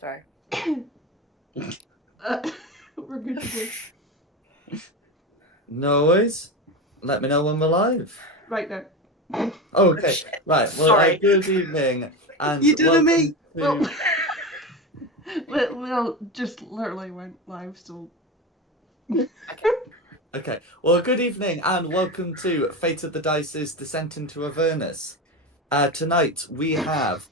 Sorry. We're good to go. No worries. Let me know when we're live. Right now. Okay, Shit. right. Well, Sorry. good evening, and You did a welcome me. to. Well, just literally went live, so. Okay, well, good evening, and welcome to Fate of the Dice's Descent into Avernus. Tonight we have,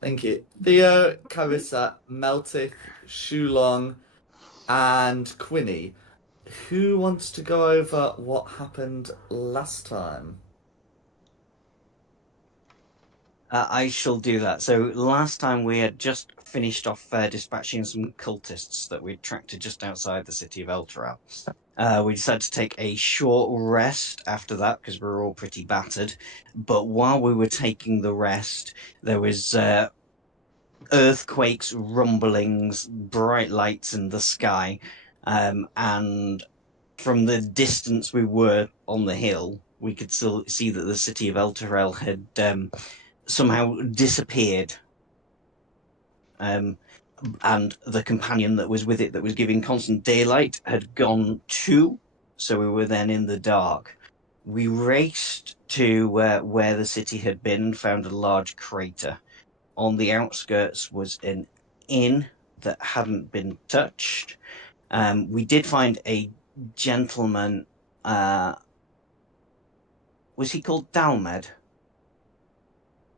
thank you, Theo, Carissa, Meltith, Shulong, and Quinny. Who wants to go over what happened last time? I shall do that. So last time we had just finished off dispatching some cultists that we'd tracked to just outside the city of Elturel. We decided to take a short rest after that because we were all pretty battered. But while we were taking the rest, there was earthquakes, rumblings, bright lights in the sky, and from the distance we were on the hill, we could still see that the city of Elturel had somehow disappeared. And the companion that was with it that was giving constant daylight had gone too, so we were then in the dark. We raced to where the city had been and found a large crater. On the outskirts was an inn that hadn't been touched. We did find a gentleman. Was he called Dalmed?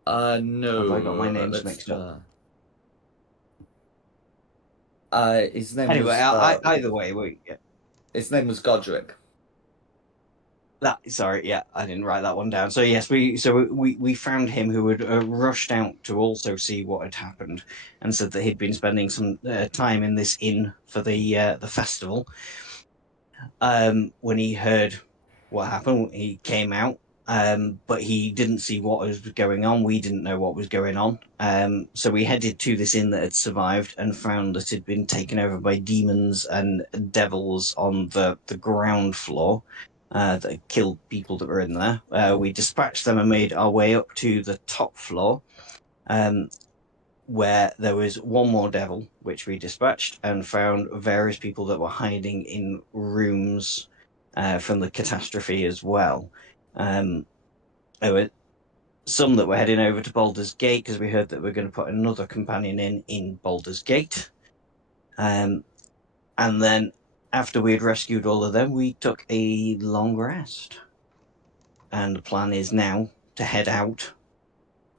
No. Have I got my names mixed up? His name Anyway, was. either way, His name was Godric. Sorry, yeah, I didn't write that one down. So yes, we found him, who had rushed out to also see what had happened, and said that he'd been spending some time in this inn for the festival. When he heard what happened, he came out, but he didn't see what was going on. We didn't know what was going on. So we headed to this inn that had survived and found that it had been taken over by demons and devils on the ground floor. That killed people that were in there. We dispatched them and made our way up to the top floor, where there was one more devil, which we dispatched, and found various people that were hiding in rooms from the catastrophe as well. There were some that were heading over to Baldur's Gate because we heard that we were going to put another companion in Baldur's Gate. And then after we had rescued all of them, we took a long rest. And the plan is now to head out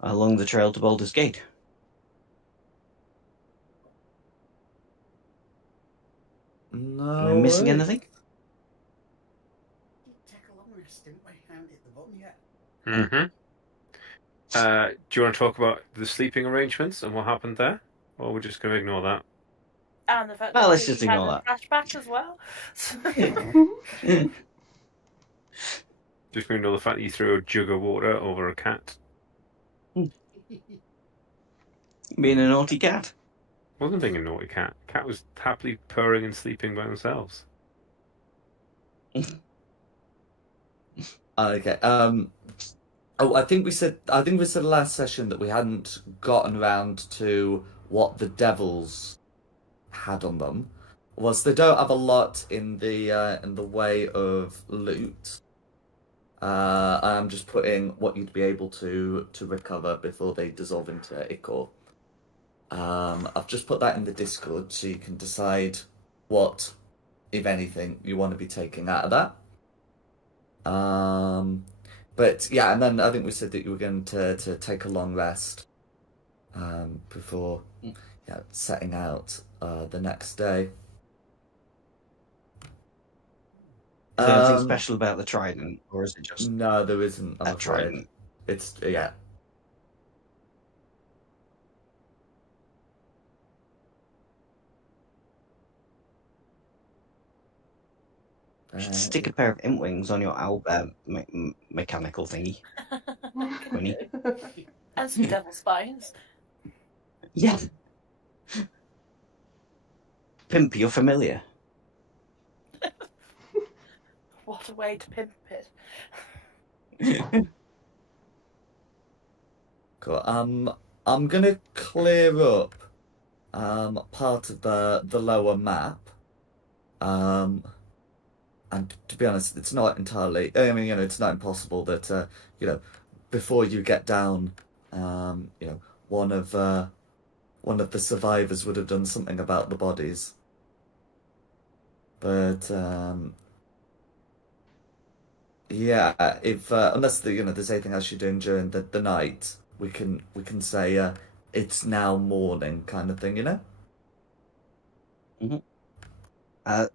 along the trail to Baldur's Gate. No. Am I missing anything? Take a long rest, didn't we? I haven't hit the button yet. Do you want to talk about the sleeping arrangements and what happened there? Or we're just going to ignore that? And the fact Well, that let's we just had ignore a flashback as well. Just going to ignore the fact that you threw a jug of water over a cat. Being a naughty cat. Wasn't being a naughty cat. Cat was happily purring and sleeping by themselves. Okay. I think we said last session that we hadn't gotten around to what the devils had on them. Was they don't have a lot in the way of loot. I'm just putting what you'd be able to recover before they dissolve into ichor. I've just put that in the Discord so you can decide what, if anything, you want to be taking out of that. But yeah, and then I think we said that you were going to take a long rest before setting out the next day. Is there anything special about the trident, or is it just no? There isn't. I'm a afraid. trident? It's You should stick a pair of imp wings on your mechanical thingy. Quinny. And some devil spines. Yeah. Pimp, you're familiar. What a way to pimp it. Cool. I'm gonna clear up part of the lower map. And to be honest, it's not entirely. I mean, it's not impossible that before you get down, one of the survivors would have done something about the bodies. But yeah, if unless there's anything else you're doing during the night, we can say it's now morning kind of thing, Mm-hmm.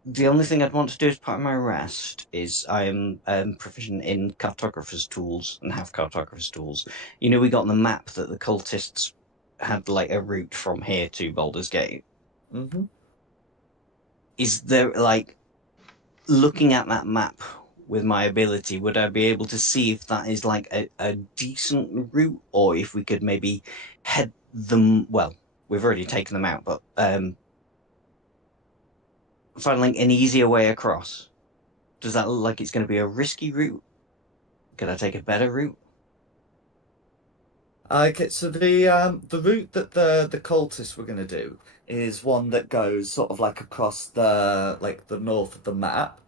The only thing I'd want to do as part of my rest is I'm proficient in cartographer's tools and have cartographer's tools. We got on the map that the cultists had like a route from here to Baldur's Gate. Mm-hmm. Is there like looking at that map with my ability, would I be able to see if that is like a decent route, or if we could maybe head them? Well, we've already taken them out, but find like an easier way across. Does that look like it's going to be a risky route? Could I take a better route? Okay, so the route that the cultists were going to do is one that goes sort of like across the north of the map.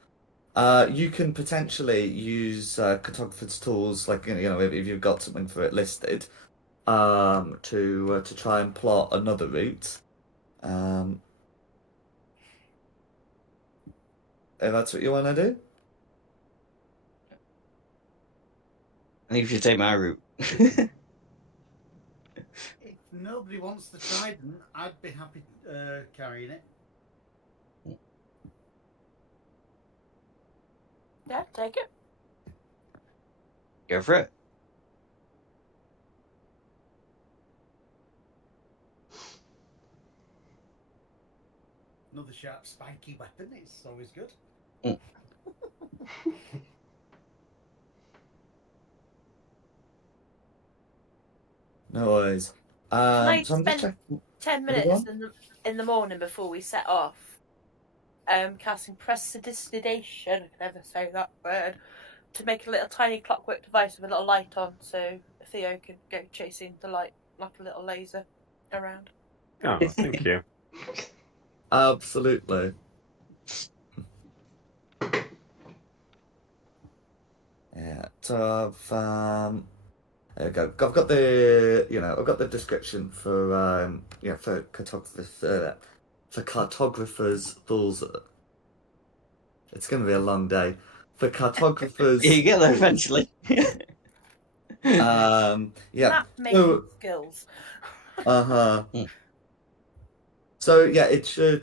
You can potentially use cartographer's tools, like if you've got something for it listed, to try and plot another route. If that's what you want to do. I think you should take my route. If nobody wants the trident, I'd be happy carrying it. Yeah, take it. Go for it. Another sharp, spiky weapon. It's always good. No worries. I So I'm just spend checking. 10 Have you minutes in the morning before we set off, casting prestidigitation, I can never say that word, to make a little tiny clockwork device with a little light on, so Theo can go chasing the light like a little laser around. Oh, thank you. Absolutely. Yeah. So there we go. I've got the description for for cartographers tools. It's going to be a long day. For cartographers, You get there eventually. yeah. Map making skills. Uh-huh. So yeah, it should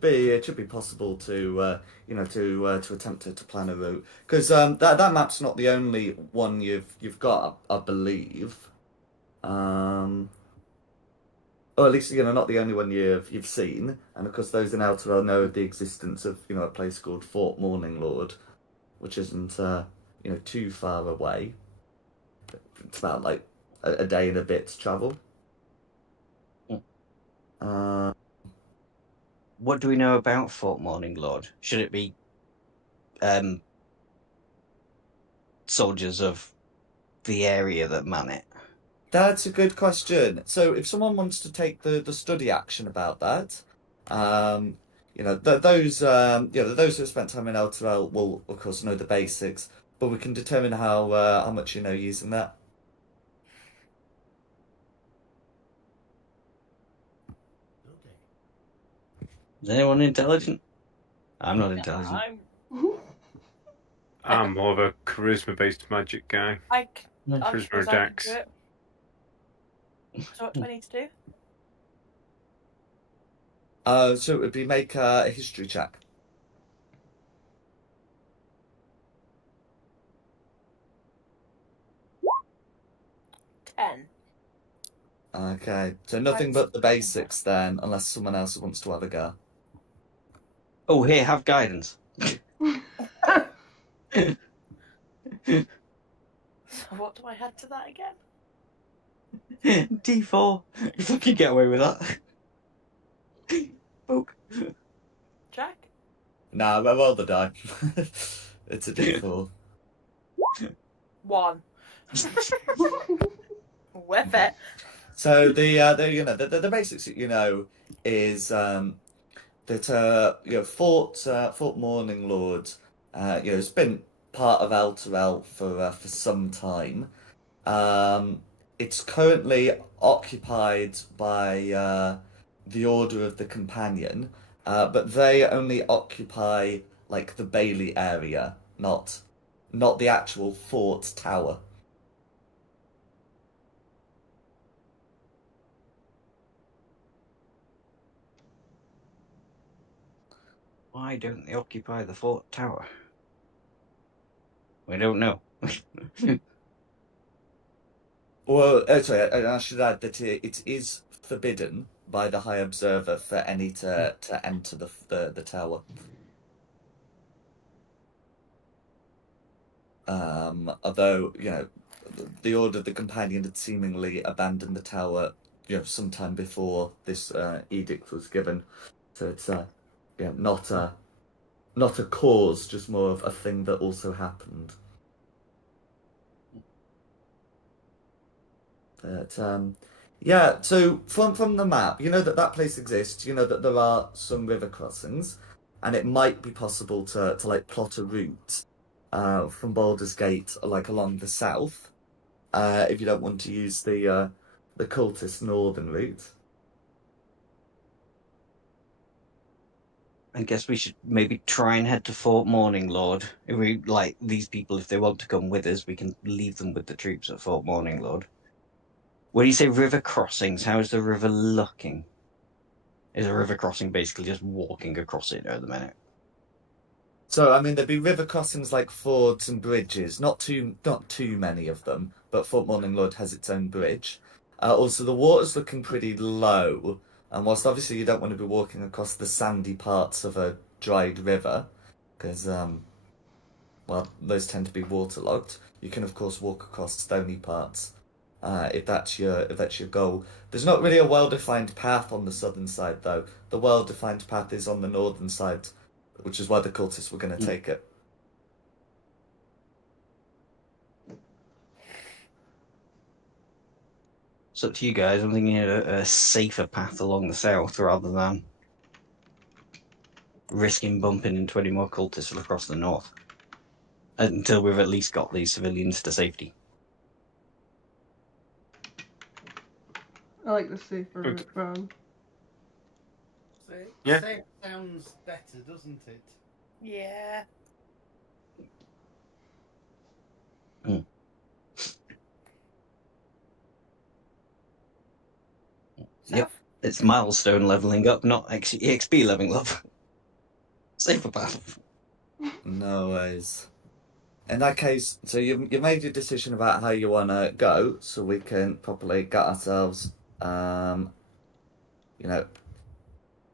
be possible to to attempt to plan a route, because that map's not the only one you've got, I believe, or at least not the only one you've seen, and of course those in Outer know of the existence of a place called Fort Morning Lord, which isn't too far away. It's about like a day and a bit's travel. What do we know about Fort Morning Lord? Should it be soldiers of the area that man it? That's a good question. So if someone wants to take the study action about that, those those who have spent time in LTL will of course know the basics, but we can determine how much you know using that. Is anyone intelligent? I'm not intelligent. I'm more of a charisma-based magic guy. I'm Charisma sure I can dex. do it. So what do I need to do? So it would be make a history check. Ten. Okay, so nothing but the basics then, unless someone else wants to have a go. Oh, here, have guidance. So what do I add to that again? D4. You fucking get away with that. Book. Jack? Nah, I roll the die. It's a D4. 1. With it. So the basics that you know is that Fort Morning Lord has been part of Elturel for some time. Um, it's currently occupied by the Order of the Companion, but they only occupy like the Bailey area, not the actual fort tower. Why don't they occupy the fort tower? We don't know. Well, sorry, I should add that it is forbidden by the High Observer for any to enter the tower. Although the Order of the Companion had seemingly abandoned the tower, sometime before this edict was given, so it's not a cause, just more of a thing that also happened. But yeah, so from the map, you know that place exists. You know that there are some river crossings, and it might be possible to like plot a route from Baldur's Gate, like along the south, if you don't want to use the cultist northern route. I guess we should maybe try and head to Fort Morning Lord. If we like these people, if they want to come with us, we can leave them with the troops at Fort Morning Lord. When you say river crossings, how is the river looking? Is a river crossing basically just walking across it at the minute? So I mean, there'd be river crossings like fords and bridges, not too many of them, but Fort Morning Lord has its own bridge. Also, the water's looking pretty low, and whilst obviously you don't want to be walking across the sandy parts of a dried river, because well, those tend to be waterlogged. You can of course walk across stony parts, if that's your goal. There's not really a well-defined path on the southern side though. The well-defined path is on the northern side, which is why the cultists were going to take it. It's up to you guys. I'm thinking a safer path along the south rather than risking bumping into any more cultists across the north. Until we've at least got these civilians to safety. I like the safer route round. Yeah. Safe sounds better, doesn't it? Yeah. Yep. It's milestone leveling up, not EXP leveling up. Safer path. No worries. In that case, so you made your decision about how you want to go, so we can properly get ourselves,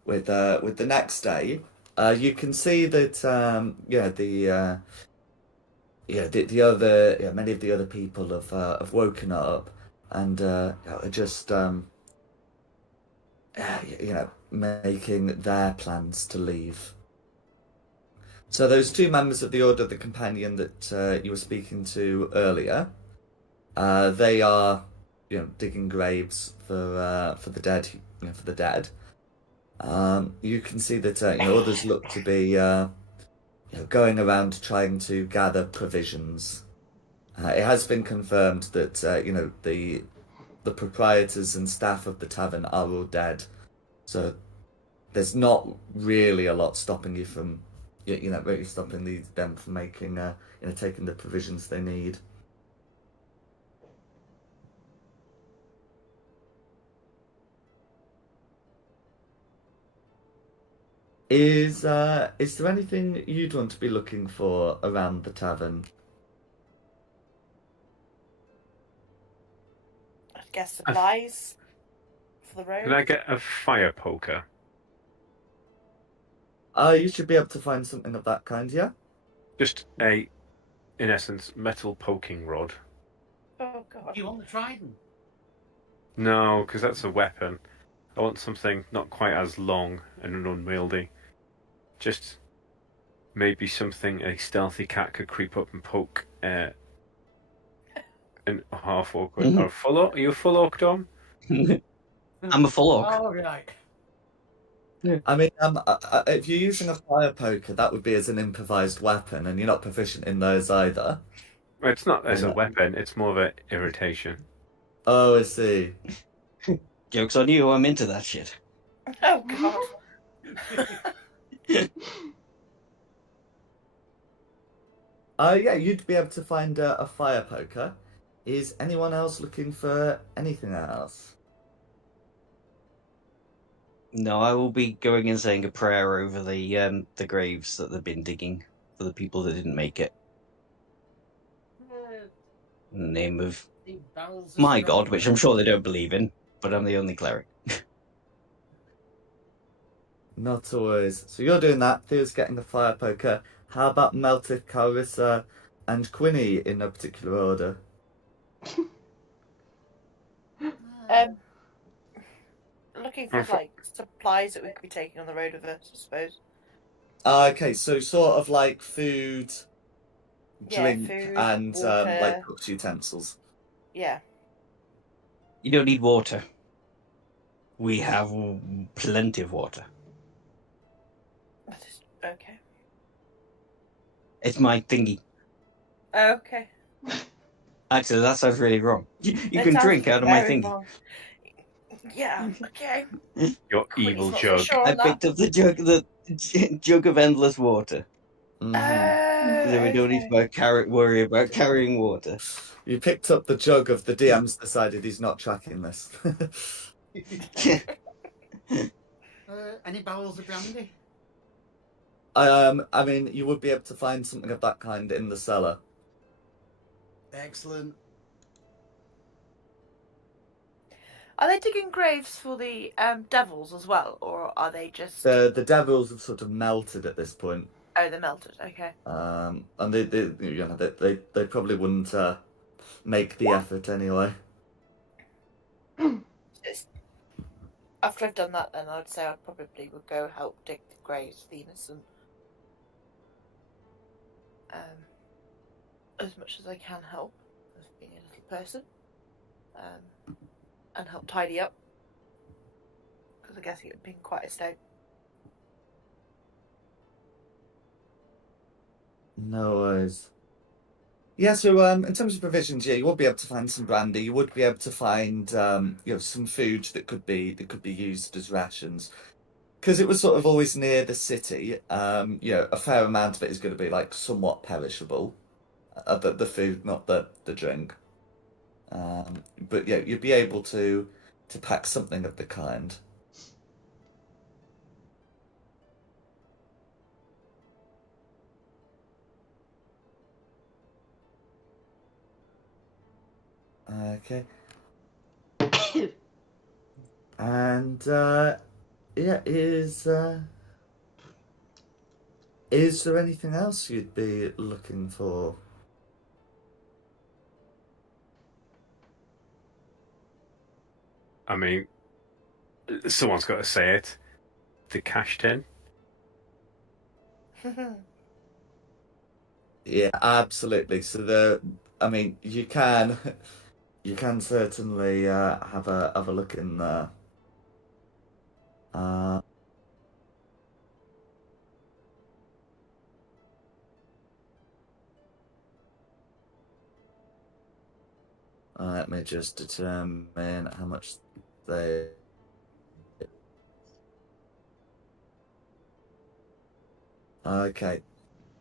with the next day. You can see that the other many of the other people have woken up and are just making their plans to leave. So those two members of the Order of the Companion that you were speaking to earlier, they are, digging graves for the dead, for the dead. You can see that others look to be going around trying to gather provisions. It has been confirmed that the proprietors and staff of the tavern are all dead, so there's not really a lot stopping you from really stopping them from making taking the provisions they need. Is there anything you'd want to be looking for around the tavern? I guess supplies for the road. Can I get a fire poker? You should be able to find something of that kind, yeah? Just in essence, metal poking rod. Oh god. You want the trident? No, because that's a weapon. I want something not quite as long and unwieldy. Just maybe something a stealthy cat could creep up and poke an half orc with. Or full orc? Are you a full orc, Dom? I'm a full orc. All right. I mean, if you're using a fire poker, that would be as an improvised weapon, and you're not proficient in those either. Well, it's not as a Yeah. weapon, it's more of an irritation. Oh, I see. Joke's on you, I'm into that shit. Oh god. Yeah, you'd be able to find a fire poker. Is anyone else looking for anything else? No, I will be going and saying a prayer over the graves that they've been digging for the people that didn't make it. In the name of The barrels are my strong, god, which man. I'm sure they don't believe in, but I'm the only cleric. Not always. So you're doing that. Theo's getting the fire poker. How about Melted, Carissa, and Quinny in a particular order? Looking for like supplies that we could be taking on the road with us, I suppose. Okay, so sort of like food, Yeah, drink, food, and water. like cook's utensils. Yeah. You don't need water. We have plenty of water. That is okay. It's my thingy. Okay. Actually, that sounds really wrong. You It can sounds drink out of my very thingy. wrong. Yeah, okay. Your Quinny's evil not so jug. sure I on that. picked up the jug of endless water. Mhm. So we don't need to worry about carrying water. You picked up the jug of the DM's decided he's not tracking this. Any barrels of brandy? I mean, you would be able to find something of that kind in the cellar. Excellent. Are they digging graves for the devils as well, or are they just? The devils have sort of melted at this point. Oh, they're melted. Okay. And they probably wouldn't make the effort anyway. After I've done that, then I'd say I probably would go help dig the graves for the innocent. As much as I can help, as being a little person, and help tidy up, because I guess it would be quite a state. No worries. Yeah, so in terms of provisions, yeah, you would be able to find some brandy. You would be able to find some food that could be used as rations. Because it was sort of always near the city, a fair amount of it is going to be like somewhat perishable. The food, not the drink. But yeah, you'd be able to pack something of the kind. Okay. And yeah, is there anything else you'd be looking for? I mean, someone's got to say it. The cash tin. Yeah, absolutely. So you can certainly have a look in there. Let me just determine how much they. Okay,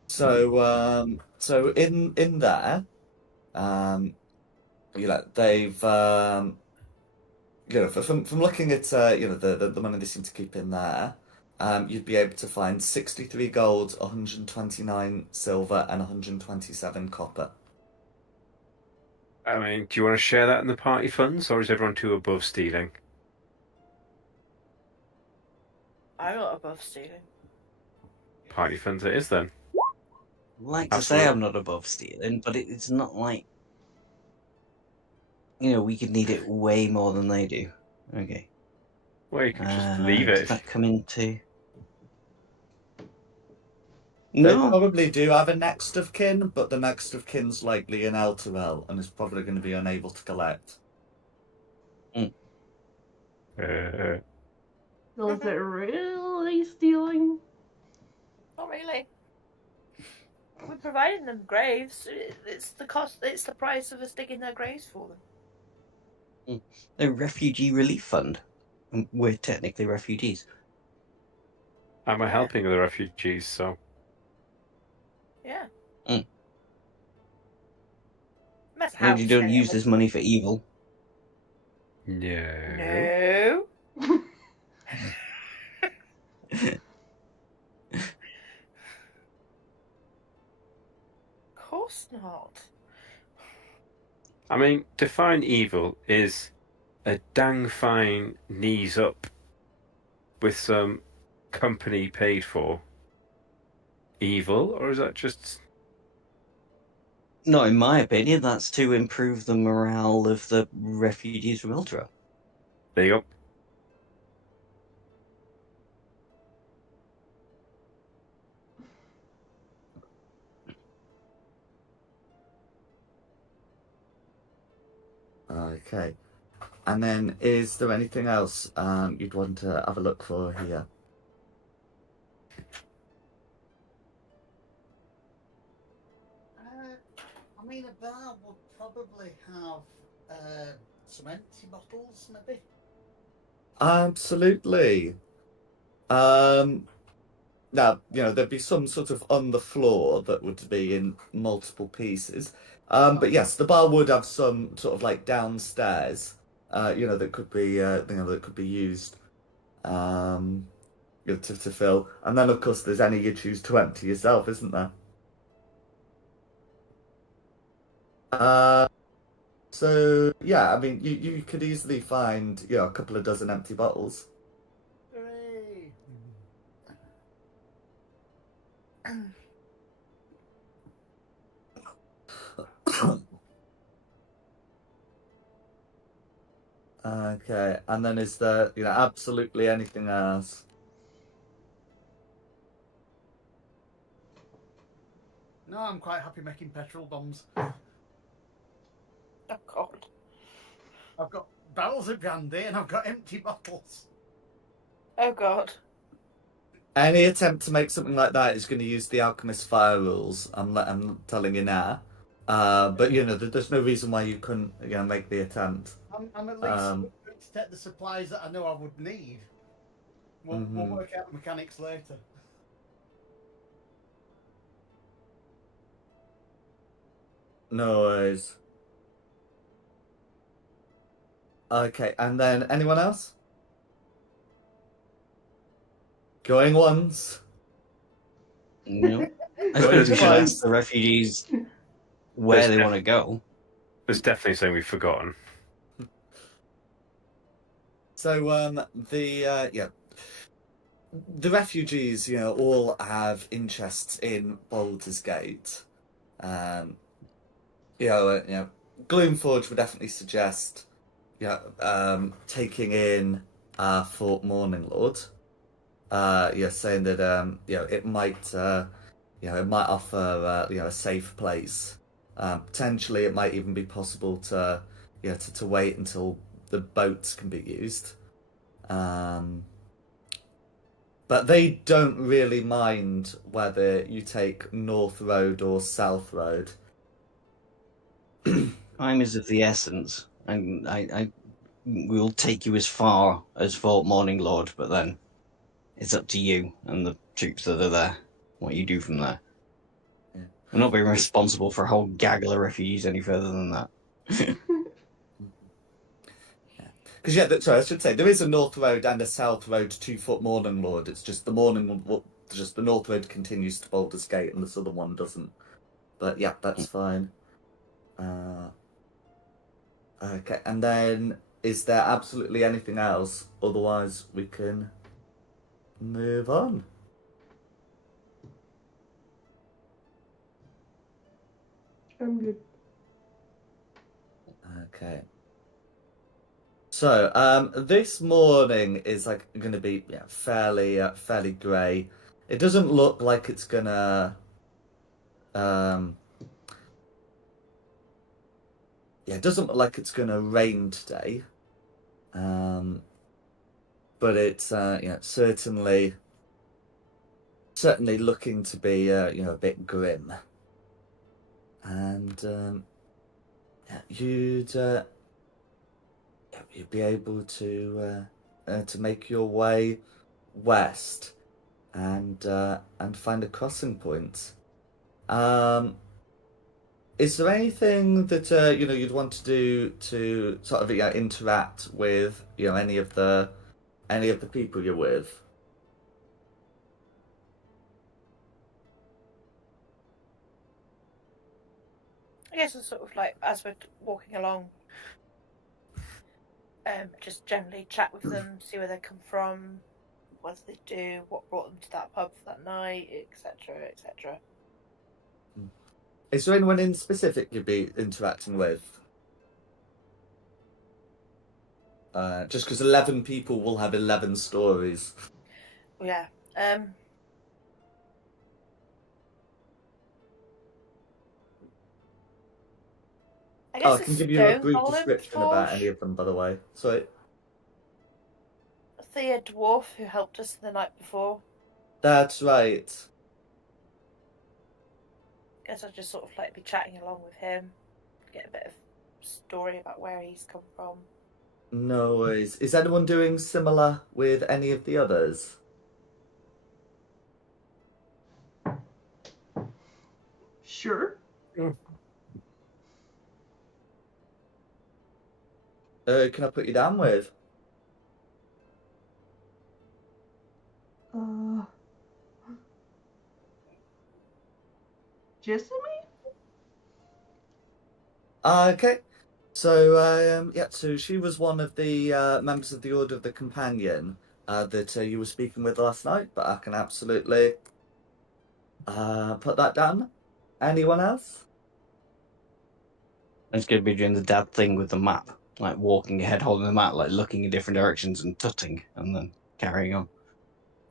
so in there, they've from looking at the money they seem to keep in there, you'd be able to find 63 gold, 129 silver, and 127 copper. I mean, do you want to share that in the party funds, or is everyone too above stealing? I'm not above stealing. Party funds it is then. I'd like to say I'm not above stealing, but it's not like we could need it way more than they do. Okay. Well, you could just leave it. Does that come into? They No. probably do have a next of kin, but the next of kin's likely in Elturel and is probably going to be unable to collect. So is it really stealing? Not really. We're providing them graves. It's the cost. It's the price of us digging their graves for them. The refugee relief fund. We're technically refugees. I'm Yeah. helping the refugees, so Yeah. Mm. That's Well, how you don't use this money for evil. no. No. Of course not. I mean, define evil is a dang fine knees up with some company paid for. Evil, or is that just Not in my opinion. That's to improve the morale of the refugees from Ultra. there you go? Okay. And then, is there anything else you'd want to have a look for here? I mean, a bar would probably have some empty bottles, maybe. Absolutely. Now, there'd be some sort of on the floor that would be in multiple pieces. But yes, the bar would have some sort of like downstairs, that could be, that could be used, to fill. And then, of course, there's any you choose to empty yourself, isn't there? So yeah, I mean, you could easily find, a couple of dozen empty bottles. Hooray! Okay, and then is there, absolutely anything else? No, I'm quite happy making petrol bombs. Oh God. I've got barrels of brandy and I've got empty bottles. Oh God. Any attempt to make something like that is going to use the alchemist fire rules. I'm telling you now. But there's no reason why you couldn't, make the attempt. I'm at least going to take the supplies that I know I would need. We'll work out the mechanics later. No worries. Okay, and then anyone else? Going once. No. I Going suppose we should twice. ask the refugees where they want to go. There's definitely something we've forgotten. So the refugees, all have interests in Baldur's Gate. Gloomforge would definitely suggest, taking in Fort Morning Lord. Saying that it might offer a safe place. Potentially, it might even be possible to wait until the boats can be used. But they don't really mind whether you take North Road or South Road. Time is of the essence, and I will take you as far as Fort Morning Lord, but then it's up to you and the troops that are there what you do from there. Yeah. I'm not being responsible for a whole gaggle of refugees any further than that. Because sorry, I should say there is a North Road and a South Road to Fort Morning Lord. It's just the North Road continues to Baldur's Gate and the Southern one doesn't. But yeah, that's fine. Okay, and then is there absolutely anything else? Otherwise, we can move on. I'm good. Okay. So, this morning is going to be fairly grey. It doesn't look like it's gonna it doesn't look like it's gonna rain today. but it's certainly looking to be a bit grim. And you'd be able to make your way west and find a crossing point. Is there anything that you'd want to do to sort of interact with any of the people you're with? I guess it's sort of like as we're walking along, just generally chat with them, see where they come from, what they do, what brought them to that pub for that night, etc., etc. Is there anyone in specific you'd be interacting with? Just because 11 people will have 11 stories. Yeah. I guess I can give you a brief description about any of them, by the way. So, the dwarf who helped us the night before. That's right. I guess I'll just sort of like be chatting along with him, get a bit of story about where he's come from. No worries. Is anyone doing similar with any of the others? Sure. Can I put you down with? Jessamy? Okay. So, so she was one of the members of the Order of the Companion that you were speaking with last night, but I can absolutely put that down. Anyone else? It's going to be doing the dad thing with the map, like walking ahead, holding the map, like looking in different directions and tutting, and then carrying on.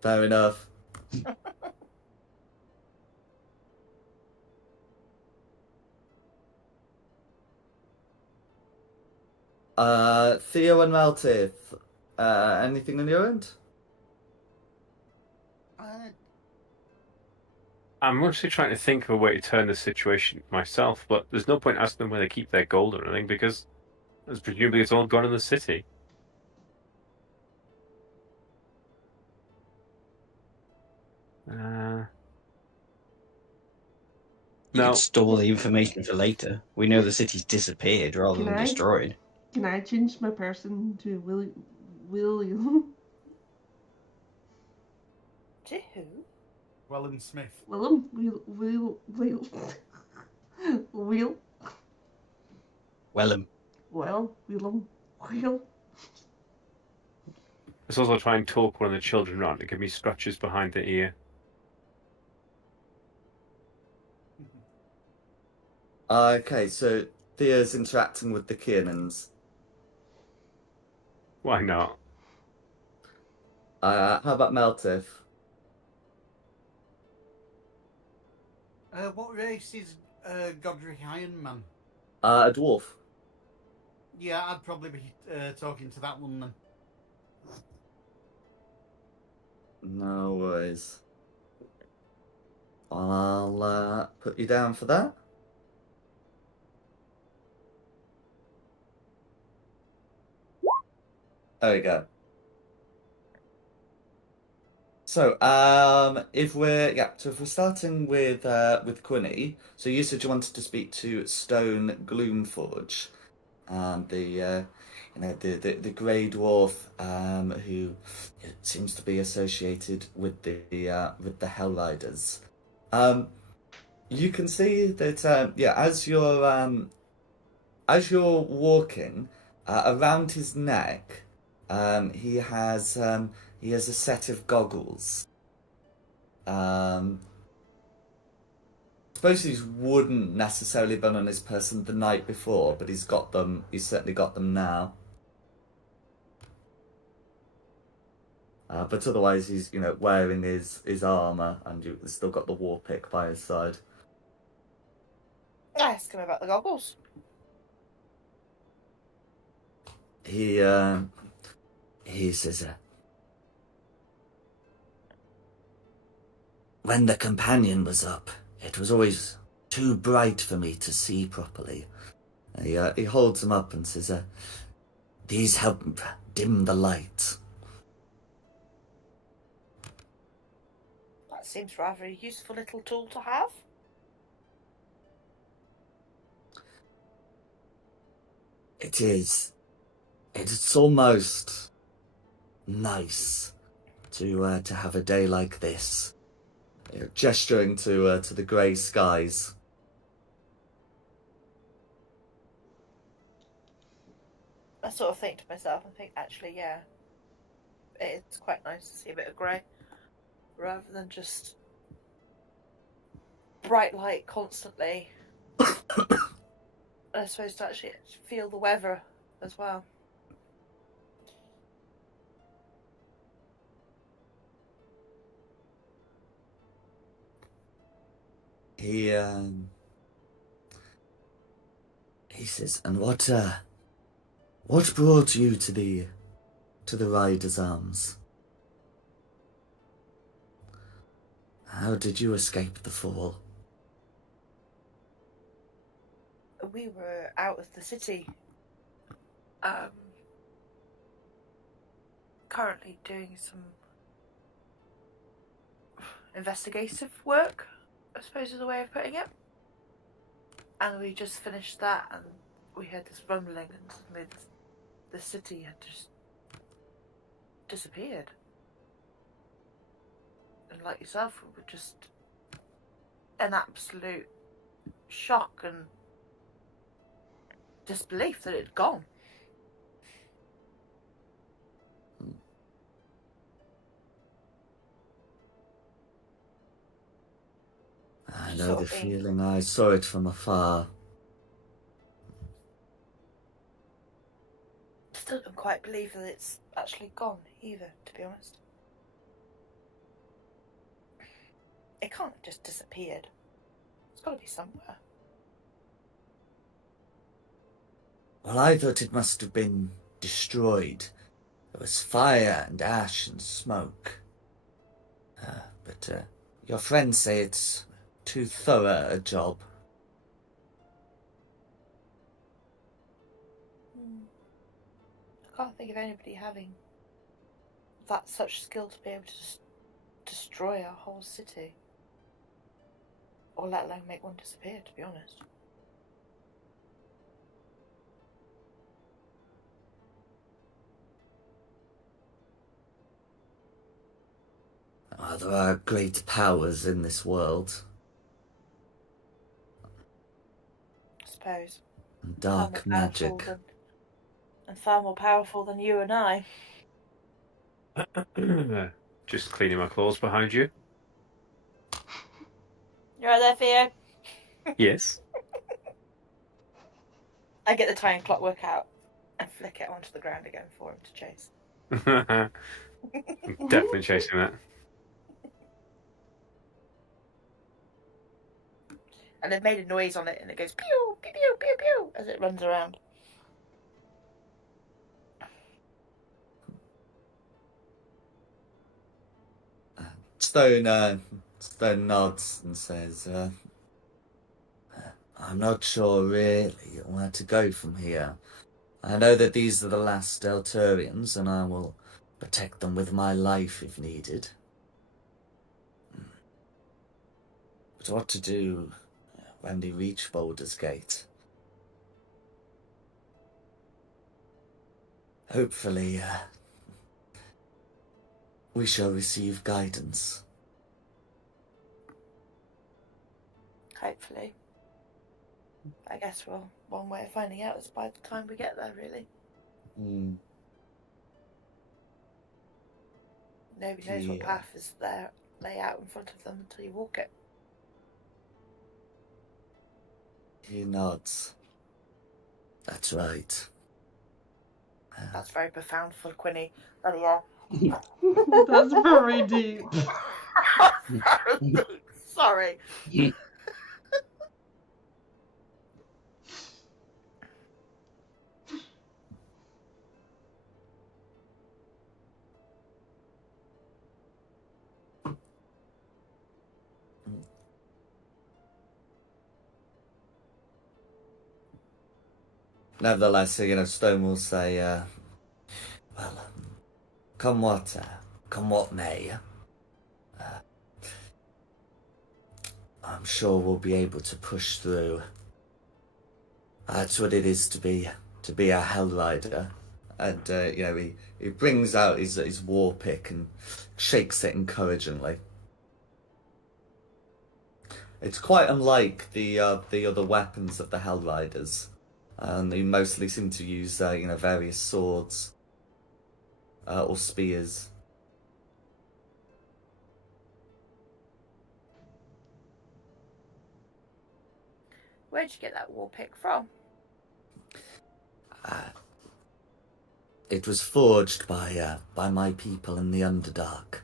Fair enough. Theo and Meltith, anything on your end? I'm actually trying to think of a way to turn the situation myself, but there's no point asking them where they keep their gold or anything because presumably it's all gone in the city. You No. could store the information for later. We know the city's disappeared rather than destroyed. Can I change my person to William? To who? Wellham Smith. Willem? Wellham. Willem. Let's also try and talk one of the children around to give me scratches behind the ear. Okay, so Thea's interacting with the Kiernans. Why not? How about Meltith? What race is Godric Ironman? A dwarf. Yeah, I'd probably be talking to that one then. No worries. I'll put you down for that. There we go. So, if we're starting with Quinny, so you said you wanted to speak to Stone Gloomforge, the grey dwarf who seems to be associated with the Hellriders. You can see that as you're walking around his neck, he has a set of goggles. Suppose these wouldn't necessarily have been on his person the night before, but he's got them. He's certainly got them now. But otherwise, he's wearing his armor, and you've still got the war pick by his side. Ask him about the goggles. He says, when the companion was up, it was always too bright for me to see properly. He holds them up and says, these help dim the light. That seems rather a useful little tool to have. It is. It's almost nice to have a day like this. Gesturing to the grey skies. I sort of think to myself and think, actually, yeah, it's quite nice to see a bit of grey rather than just bright light constantly. I suppose to actually feel the weather as well. He says, and what brought you to the Rider's Arms? How did you escape the fall? We were out of the city, currently doing some investigative work, I suppose is a way of putting it. And we just finished that, and we heard this rumbling, and suddenly the city had just disappeared. And like yourself, we were just in absolute shock and disbelief that it had gone. I know the feeling. I saw it from afar. Still don't quite believe that it's actually gone either, to be honest. It can't have just disappeared. It's got to be somewhere. Well, I thought it must have been destroyed. There was fire and ash and smoke. But your friends say it's too thorough a job. I can't think of anybody having that such skill to be able to just destroy a whole city. Or let alone make one disappear, to be honest. There are great powers in this world. I suppose. Dark magic. And far more powerful than you and I. Just cleaning my claws behind you. You right there, Theo? Yes. I get the tiny clockwork out and flick it onto the ground again for him to chase. I'm definitely chasing that. And they've made a noise on it, and it goes pew, pew, pew, pew, pew as it runs around. Stone nods and says, I'm not sure really where to go from here. I know that these are the last Delturians, and I will protect them with my life if needed. But what to do when we reach Baldur's Gate? Hopefully, we shall receive guidance. Hopefully. I guess one way of finding out is by the time we get there, really. Nobody knows what path is there, lay out in front of them until you walk it. He nods. That's right. That's very profound for Quinny. There you are. That's very deep. Sorry. nevertheless, Stone will say, well, come what may, I'm sure we'll be able to push through. That's what it is to be a Hell Rider. And he brings out his war pick and shakes it encouragingly. It's quite unlike the other weapons of the Hell Riders. They mostly seem to use various swords or spears. Where'd you get that war pick from? It was forged by my people in the Underdark.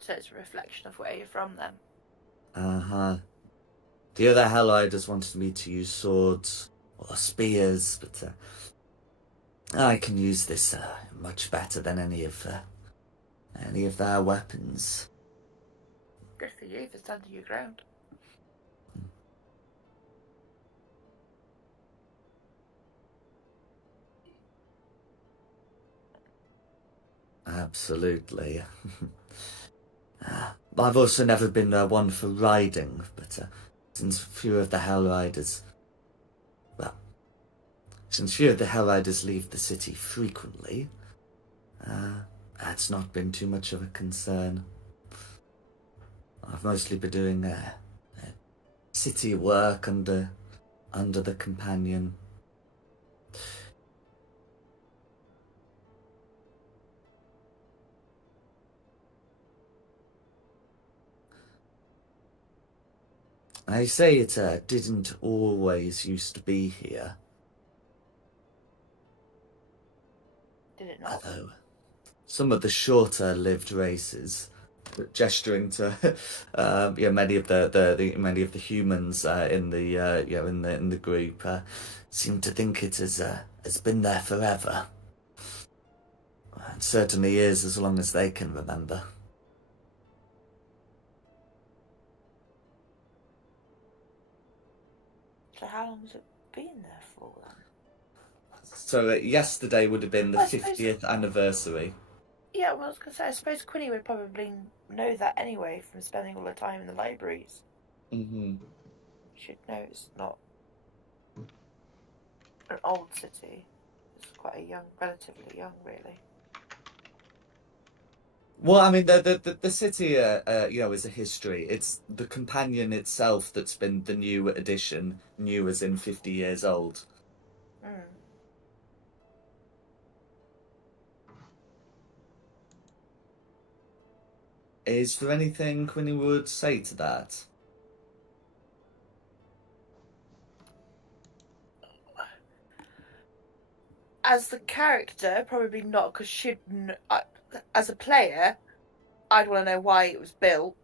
So it's a reflection of where you're from then. Uh-huh. The other Hell Riders wanted me to use swords or spears, but I can use this much better than any of their weapons. Good for you for standing your ground. Absolutely. I've also never been one for riding, but since few of the Hell Riders leave the city frequently, that's not been too much of a concern. I've mostly been doing city work under the companion. I say it didn't always used to be here. Did it not? Although some of the shorter lived races, gesturing to many of the humans in the group, seem to think it has been there forever. It certainly is, as long as they can remember. So how long has it been there for then? So yesterday would have been the I suppose- 50th anniversary. Yeah, well, I was going to say, I suppose Quinny would probably know that anyway from spending all the time in the libraries. Mm-hmm. She'd know it's not an old city. It's quite relatively young, really. Well, I mean, the city, is a history. It's the companion itself that's been the new addition, new as in 50 years old. Mm. Is there anything Quinny would say to that? As the character, probably not, because as a player, I'd want to know why it was built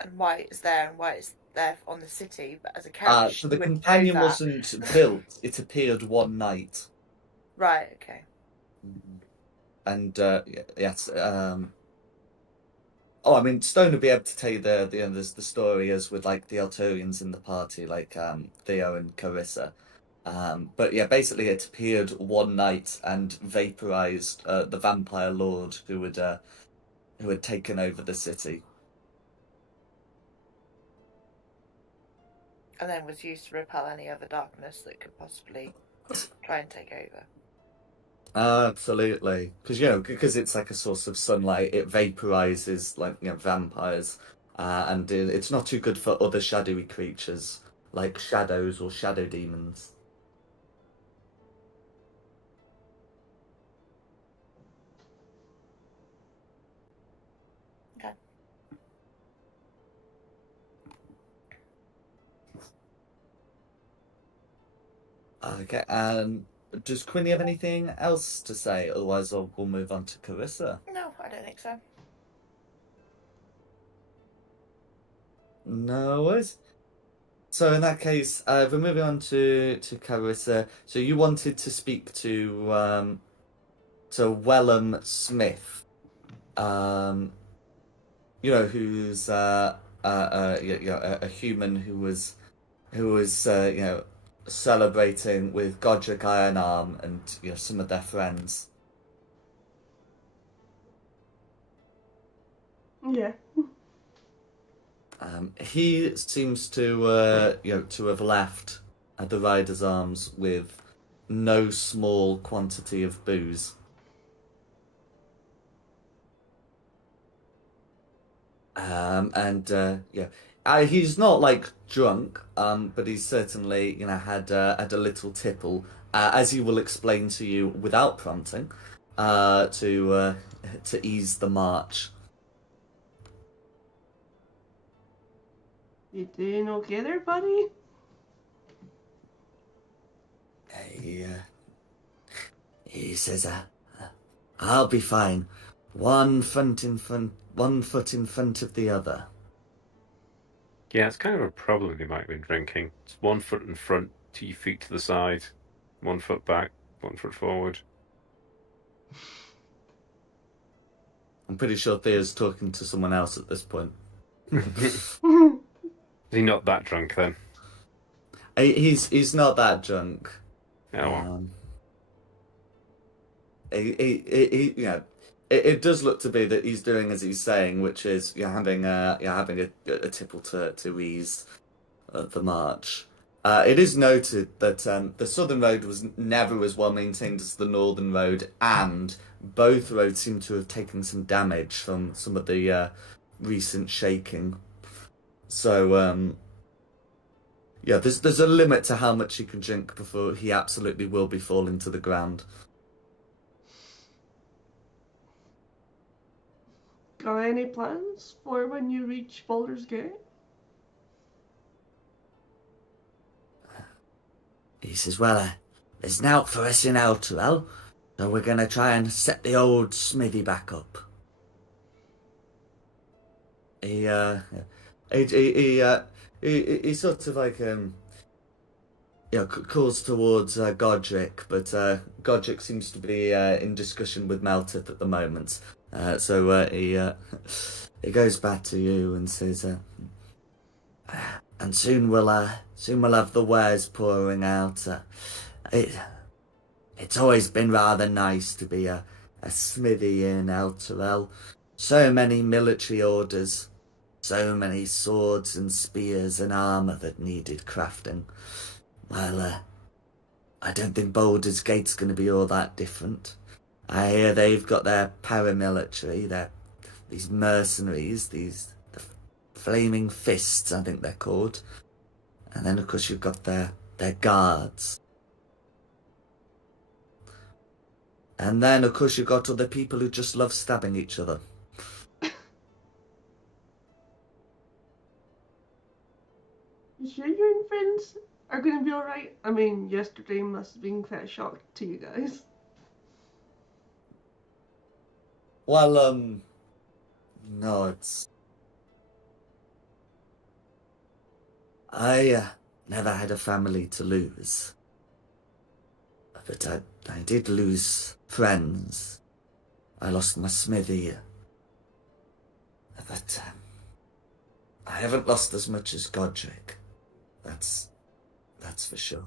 and why it's there and why it's there on the city. But as a character, So the she wouldn't companion know that. wasn't built, it appeared one night. Right, okay. And, yes, oh, I mean, Stone would be able to tell you the story as with, like, the Elturians in the party, like, Theo and Carissa. But yeah, basically it appeared one night and vaporized the vampire lord who had taken over the city. And then was used to repel any other darkness that could possibly try and take over. Absolutely, because it's like a source of sunlight, it vaporizes like vampires, and it's not too good for other shadowy creatures like shadows or shadow demons. Okay. Okay, does Quinny have anything else to say? Otherwise, we'll move on to Carissa. No, I don't think so. No worries. So in that case, we're moving on to Carissa. So you wanted to speak to Wellham Smith, who's a human who was celebrating with Godric Ironarm and some of their friends. Yeah. He seems to to have left at the Rider's Arms with no small quantity of booze. He's not like drunk, but he's certainly had a little tipple, as he will explain to you without prompting, to ease the march. You doing okay there, buddy? He says, "I'll be fine. One foot in front of the other." Yeah, it's kind of a problem he might have been drinking. It's 1 foot in front, 2 feet to the side, 1 foot back, 1 foot forward. I'm pretty sure Theo's talking to someone else at this point. Is he not that drunk then? He's not that drunk. Oh, well. It does look to be that he's doing as he's saying, which is having a tipple to ease the march. It is noted that the southern road was never as well maintained as the northern road, and both roads seem to have taken some damage from some of the recent shaking. So there's a limit to how much he can drink before he absolutely will be falling to the ground. Got any plans for when you reach Baldur's Gate? He says, "Well, there's naught for us in Elturel, so we're gonna try and set the old smithy back up." He sort of like calls towards Godric, but Godric seems to be in discussion with Meltith at the moment. So he goes back to you and says, "And soon we'll have the wares pouring out. It's always been rather nice to be a smithy in Elturel. So many military orders, so many swords and spears and armor that needed crafting. Well, I don't think Baldur's Gate's going to be all that different. I hear they've got their paramilitary, these mercenaries, the flaming fists, I think they're called. And then, of course, you've got their guards. And then, of course, you've got other people who just love stabbing each other." You sure you and friends are gonna be alright? I mean, yesterday must have been quite a shock to you guys. Well, no, I never had a family to lose. But I did lose friends. I lost my smithy. But I haven't lost as much as Godric. That's for sure.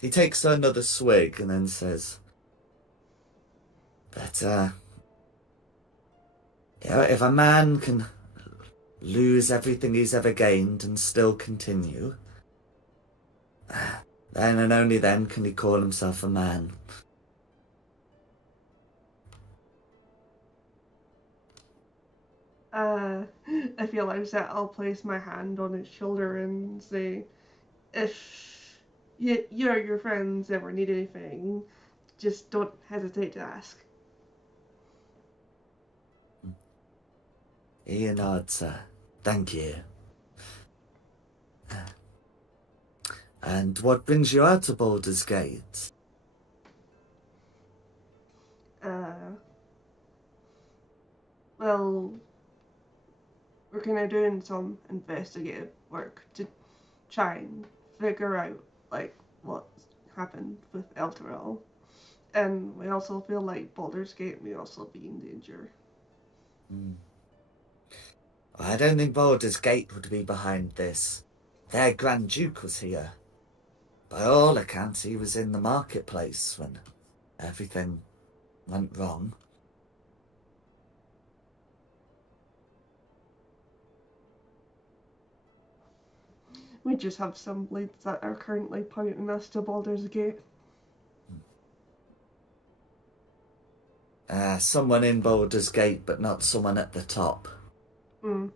He takes another swig and then says, "But if a man can lose everything he's ever gained and still continue, then and only then can he call himself a man." I feel like that I'll place my hand on his shoulder and say, if you or your friends ever need anything, just don't hesitate to ask. He nods, "Thank you." "And what brings you out to Baldur's Gate?" Well, we're kind of doing some investigative work to try and figure out, like, what's happened with Elturel. And we also feel like Baldur's Gate may also be in danger. I don't think Baldur's Gate would be behind this. Their Grand Duke was here. By all accounts, he was in the marketplace when everything went wrong. We just have some leads that are currently pointing us to Baldur's Gate. Someone in Baldur's Gate, but not someone at the top. Hmm.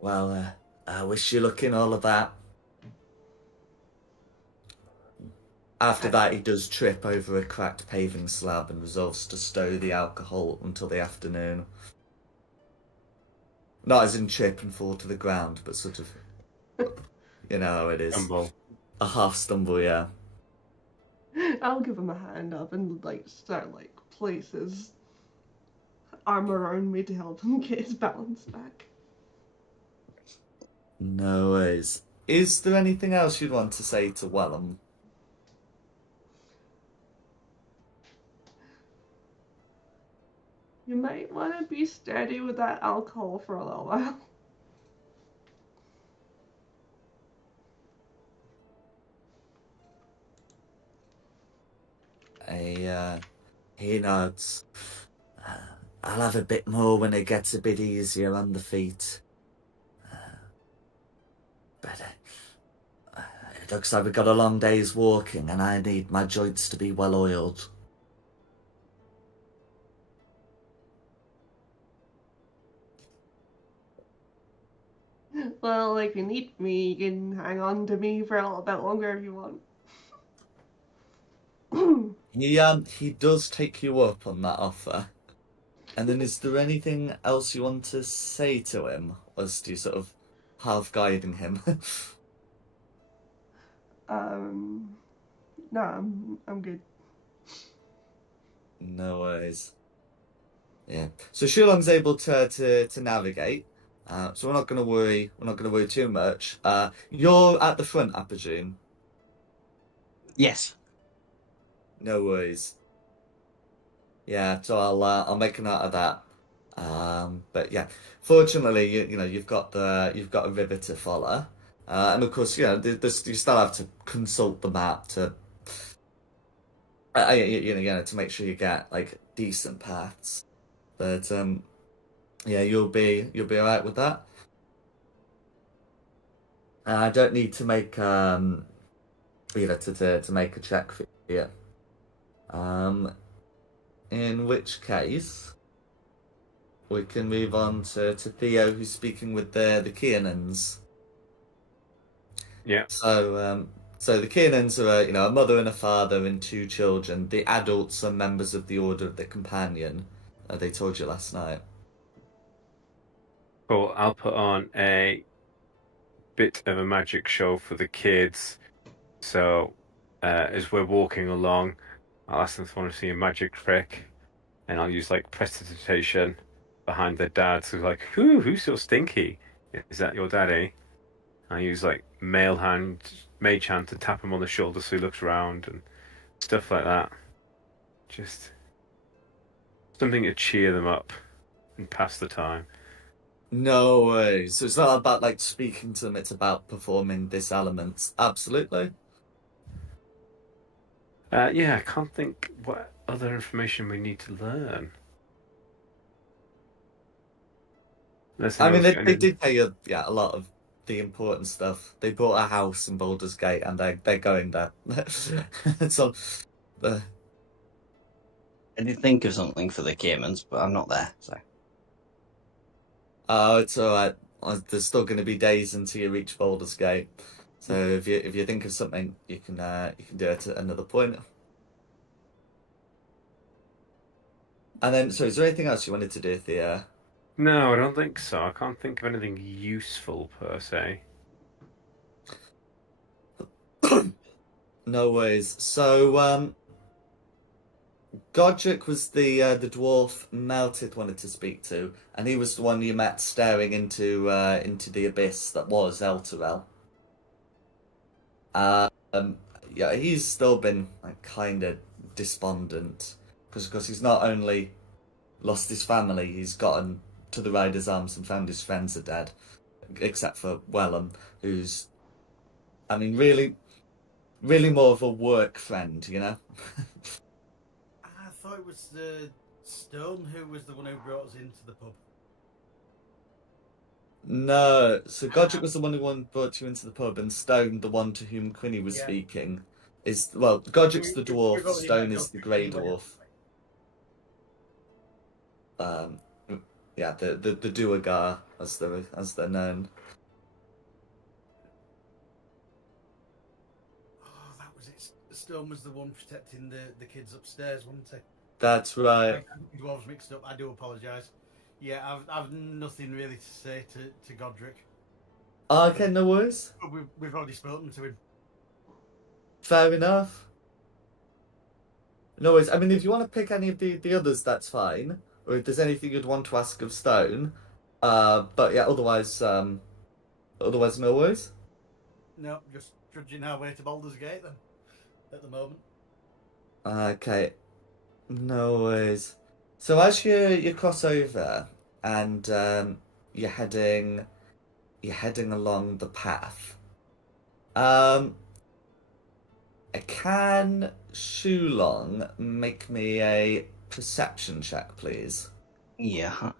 Well, I wish you luck in all of that. After that, he does trip over a cracked paving slab and resolves to stow the alcohol until the afternoon. Not as in trip and fall to the ground, but sort of, you know how it is. Stumble. A half stumble, yeah. I'll give him a hand up and start place his arm around me to help him get his balance back. No worries. Is there anything else you'd want to say to Wellham? You might want to be steady with that alcohol for a little while. He nods. I'll have a bit more when it gets a bit easier on the feet. But it looks like we've got a long day's walking and I need my joints to be well oiled. Well, if you need me, you can hang on to me for a little bit longer if you want. He does take you up on that offer. And then is there anything else you want to say to him? As to sort of half guiding him? No, I'm good. No worries. Yeah. So Shulong's able to navigate. So we're not gonna worry too much. You're at the front, I presume. Yes. No worries. Yeah, so I'll make a note of that. But yeah, fortunately, you've got a river to follow, and of course, you still have to consult the map to, to make sure you get decent paths. But yeah, you'll be alright with that. I don't need to make to make a check for you. In which case, we can move on to Theo, who's speaking with the Kiernans. Yeah. So the Kiernans are a mother and a father and two children. The adults are members of the Order of the Companion. They told you last night. Cool. I'll put on a bit of a magic show for the kids. So as we're walking along, I'll ask them if they want to see a magic trick, and I'll use prestidigitation behind their dad. So who's so stinky? Is that your daddy? I use mage hand to tap him on the shoulder so he looks around and stuff like that. Just something to cheer them up and pass the time. No way. So it's not about speaking to them, it's about performing this element. Absolutely. Yeah, I can't think what other information we need to learn. I mean, they did tell you, a lot of the important stuff. They bought a house in Baldur's Gate, and they're going there. So, I did think of something for the Caymans, but I'm not there, so. oh, it's all right. There's still going to be days until you reach Baldur's Gate. So if you think of something, you can do it at another point. And then, so is there anything else you wanted to do, Theo? No, I don't think so. I can't think of anything useful per se. No worries. So, Godric was the dwarf Meltith wanted to speak to, and he was the one you met staring into the abyss that was Elturel. Yeah, he's still been kind of despondent. because of course he's not only lost his family, he's gotten to the Rider's Arms and found his friends are dead, except for Wellham, who's, I mean, really more of a work friend, you know. I thought it was Stone who was the one who brought us into the pub. No, so Godric was the one who brought you into the pub, and Stone, the one to whom Quinny was Yeah. speaking, is, well, Godric's the We've dwarf, already Stone met is the Godric grey anyway, dwarf. Yeah, the Duergar, as they're known. Oh, that was it. Stone was the one protecting the kids upstairs, wasn't he? That's right. Dwarves mixed up. I do apologise. Yeah, I've nothing really to say to Godric. Okay, no worries. But we've already spoken to him. Fair enough. No worries. I mean, if you want to pick any of the others, that's fine. Or if there's anything you'd want to ask of Stone. But yeah, otherwise no worries. No, just trudging our way to Baldur's Gate then. At the moment. Okay, no worries. So as you cross over and you're heading along the path, can Shulong make me a perception check, please? Yeah.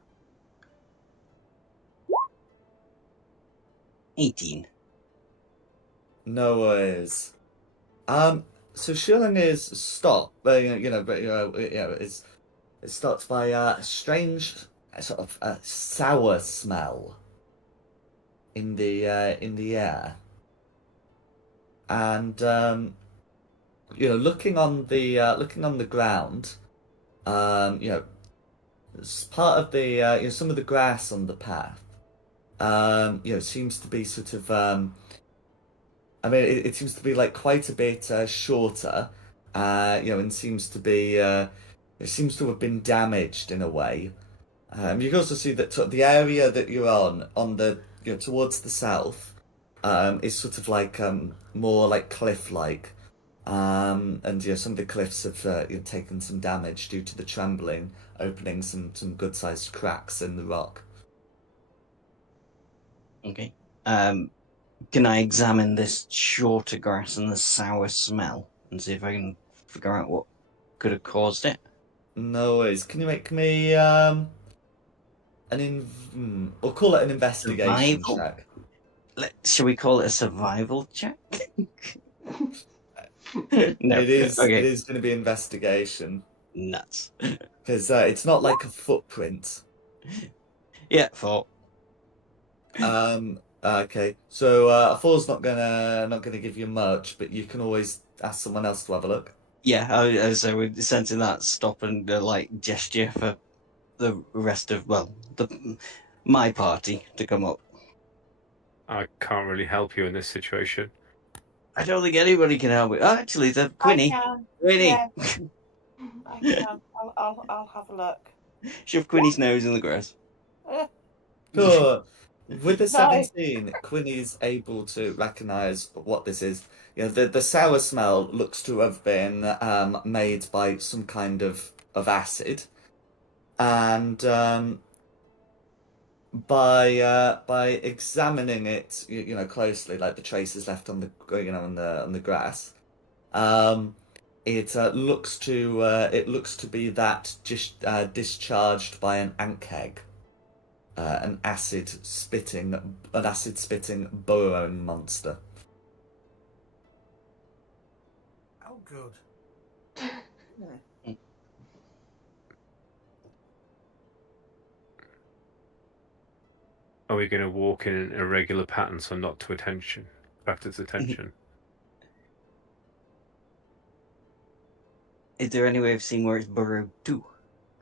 18. No worries. So Shulong is stopped, but it starts by a strange sort of sour smell in the air, and looking on the ground, part of the some of the grass on the path, seems to be sort of I mean, it seems to be like quite a bit shorter, and seems to be it seems to have been damaged in a way. You can also see that the area that you're on the towards the south, is sort of like more like cliff-like, and some of the cliffs have taken some damage due to the trembling, opening some good-sized cracks in the rock. Okay. Can I examine this shorter grass and the sour smell and see if I can figure out what could have caused it? No worries. Can you make me we'll call it an investigation Survival? check. Shall we call it a survival check? No. It is Okay. going to be investigation Nuts. because it's not like a footprint. Yeah, 4. Okay, so a 4's not gonna give you much, but you can always ask someone else to have a look. Yeah, so we're sensing that stop and gesture for the rest of my party to come up. I can't really help you in this situation. I don't think anybody can help me. Oh, actually, the Quinny. I can. Quinny. Yeah, I can. I'll have a look. Shove Quinny's nose in the grass. Sure. With the No. 17, Quinny's able to recognise what this is. The sour smell looks to have been made by some kind of acid, and by examining it, closely, like the traces left on the grass, it looks to be that just discharged by an ankheg. An acid spitting burrowing monster. Oh, good. Are we going to walk in an irregular pattern so not to attract its attention? Is there any way of seeing where it's burrowed to?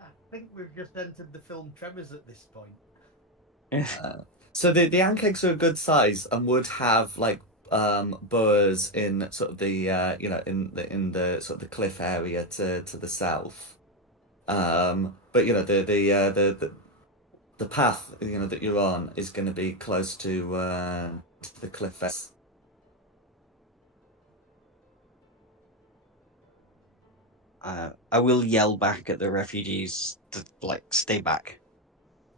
I think we've just entered the film Tremors at this point. So the ankegs are a good size and would have like burrs in sort of the in the sort of the cliff area to the south. But the path that you're on is going to be close to the cliff face. I will yell back at the refugees to stay back.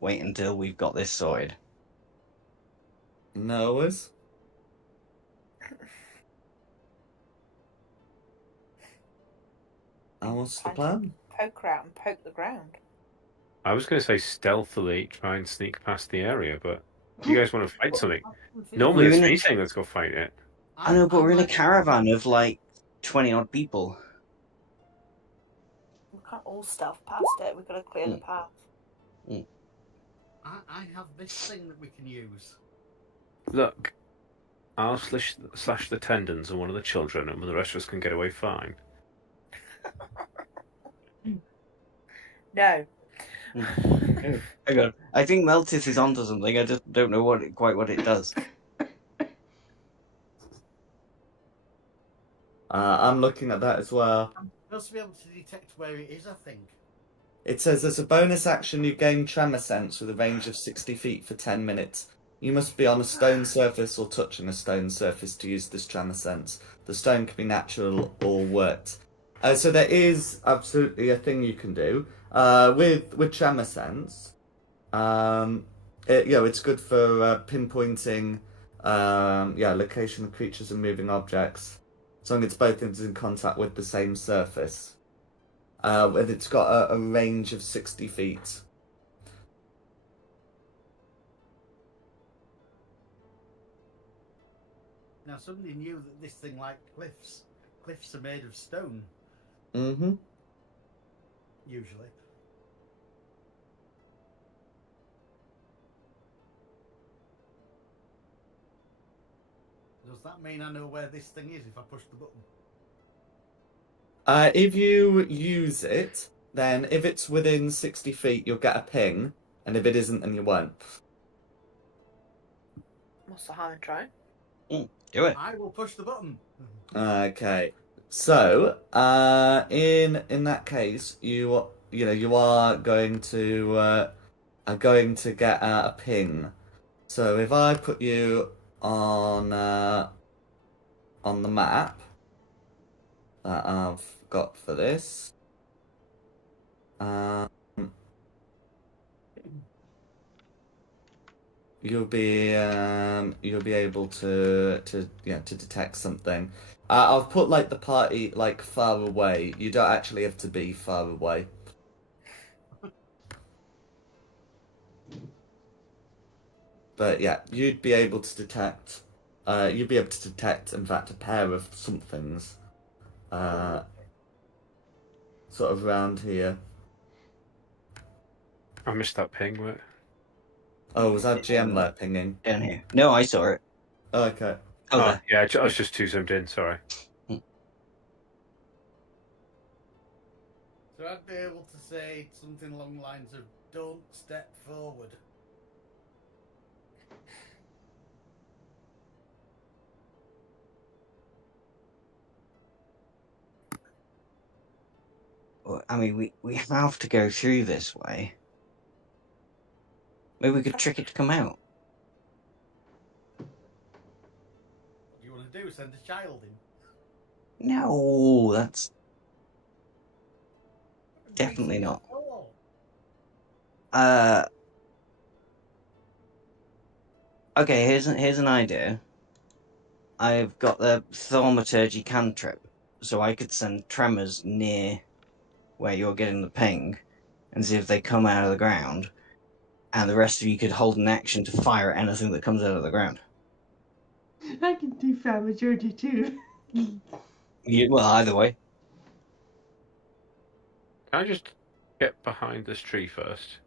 Wait until we've got this sorted. No worries. And what's the plan? Poke around and poke the ground. I was going to say stealthily try and sneak past the area, but you guys want to fight something? Normally We're it's in a- me saying let's go fight it. I know, but we're in a caravan of 20 odd people. We can't all stealth past it. We've got to clear the path. I have this thing that we can use. Look, I'll slash the tendons of one of the children, and the rest of us can get away fine. No. Hang on. I think Meltis is onto something. I just don't know quite what it does. I'm looking at that as well. I'm supposed to be able to detect where it is, I think. It says as a bonus action you gain tremor sense with a range of 60 feet for 10 minutes. You must be on a stone surface or touching a stone surface to use this tremor sense. The stone can be natural or worked. So there is absolutely a thing you can do with tremor sense. It's good for pinpointing location of creatures and moving objects, as long as both is in contact with the same surface. And it's got a range of 60 feet. Now, somebody knew that this thing liked cliffs. Cliffs are made of stone, Mm-hmm. usually. Does that mean I know where this thing is if I push the button? If you use it, then if it's within 60 feet, you'll get a ping, and if it isn't, then you won't. What's the harm in trying? Do it. I will push the button. Okay. So, in that case, you are going to get a ping. So if I put you on the map that I've got for this, you'll be able to detect something. I've put the party far away. You don't actually have to be far away. But yeah, you'd be able to detect. In fact, a pair of somethings. Sort of around here. I missed that ping. What? Oh, was that GM there pinging? Down here. No, I saw it. Oh, okay. Oh, Oh, there. yeah, I was just too zoomed in. Sorry. So I'd be able to say something along the lines of, don't step forward. I mean, we have to go through this way. Maybe we could trick it to come out. What do you want to do? Send a child in? No, that's definitely not. Okay, here's an idea. I've got the thaumaturgy cantrip, so I could send tremors near where you're getting the ping and see if they come out of the ground, and the rest of you could hold an action to fire at anything that comes out of the ground. I can do thaumaturgy too. Well, either way. Can I just get behind this tree first?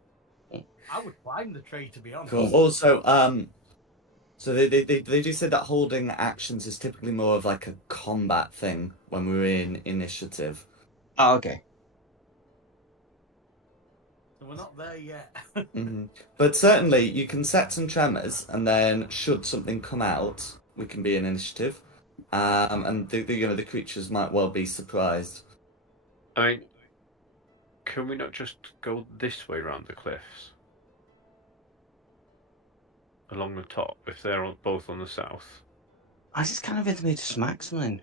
I would climb the tree, to be honest. Cool. Also, so they do say that holding actions is typically more of a combat thing when we're in initiative. Oh, okay. So we're not there yet. Mm-hmm. But certainly you can set some tremors, and then should something come out, we can be in initiative, and the creatures might well be surprised. I mean, can we not just go this way around the cliffs? Along the top, if they're both on the south. I just kind of in the mood to smack something.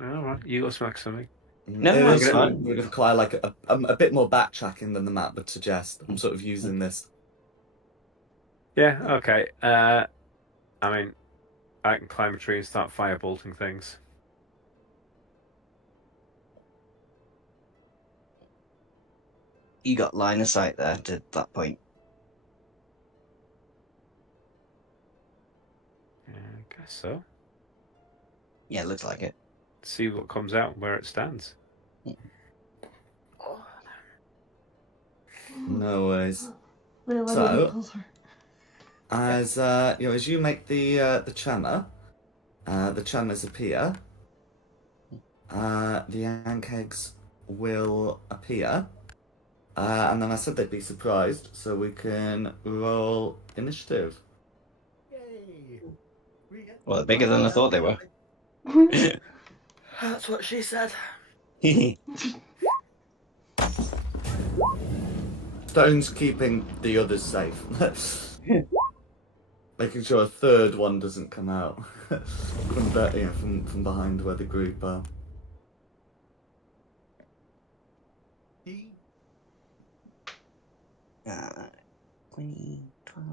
Alright, you go smack something. No, It that's is fine. would require like a bit more backtracking than the map would suggest. I'm sort of using this. Yeah, okay. I mean, I can climb a tree and start firebolting things. You got line of sight there to that point. Yeah, I guess so. Yeah, looks like it. See what comes out and where it stands. Oh, No worries. We're So- getting closer. As as you make the tremors appear, the yank eggs will appear, and then I said they'd be surprised, so we can roll initiative. Yay! Well, they're bigger than I thought they were. that's what she said. Stone's keeping the others safe. Making sure a third one doesn't come out from behind where the group are. He 20, 12.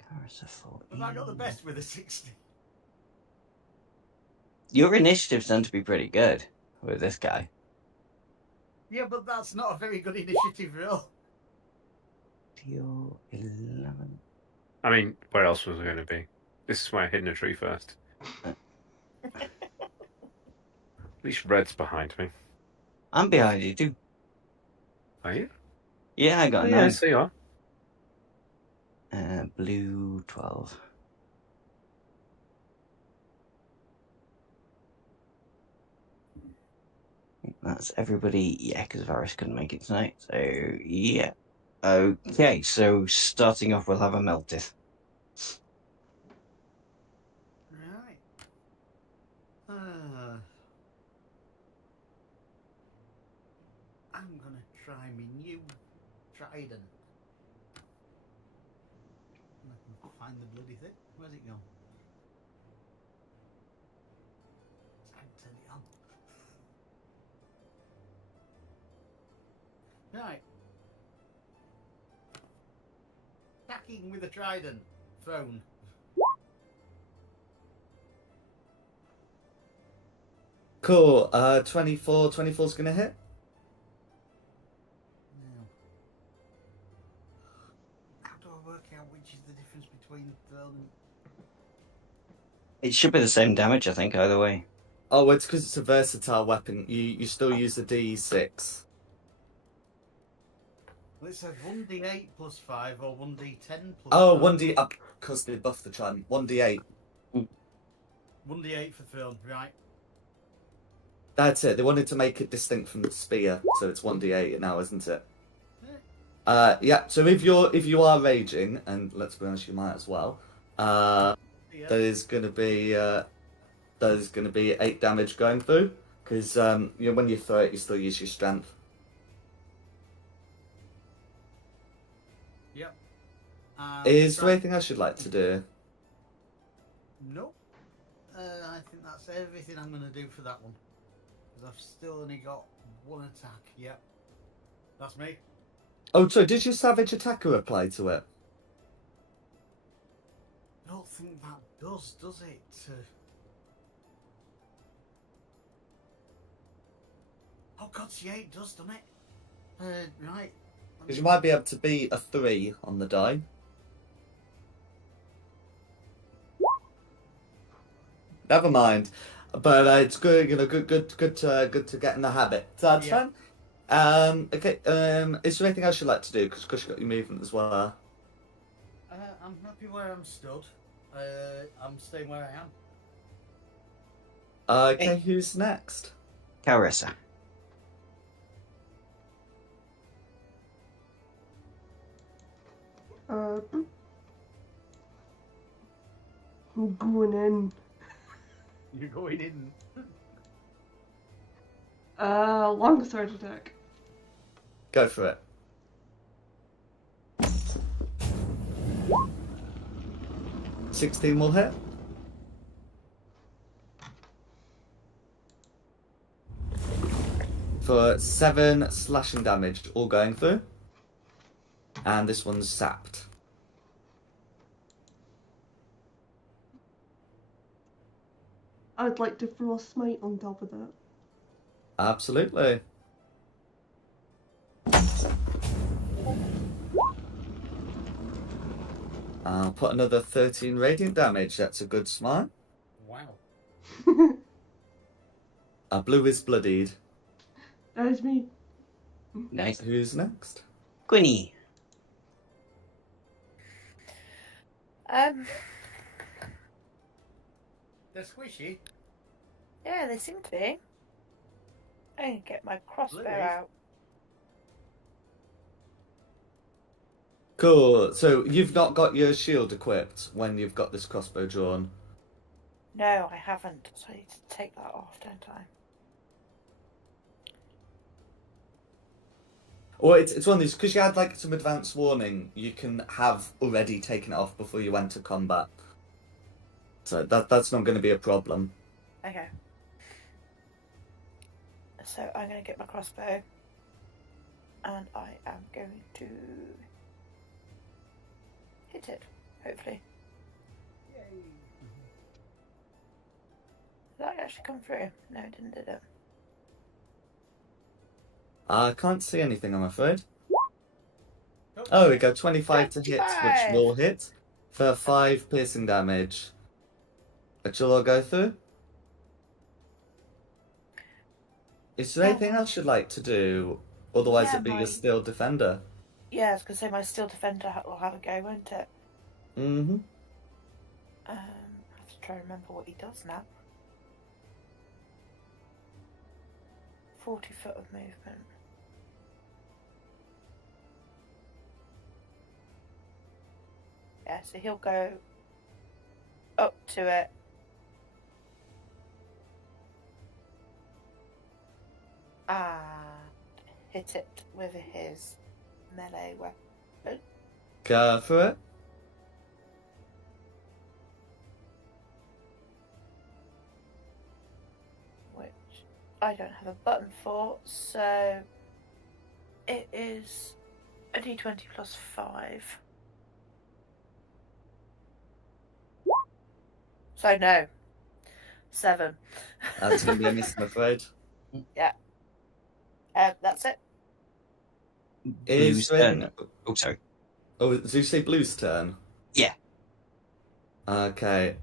Carissa 14. have I got the best with a 60? Your initiatives tend to be pretty good with this guy. Yeah, but that's not a very good initiative roll. Your 11. I mean, where else was I going to be? This is why I hid in a tree first. At least Red's behind me. I'm behind you too. Are you? Yeah, I got Oh, a yeah. 9. Yes, you are. Blue 12. That's everybody. Yeah, because Varys couldn't make it tonight. So, yeah. Okay, so starting off, we'll have a Meltith. Right. I'm gonna try my new trident. I can find the bloody thing. Where's it gone? I can turn it on. Right. Attacking with a trident. Phone. Cool. 24. 24's gonna hit. Now. How do I work out which is the difference between thrown and... It should be the same damage, I think, either way. Oh, it's because it's a versatile weapon. You still use the D6. Well, it says 1d8 plus 5 or 1d10 plus Oh, 5. 1D up because they buffed the trident. 1D8. 1d8 for thrown, right. That's it. They wanted to make it distinct from the spear, so it's 1D8 now, isn't it? Yeah. So if you are raging, and let's be honest, you might as well. Yeah. There's gonna be 8 damage going through because when you throw it, you still use your strength. Yep. Is there anything else you'd like to do? Nope. I think that's everything I'm going to do for that one. Because I've still only got one attack. Yep. That's me. Oh, so did your savage attacker apply to it? I don't think that does it? Oh, God, yeah, it does, doesn't it? Right. Because you might be able to beat a 3 on the die. Never mind. But it's good, good to get in the habit. So that's Yeah. fine. Okay. Is there anything else you'd like to do? Because you've got your movement as well. I'm happy where I'm stood. I'm staying where I am. Okay. Hey. Who's next? Carissa. I'm going in. You're going in. Longsword attack. Go for it. 16 will hit. for 7 slashing damage, all going through. And this one's sapped. I'd like to throw a smite on top of that. Absolutely. I'll put another 13 radiant damage. That's a good smite. Wow. Blue is bloodied. That is me. Nice. Who's next? Quinny. They're squishy. Yeah, they seem to be. I can get my crossbow Bluey. out. Cool. So you've not got your shield equipped when you've got this crossbow drawn. No, I haven't. So I need to take that off, don't I? Or it's one of these, because you had like some advance warning, you can have already taken it off before you went to combat. So that's not going to be a problem. Okay. So I'm going to get my crossbow. And I am going to hit it, hopefully. Yay. Did that actually come through? No, it didn't, did it? I can't see anything, I'm afraid. Oh, we go 25 to hit, which will hit for 5 piercing damage. Which will all go through. Is there anything else you'd like to do? Otherwise, Yeah, it'd be my- your steel defender. Yeah, I was going to say my steel defender will have a go, won't it? Mm-hmm. I have to try and remember what he does now. 40 foot of movement. Yeah, so he'll go up to it. And hit it with his melee weapon. Go for it. Which I don't have a button for, so it is a d20 plus 5. So no. 7. That's going to be a miss, I'm afraid. That's it. Blue's there any- turn. Oh, sorry. Oh, did you say Blue's turn? Yeah. Okay.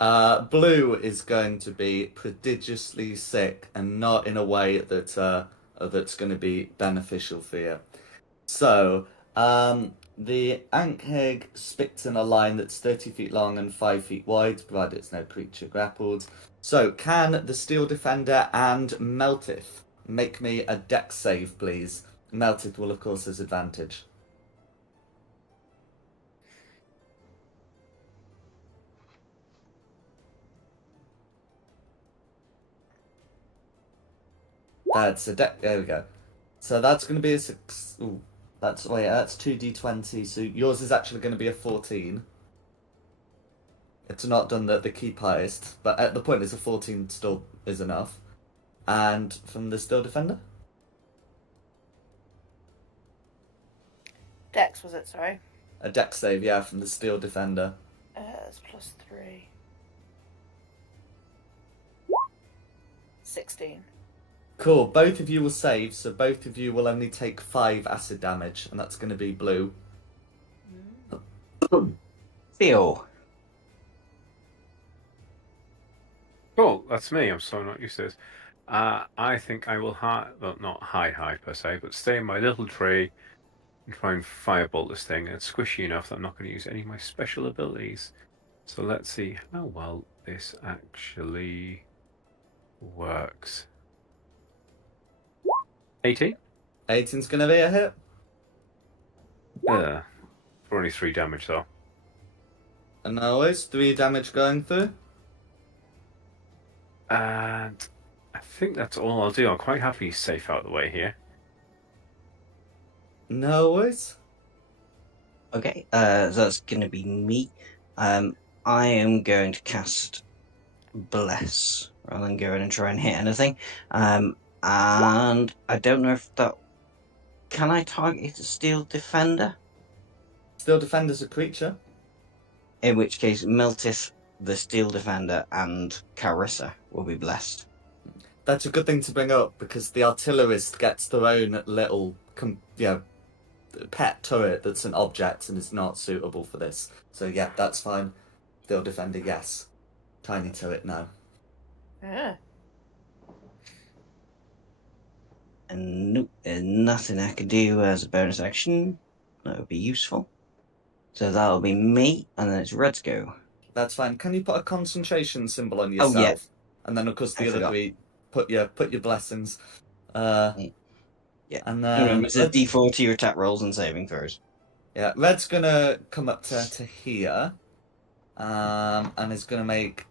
Blue is going to be prodigiously sick, and not in a way that that's going to be beneficial for you. So, the Ankheg spits in a line that's 30 feet long and 5 feet wide, provided it's no creature grappled. So, can the Steel Defender and Meltith make me a dex save, please? Meltith will, of course, have advantage. That's a deck. There we go. So that's going to be a 6. Ooh, that's 2d20. So yours is actually going to be a 14. It's not done the keep highest, but at the point is a 14 still is enough. And from the Steel Defender, Dex was it? Sorry. a dex save, yeah, from the Steel Defender. It's plus 3. 16. Cool. Both of you will save, so both of you will only take 5 acid damage, and that's going to be Blue. Theo. Cool, that's me. I'm so not used to this. I think I will not high per se, but stay in my little tree and try and firebolt this thing. And it's squishy enough that I'm not going to use any of my special abilities. So let's see how well this actually works. 18? 18's going to be a hit. For only 3 damage though. And always 3 damage going through. And I think that's all I'll do. I'm quite happy safe out of the way here. No worries. Okay, that's going to be me. I am going to cast Bless rather than go in and try and hit anything. And I don't know if that... Can I target a steel defender? Still defend as a creature. In which case, Miltis, the steel defender, and Carissa will be blessed. That's a good thing to bring up because the artillerist gets their own little, pet turret that's an object and is not suitable for this. So yeah, that's fine. Still defender, yes. Tiny turret, no. Yeah. And nope, there's nothing I could do as a bonus action that would be useful. So that'll be me, and then it's Red's go. That's fine. Can you put a concentration symbol on Oh, yourself? yeah. And then of course the I other forgot. three put your blessings. Yeah. And Remember, it's a then D4 to your attack rolls and saving throws. yeah, Red's gonna come up to here. And is gonna make,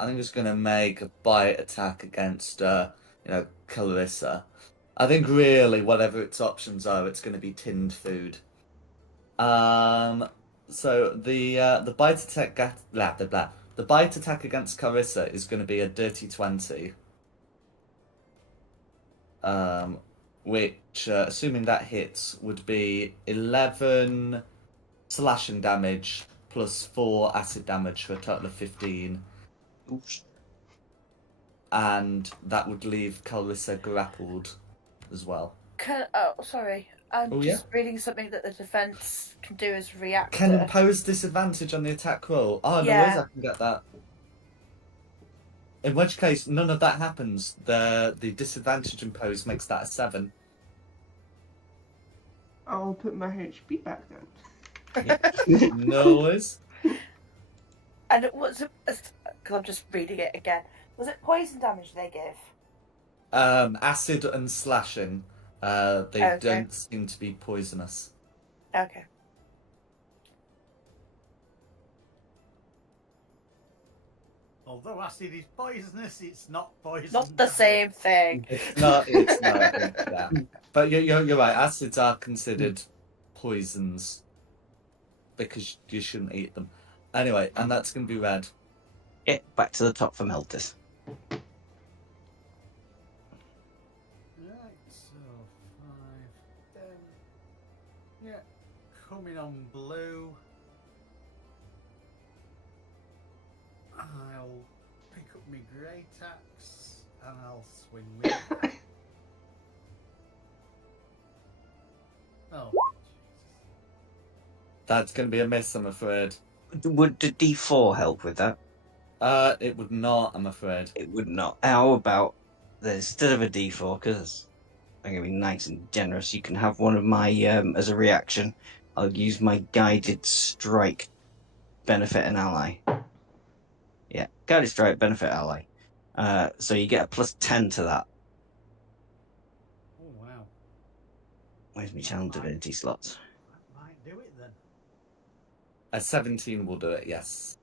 I think it's gonna make a bite attack against Clarissa. I think really whatever its options are, it's gonna be tinned food. So the bite attack the bite attack against Carissa is going to be a dirty 20. Which assuming that hits would be 11 slashing damage plus 4 acid damage for a total of 15. Oops. And that would leave Carissa grappled as well. Sorry. I'm Oh, just reading something that the defense can do as reactor. Can impose disadvantage on the attack roll. Oh, no Yeah. worries, I can get that. In which case, none of that happens. The disadvantage imposed makes that a 7. I'll put my HP back then. No worries. And it was, because I'm just reading it again. Was it poison damage they give? Acid and slashing. They Okay. don't seem to be poisonous. Okay. Although acid is poisonous, it's not poison. Not the same thing. It's not. Yeah. But you're right. Acids are considered poisons because you shouldn't eat them. Anyway, and that's going to be red. Yeah, back to the top for Miltis. Right, so 5, 10. Yeah, coming on blue. I'll pick up my great axe and I'll swing with it. Oh, That's going to be a miss, I'm afraid. Would the D4 help with that? It would not, I'm afraid. It would not. How about instead of a D4, because I'm going to be nice and generous, you can have one of my, as a reaction, I'll use my guided strike, benefit an ally. Yeah, guided strike, benefit ally. So you get a plus 10 to that. oh wow. Where's my channel divinity slots? That might do it then. A 17 will do it, yes.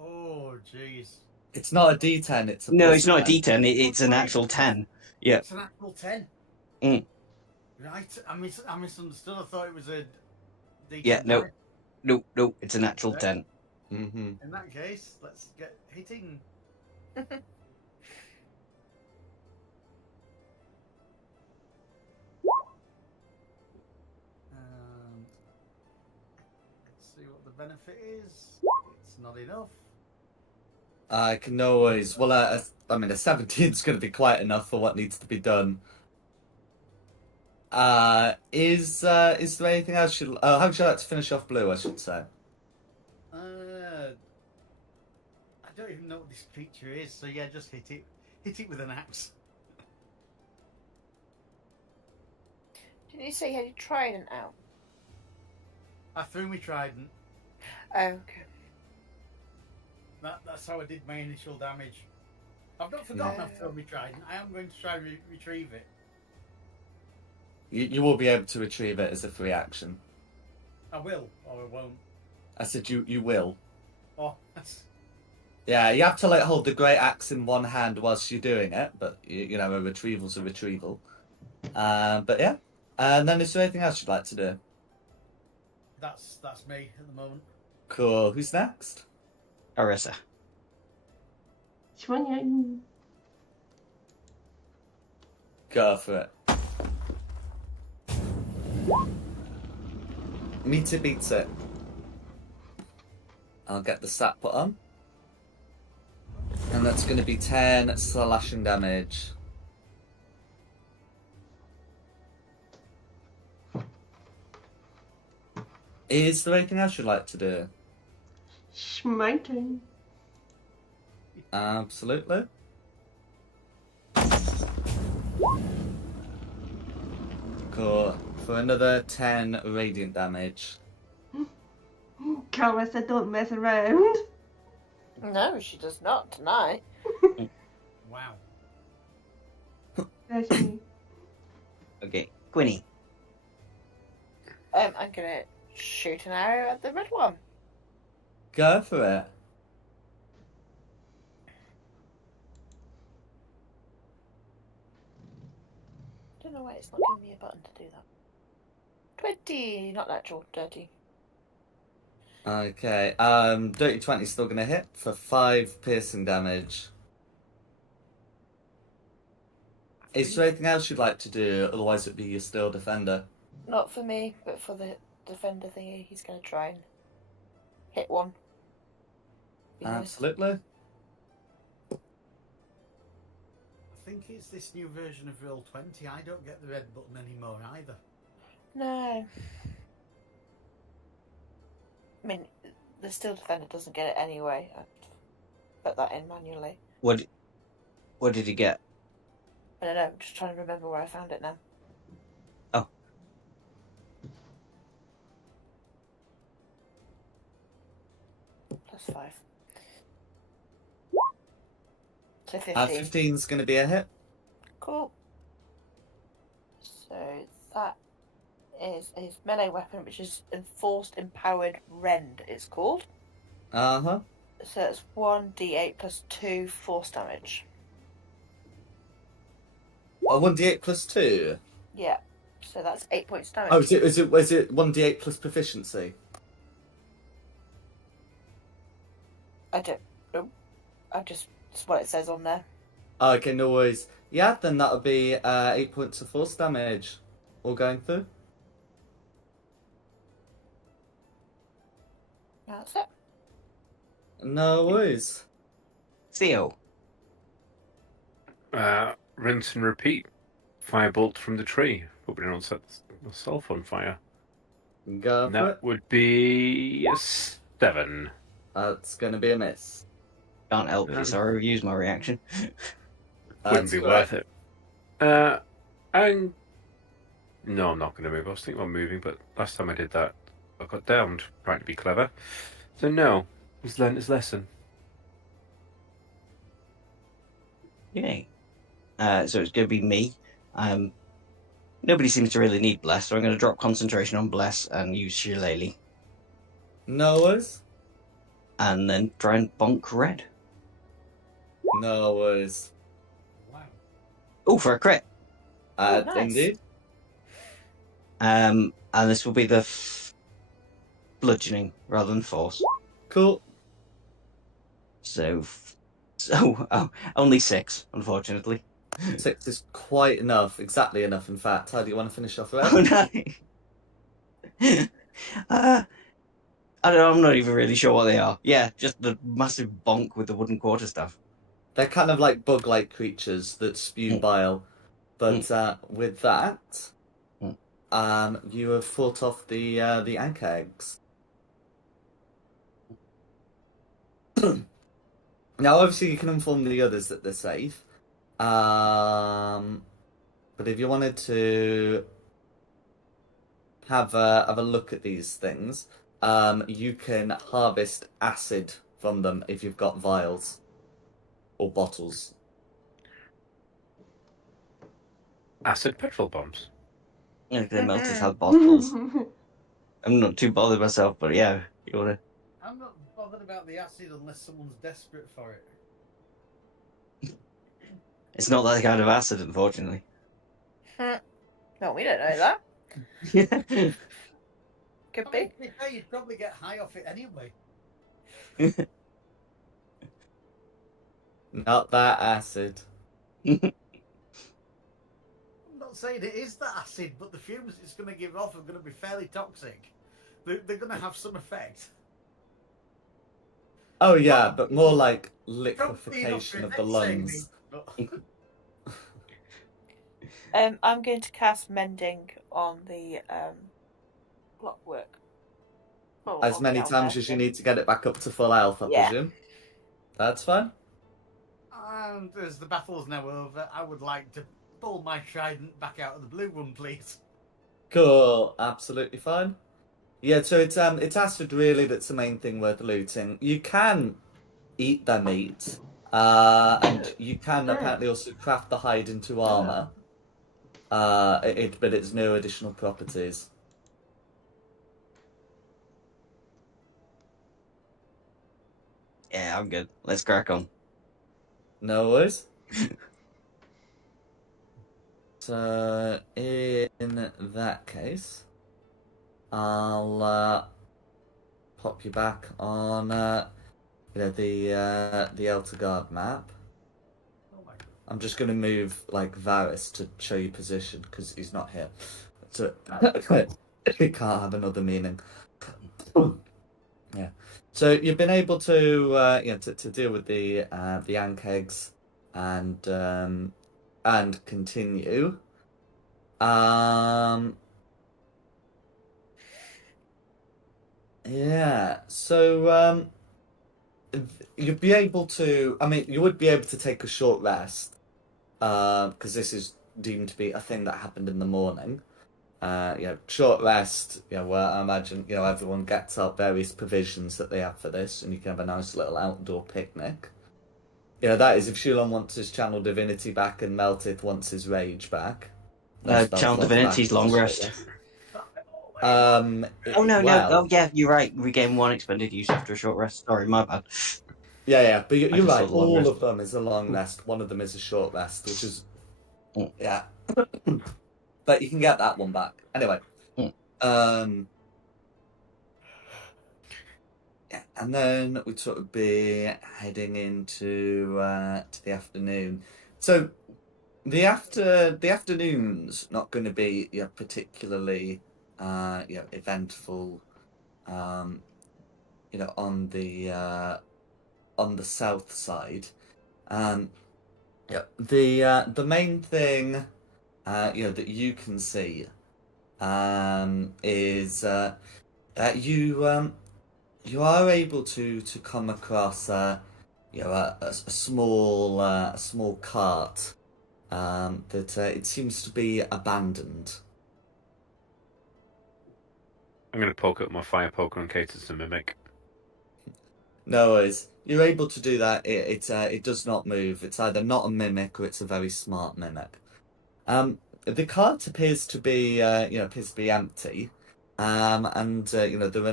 Oh jeez. It's not a D10, it's a No, plus it's not a 10. D10, it's an actual 10. Yeah. It's an actual 10. Mm. Right, I misunderstood. I thought it was a D10. Yeah, no. No, it's an actual 10. Mm-hmm. In that case, let's get hitting. Let's see what the benefit is. It's not enough. I can always. Well, I mean, a 17 is going to be quite enough for what needs to be done. Is there anything else? How would you like to finish off blue? I should say. I don't even know what this creature is, so yeah, just hit it. Hit it with an axe. Didn't you say you had your trident out? I threw my trident. Oh, okay. That's how I did my initial damage. I've not forgotten Yeah. I've thrown my trident. I am going to try and retrieve it. You will be able to retrieve it as a free action. I will, or I won't. I said you will. Oh, that's... Yeah, you have to like hold the great axe in one hand whilst you're doing it, but you know a retrieval's a retrieval. But yeah, and then is there anything else you'd like to do? That's me at the moment. Cool. Who's next? Arissa. Swinging. Go for it. Meter beats it. I'll get the stat put on. And that's going to be 10 slashing damage. Is there anything else you'd like to do? Smiting. Absolutely. Cool. For another 10 radiant damage. Karma said don't mess around. No, she does not tonight. Wow. That's me. Okay, Quinny. I'm gonna shoot an arrow at the red one. Go for it. Don't know why it's not giving me a button to do that. 20, not natural, dirty. Okay. Dirty 20 is still going to hit for 5 piercing damage. Is there anything else you'd like to do? Otherwise, it'd be your still defender. Not for me, but for the defender thingy, he's gonna try and hit one. Be nice. Absolutely. I think it's this new version of Roll20. I don't get the red button anymore either. No. I mean, the still defender doesn't get it anyway. I put that in manually. What did you get? I don't know, I'm just trying to remember where I found it now. Oh. +5. So 15. 15's going to be a hit. Cool. So that is his melee weapon, which is Enforced Empowered Rend, it's called. Uh-huh. So it's 1d8 plus 2 force damage. Oh, 1d8 plus 2. Yeah. So that's 8 points damage. Oh, is it 1d8 plus proficiency? I don't know. It's what it says on there. Okay, no worries. Yeah, then that'll be 8 points of force damage. All going through. That's it. No worries. Theo. Rinse and repeat. Firebolt from the tree. Hope we don't set myself on fire. Go And for it. that would be a 7. That's going to be a miss. Can't help you, sorry, I've used my reaction. Wouldn't be correct. worth it. And no, I'm not going to move. I was thinking about moving, but last time I did that, I got downed trying to be clever. So no, he's learned his lesson. Yay. So it's going to be me. Nobody seems to really need Bless, so I'm going to drop concentration on Bless and use Shillelagh. No worries. And then try and bonk Red. No worries. Wow. Oh, for a crit. Oh, nice. Indeed. And this will be the bludgeoning rather than force. Cool. So only 6, unfortunately. 6 is quite enough. Exactly enough, in fact. How do you want to finish off Red? Oh no. I don't know, I'm not even really sure what they are. Yeah, just the massive bonk with the wooden quarterstaff. They're kind of like bug-like creatures that spew bile. But with that, you have fought off the ank eggs. Now, obviously, you can inform the others that they're safe. But if you wanted to have a look at these things, you can harvest acid from them if you've got vials or bottles. Acid petrol bombs. Yeah, the melters have bottles. I'm not too bothered myself, but yeah, you wanna. I'm not bothered about the acid unless someone's desperate for it. It's not that kind of acid, unfortunately. No, we don't know that. Could I be. mean, to be fair, you'd probably get high off it anyway. Not that acid. I'm not saying it is that acid, but the fumes it's going to give off are going to be fairly toxic. They're going to have some effect. Oh yeah, but more like Probably enough liquefaction to of the affect me, lungs. but- I'm going to cast mending on the clockwork. Oh, As on the many times as you version. need to get it back up to full health, I Yeah. presume. That's fine. And as the battle's now over, I would like to pull my trident back out of the blue one, please. Cool, absolutely fine. Yeah, so it's acid really that's the main thing worth looting. You can eat their meat, and you can apparently also craft the hide into armor. But it's no additional properties. Yeah, I'm good. Let's crack on. No worries. So in that case, I'll pop you back on the Eltergard map. Oh my god. I'm just gonna move like Varys to show you position because he's not here. So it can't have another meaning. Yeah. So you've been able to to deal with the Ankegs and continue. Yeah. So you'd be able to. I mean, you would be able to take a short rest because this is deemed to be a thing that happened in the morning. Short rest, where I imagine, everyone gets up various provisions that they have for this, and you can have a nice little outdoor picnic. That is if Shulon wants his channel divinity back and Meltith wants his rage back. No spell Channel slots Divinity's back, long it's a rest. short rest. Oh no, Well, oh yeah, you're right. Regain 1 expended use after a short rest. Sorry, my bad. yeah, but I you're just right. thought the long All rest. of them is a long rest. One of them is a short rest, which is Mm. yeah. But you can get that one back anyway. Mm. Yeah, and then we'd sort of be heading into to the afternoon. So the afternoon's not going to be particularly eventful. On the south side. The main thing that you can see is you are able to come across a small cart that it seems to be abandoned. I'm going to poke up my fire poker in case it's a mimic. No worries. You're able to do that. It does not move. It's either not a mimic or it's a very smart mimic. The cart appears to be empty. And there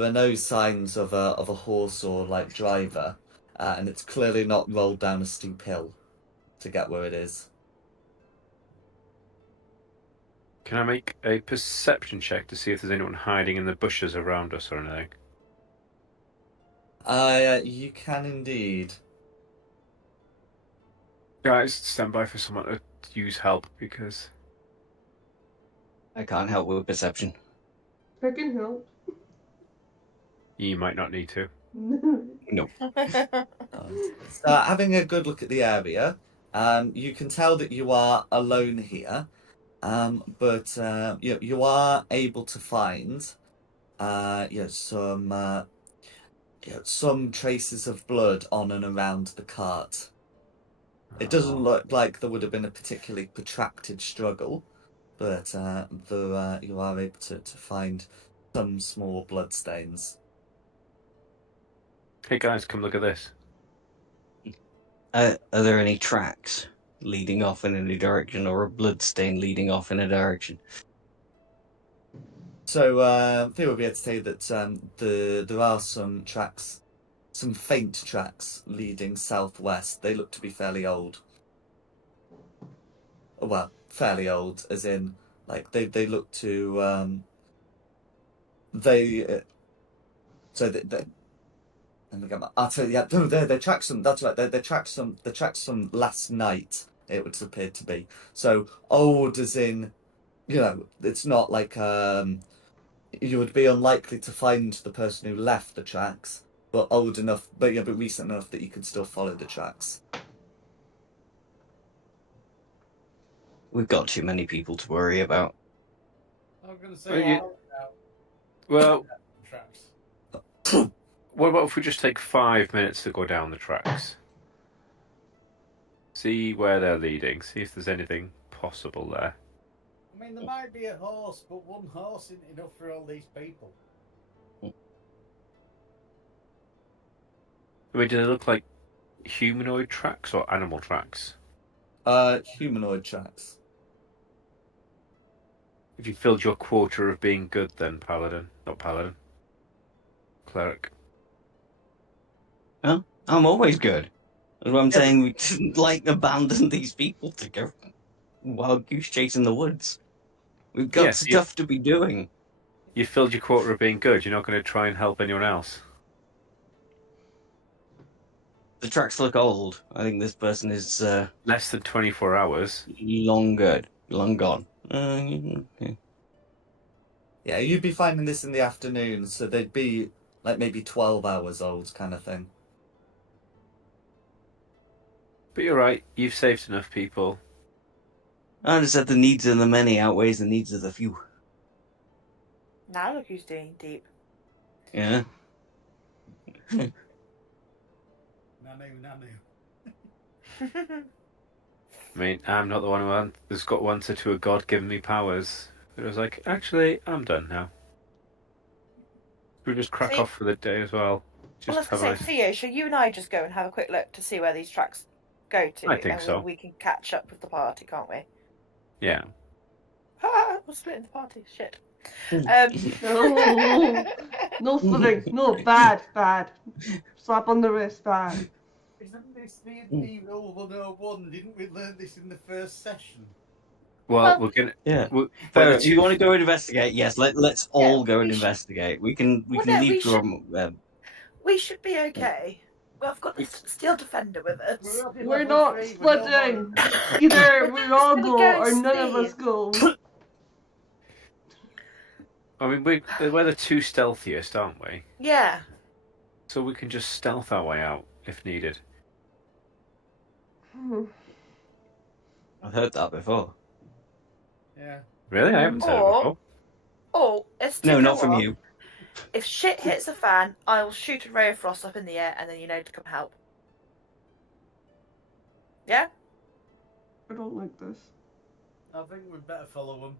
are no signs of a horse or like driver, and it's clearly not rolled down a steep hill to get where it is. Can I make a perception check to see if there's anyone hiding in the bushes around us or anything? You can indeed. Guys, stand by for someone to use help because I can't help with perception. I can help. you might not need to. No. So, having a good look at the area, you can tell that you are alone here, but you are able to find some traces of blood on and around the cart. It doesn't look like there would have been a particularly protracted struggle, but you are able to find some small bloodstains. Hey guys, come look at this. Are there any tracks leading off in any direction, or a bloodstain leading off in a direction? So Theo will be able to tell you that there are some tracks, some faint tracks leading southwest. They look to be fairly old. Well, fairly old, as in like they look to so that Let me get my. I'll tell you. Yeah, no, they tracked some. That's right. They tracked some. They tracked some last night. It would appear to be so old, as in, it's not like you would be unlikely to find the person who left the tracks, but old enough, but recent enough that you could still follow the tracks. We've got too many people to worry about. I'm going to Well, say Well, tracks. what about if we just take 5 minutes to go down the tracks? See where they're leading. See if there's anything possible there. I mean, there might be a horse, but one horse isn't enough for all these people. I mean, do they look like humanoid tracks or animal tracks? Humanoid tracks. If you filled your quota of being good, then paladin, not paladin, cleric. Huh? I'm always good. That's what I'm saying. We didn't abandon these people to go wild goose chase in the woods. We've got Yes, stuff to be doing. You filled your quota of being good. You're not going to try and help anyone else. The tracks look old. I think this person is Less than 24 hours. long gone. Okay. Yeah, you'd be finding this in the afternoon, so they'd be like maybe 12 hours old, kind of thing. But you're right. You've saved enough people. I just said the needs of the many outweighs the needs of the few. Now look who's doing deep. Yeah. Nanu. I mean, I'm not the one who's got one to a god giving me powers. It was like, actually, I'm done now. We just crack See- off for the day as well. Well, Just let's have a say, nice... Theo, shall you and I just go and have a quick look to see where these tracks go to? I think and so. We can catch up with the party, can't we? Yeah. We're splitting the party. Shit. No, no splitting. No, bad. Slap on the wrist, bad. Isn't this the rule 101? Didn't we learn this in the first session? Well, we're gonna. Yeah. Whether But you want to go and investigate? Yes. Let's all go and we should- investigate. We can Well, no, leave we Drum. We should be okay. Well, I've got the Steel Defender with us. We're not splitting. Either we all Can we go go or and none of see? us go. I mean, we're the two stealthiest, aren't we? Yeah. So we can just stealth our way out if needed. I've heard that before. Yeah. Really? I haven't said it Or- before. Oh, it's No, not from you. If shit hits the fan, I'll shoot a ray of frost up in the air, and then you know to come help. Yeah. I don't like this. I think we'd better follow them.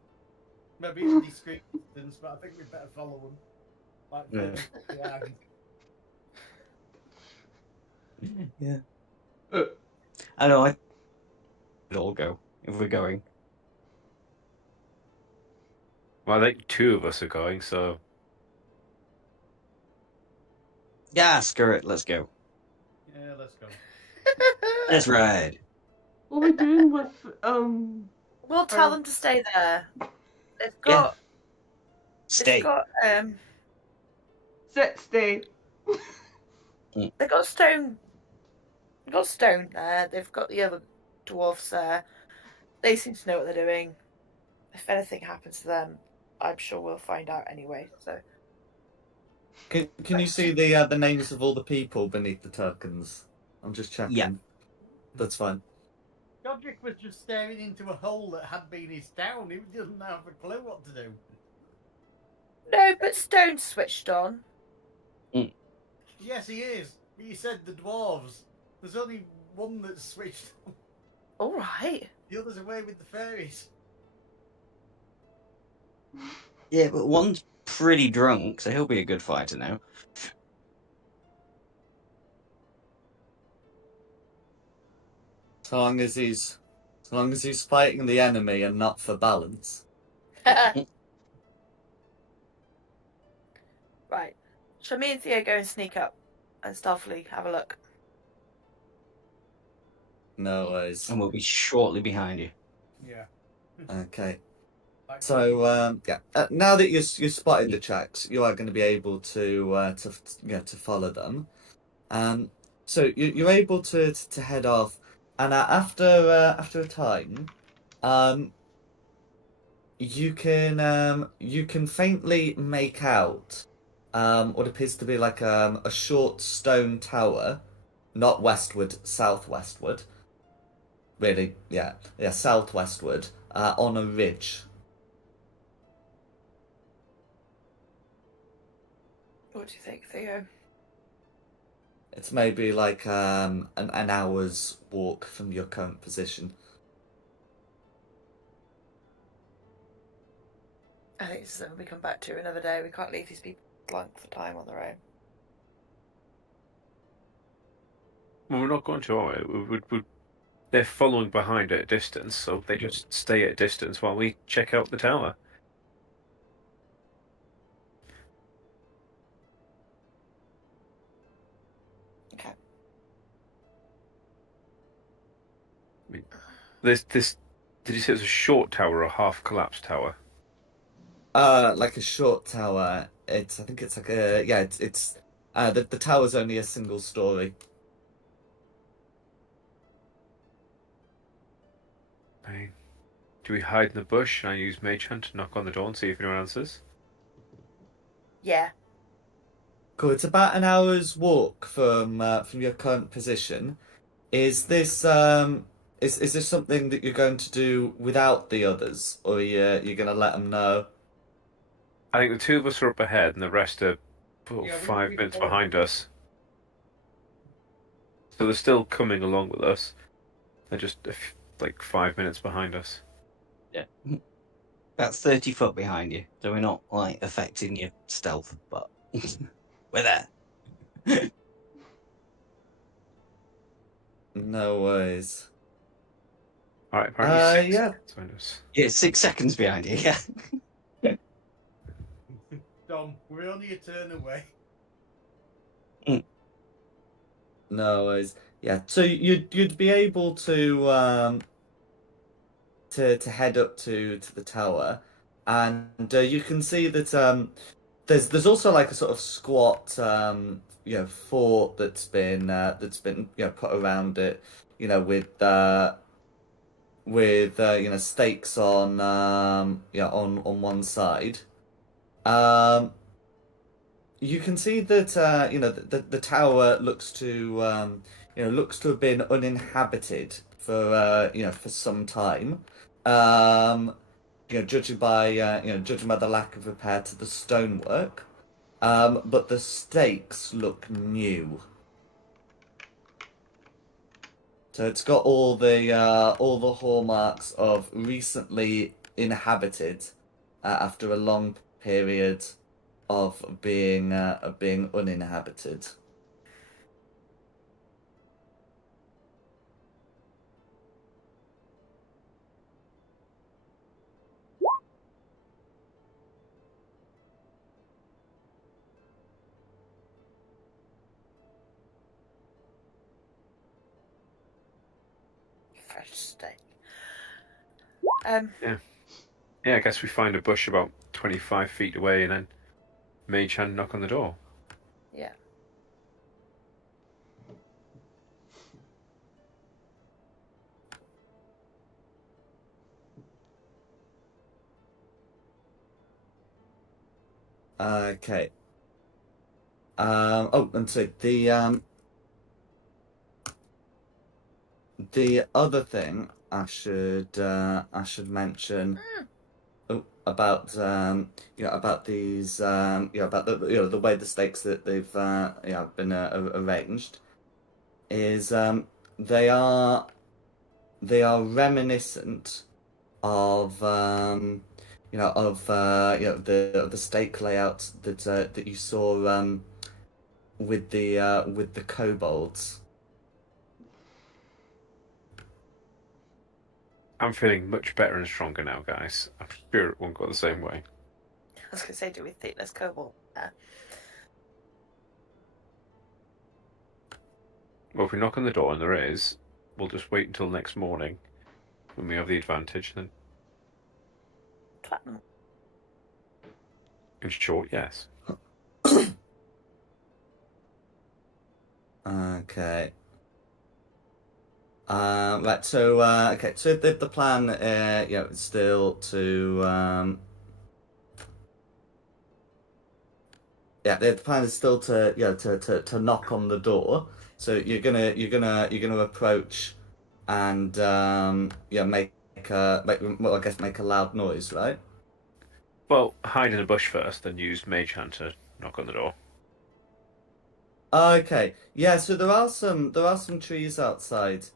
Maybe it's a discreet distance, but I think we'd better follow them. Like, Yeah. I know. We'd all go if we're going. Well, I think two of us are going, so Yeah, screw it. Let's go. Yeah, let's go. Let's ride. What are we doing with We'll tell them to stay there. They've got. Stay. They've got stay? They've got stone. They've got stone there. They've got the other dwarfs there. They seem to know what they're doing. If anything happens to them, I'm sure we'll find out anyway. So. Can you see the names of all the people beneath the tokens? I'm just checking. Yeah. That's fine. Godric was just staring into a hole that had been his town. He doesn't have a clue what to do. No, but Stone's switched on. Yes, he is. But you said the dwarves. There's only one that's switched on. All right. The other's away with the fairies. Yeah, but one's pretty drunk, so he'll be a good fighter now. So long as he's fighting the enemy and not for balance. Right. Shall me and Theo go and sneak up and stealthily have a look? No worries. And we'll be shortly behind you. Yeah. Okay. Like, So now that you've spotted the tracks, you are going to be able to follow them. So you're able to head off, and after a time, um, you can faintly make out what appears to be like a short stone tower, not westward, southwestward. Really, yeah, southwestward, on a ridge. What do you think, Theo? It's maybe like an hour's walk from your current position. I think this is something we come back to another day. We can't leave these people blank for time on their own. Well, we're not going to, are we? They're following behind at a distance, so they just stay at a distance while we check out the tower. Okay. I mean, this. Did you say it was a short tower or a half-collapsed tower? Like a short tower. I think it's like a yeah. The tower's only a single story. I mean, do we hide in the bush and I use Mage Hand to knock on the door and see if anyone answers? Yeah. Cool. It's about an hour's walk from your current position. Is this something that you're going to do without the others, or you're gonna let them know? I think the two of us are up ahead and the rest are Yeah, 5 minutes behind us. So they're still coming along with us. They're just like 5 minutes behind us. Yeah. About 30 foot behind you. So we're not like affecting your stealth, but we're there. No worries. All right, apparently 6 Yeah. minutes behind us. Yeah, 6 seconds behind you, yeah. Dom, we're only a turn away. No worries. Yeah. So you'd be able to head up to the tower, and you can see that there's also like a sort of squat fort that's been put around it, with stakes on one side. Um, you can see that the tower looks to have been uninhabited for some time. Um, judging by the lack of repair to the stonework. But the stakes look new. So it's got all the hallmarks of recently inhabited after a long period of being uninhabited. Fresh steak. Yeah, I guess we find a bush about 25 feet away and then Mage Hand knock on the door. Yeah. Okay. And so the other thing I should mention about about these about the way the stakes that they've been arranged is they are reminiscent of the stake layouts that you saw with the kobolds. I'm feeling much better and stronger now, guys. I'm sure it won't go the same way. I was going to say, do we think there's cobalt there? Well, if we knock on the door and there is, we'll just wait until next morning when we have the advantage. Then, Platinum. in short, yes. Okay. Right. So, okay. So the plan, is still to, the plan is still to, to knock on the door. So you're gonna approach, and well, I guess make a loud noise, right? Well, hide in a bush first, then use Mage Hand to knock on the door. Okay. Yeah. So there are some trees outside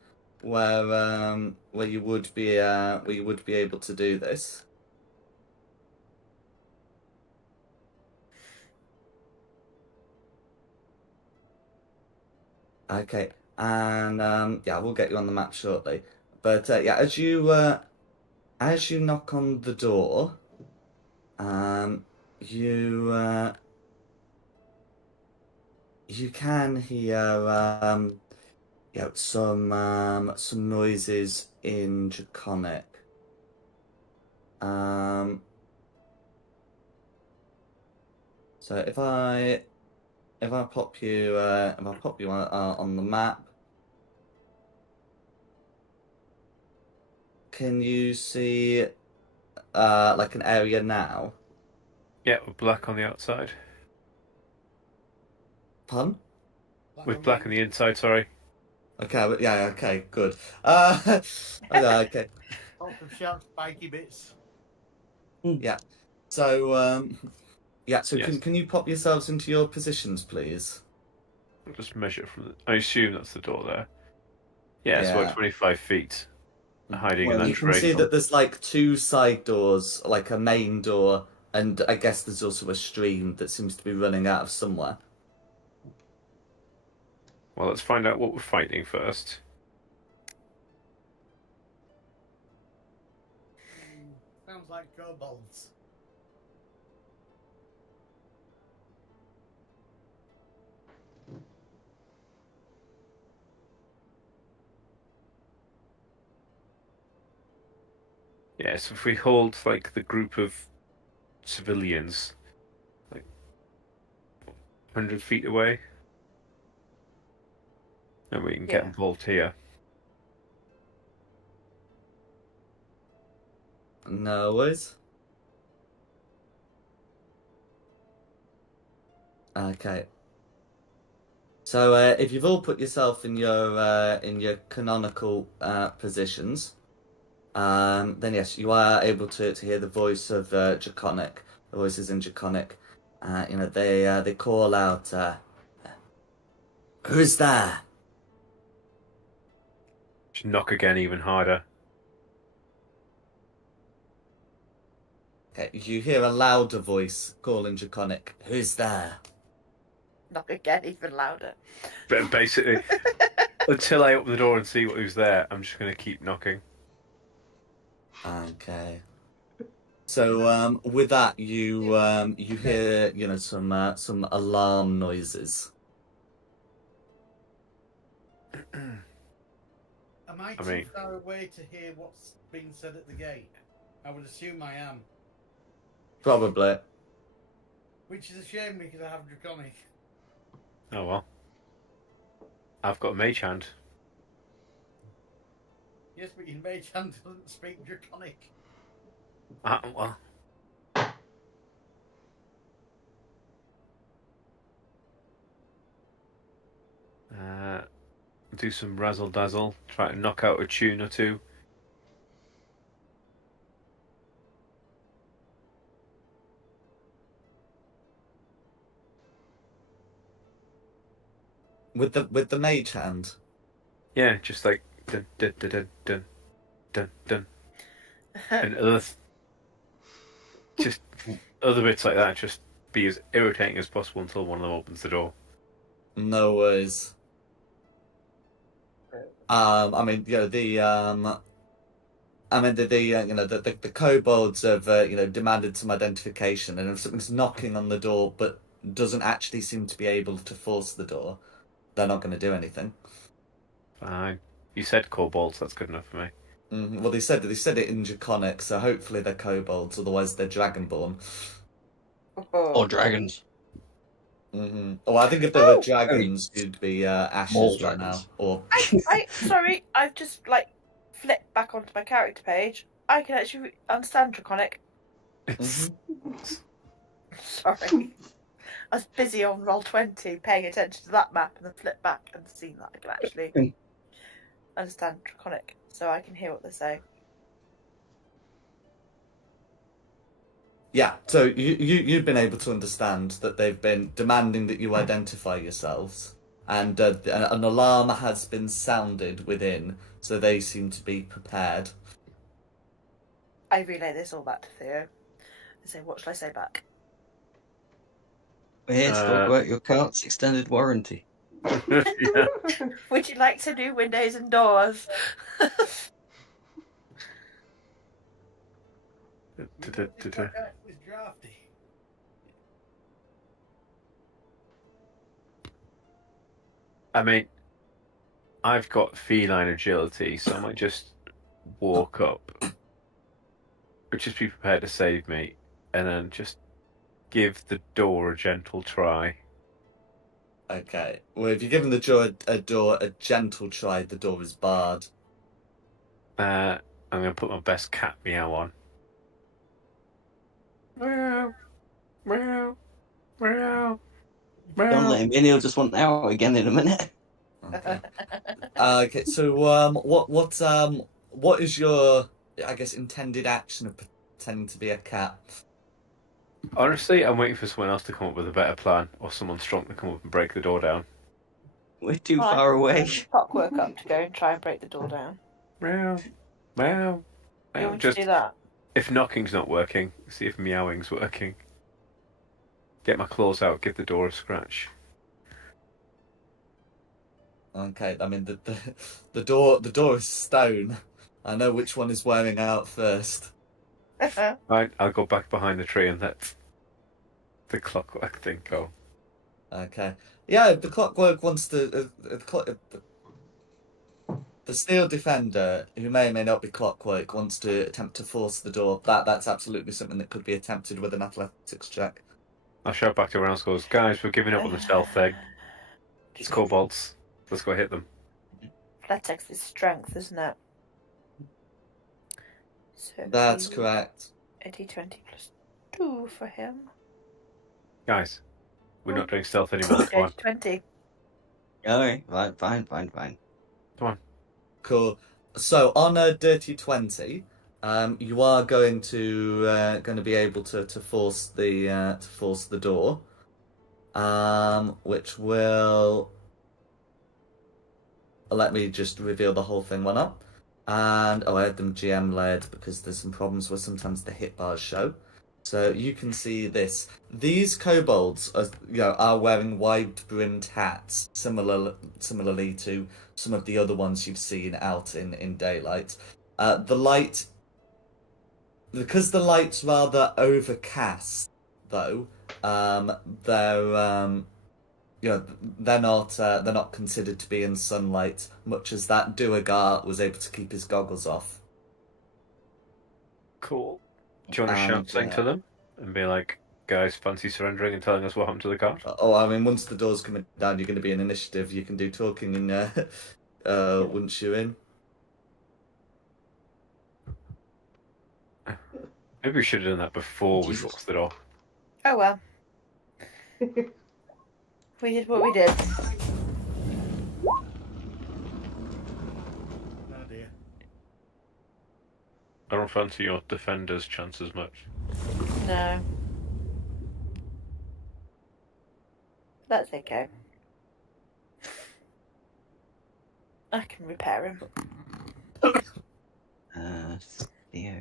where you would be able to do this. Okay, and we'll get you on the map shortly. But as you knock on the door, um, you you can hear some noises in Draconic. So if I pop you on the map, can you see like an area now? Yeah, with black on the outside. Pun? With black on the inside, sorry. Okay, yeah, okay, good. Okay, Lots of sharp spiky bits. yeah. So, so Yes. can you pop yourselves into your positions, please? I'll just measure from the... I assume that's the door there. Yeah, it's Yeah. about 25 feet. Hiding in Well, that you can tree. see that there's like two side doors, like a main door, and I guess there's also a stream that seems to be running out of somewhere. Well, let's find out what we're fighting first. Sounds like kobolds. Yeah, so if we hold like the group of civilians like 100 feet away, then we can get Yeah. involved here. No worries. Okay. So if you've all put yourself in your canonical positions, then yes, you are able to hear the voice of Draconic. The voices in Draconic. They call out, "Who's there?" Just knock again even harder. Okay, you hear a louder voice calling Draconic, "Who's there?" Knock again, even louder. But basically, until I open the door and see who's there, I'm just going to keep knocking. Okay. So with that, you hear some alarm noises. Am I too mean- far away to hear what's being said at the gate? I would assume I am. Probably. Which is a shame because I have Draconic. Oh well. I've got a Mage Hand. Yes, but your mage hand doesn't speak Draconic. Well. Do some razzle dazzle. Try to knock out a tune or two. With the mage hand. Yeah, just like dun dun dun dun dun dun dun, and just other bits like that. Just be as irritating as possible until one of them opens the door. No worries. I mean, the kobolds have demanded some identification, and if something's knocking on the door but doesn't actually seem to be able to force the door, they're not going to do anything. Fine. You said kobolds. That's good enough for me. Well, they said it in Draconic, so hopefully they're kobolds. Otherwise, they're dragonborn. Or dragons. Mm-hmm. Oh, I think if there were dragons, you'd be Small ashes right now. dragons. Or Sorry, I've just flipped back onto my character page. I can actually understand Draconic. It's Sorry. I was busy on Roll20 paying attention to that map and then flipped back and seen that I can actually understand Draconic, so I can hear what they're saying. yeah, so you've been able to understand that they've been demanding that you identify yourselves, and an alarm has been sounded within, so they seem to be prepared. I relay this all back to Theo. I say, what shall I say back? We're here to talk about your cart's extended warranty. yeah. Would you like some new windows and doors? It's drafty. I mean, I've got feline agility, so I might just walk up, but just be prepared to save me, and then just give the door a gentle try. Okay. Well, if you're giving the door a gentle try, the door is barred. I'm going to put my best cat meow on. Meow, meow, meow, meow. Don't let him in, he'll just want out again in a minute. Okay. Okay. So, what is your, I guess, intended action of pretending to be a cat? Honestly, I'm waiting for someone else to come up with a better plan, or someone strong to come up and break the door down. We're too Right. far away. Clockwork up to go and try and break the door down. Meow, meow, You meow. want to Just do that? if knocking's not working, see if meowing's working. Get my claws out, give the door a scratch. Okay. I mean, the door is stone. I know which one is wearing out first. Right, I'll go back behind the tree and let the clockwork thing go. Okay. Yeah, if the clockwork wants to. The steel defender, who may or may not be clockwork, wants to attempt to force the door. That's absolutely something that could be attempted with an athletics check. I'll shout back to everyone else, goes, guys, we're giving up on the stealth thing. It's kobolds. Let's go hit them. Athletics is strength, isn't it? So That's correct. A d20 plus 2 for him. Guys, we're not doing stealth anymore. Come on. 20. Alright, fine. Come on. Cool. So on a dirty 20, you are going to be able to force the door, which will let me just reveal the whole thing one up. And I had them GM led because there's some problems where sometimes the hit bars show. So you can see this. These kobolds are wearing wide-brimmed hats, similarly to some of the other ones you've seen out in daylight. The light, because the light's rather overcast, though, they're not considered to be in sunlight, much as that Duergar was able to keep his goggles off. Cool. Do you want to shout something to them? And be like, guys, fancy surrendering and telling us what happened to the cart? Oh, I mean, once the door's coming down, you're going to be in initiative. You can do talking once you're in. Maybe we should have done that before we forced the door. Oh well. We did what we did. Oh dear. I don't fancy your defender's chances much. No. That's okay. I can repair him. Theo.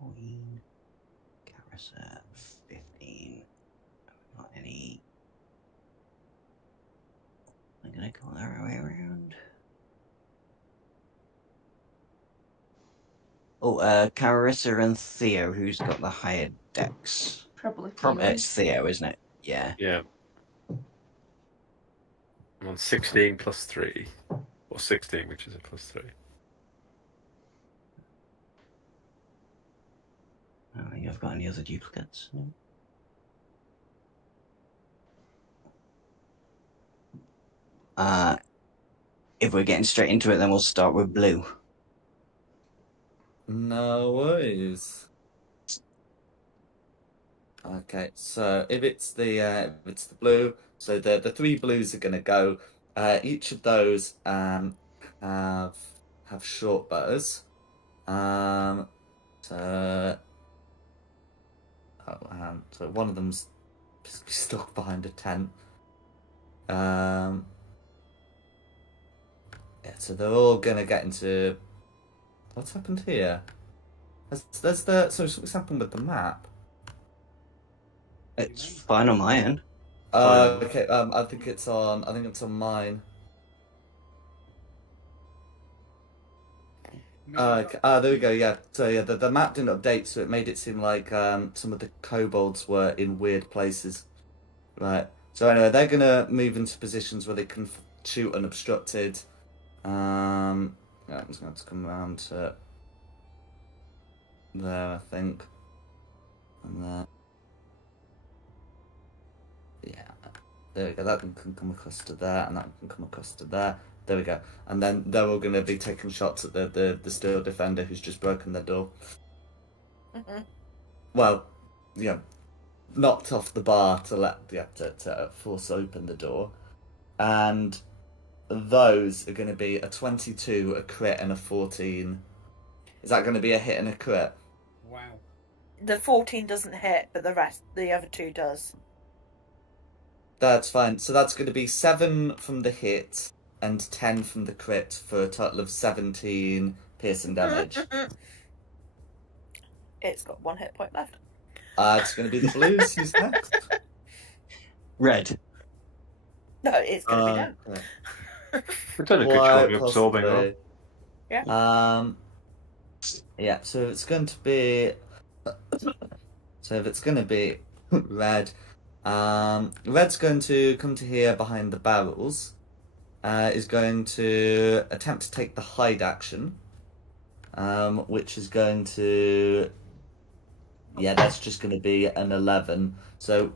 14. Carissa, 15. Not any. I'm gonna go the other way around. Oh, Carissa and Theo, who's got the higher dex? Probably It's Theo, isn't it? Yeah. Yeah. I'm on 16 plus 3. Or 16, which is a plus 3. I don't think I've got any other duplicates. No. If we're getting straight into it, then we'll start with blue. No worries. Okay, so if it's the blue, so the three blues are gonna go. Each of those have short bows. So so one of them's stuck behind a tent. Yeah, so they're all gonna get into. What's happened here? What's happened with the map? It's fine on my end. Fine. Okay. I think it's on mine. Okay. There we go. Yeah. So yeah, the map didn't update, so it made it seem like some of the kobolds were in weird places. Right. So anyway, they're gonna move into positions where they can shoot unobstructed. Yeah, I'm just going to come around to there, I think, and then yeah, there we go. That one can come across to there, and that one can come across to there. There we go. And then they're all going to be taking shots at the steel defender who's just broken their door. Well, yeah, knocked off the bar to force open the door, and those are going to be a 22, a crit, and a 14. Is that going to be a hit and a crit? Wow. The 14 doesn't hit, but the other two does. That's fine. So that's going to be 7 from the hit and 10 from the crit for a total of 17 piercing damage. It's got 1 hit point left. It's going to be the blues. Who's next? Red. No, it's going to be them. Okay. We've done a good Quite job of absorbing possibly. them. Yeah. Yeah. So it's going to be. So if it's going to be red, red's going to come to here behind the barrels. Is going to attempt to take the hide action, which is going to. Yeah, that's just going to be an 11. So,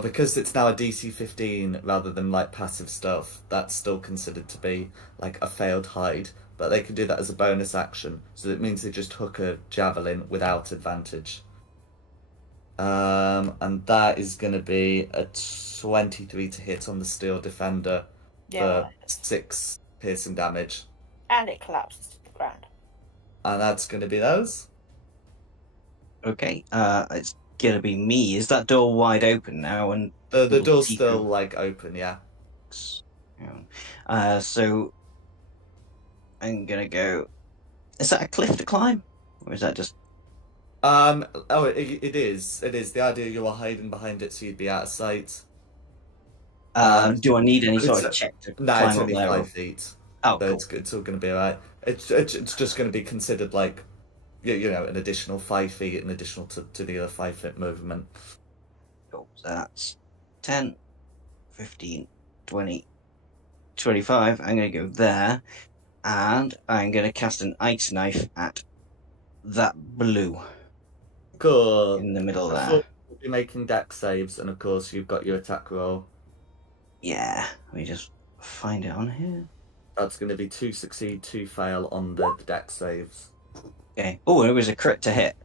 because it's now a DC 15 rather than like passive stuff, that's still considered to be like a failed hide. But they can do that as a bonus action, so it means they just hook a javelin without advantage. And that is going to be a 23 to hit on the steel defender for 6 piercing damage. And it collapses to the ground. And that's going to be those. Okay. It's gonna be me. Is that door wide open now? And The door's still like open, yeah. So I'm gonna go. Is that a cliff to climb, or is that just? It is. It is. The idea you were hiding behind it so you'd be out of sight. Do I need any sort of check to No, climb it's up only there? 5 feet. Oh, So cool. it's all going to be alright. It's just going to be considered like, you know, an additional 5 feet, an additional to the other 5 foot movement. Cool. So that's 10, 15, 20, 25. I'm going to go there, and I'm going to cast an ice knife at that blue Cool. in the middle there. You'll be making dex saves, and of course you've got your attack roll. Yeah, let me just find it on here. That's going to be 2 succeed, 2 fail on the dex saves. Okay. Oh, it was a crit to hit.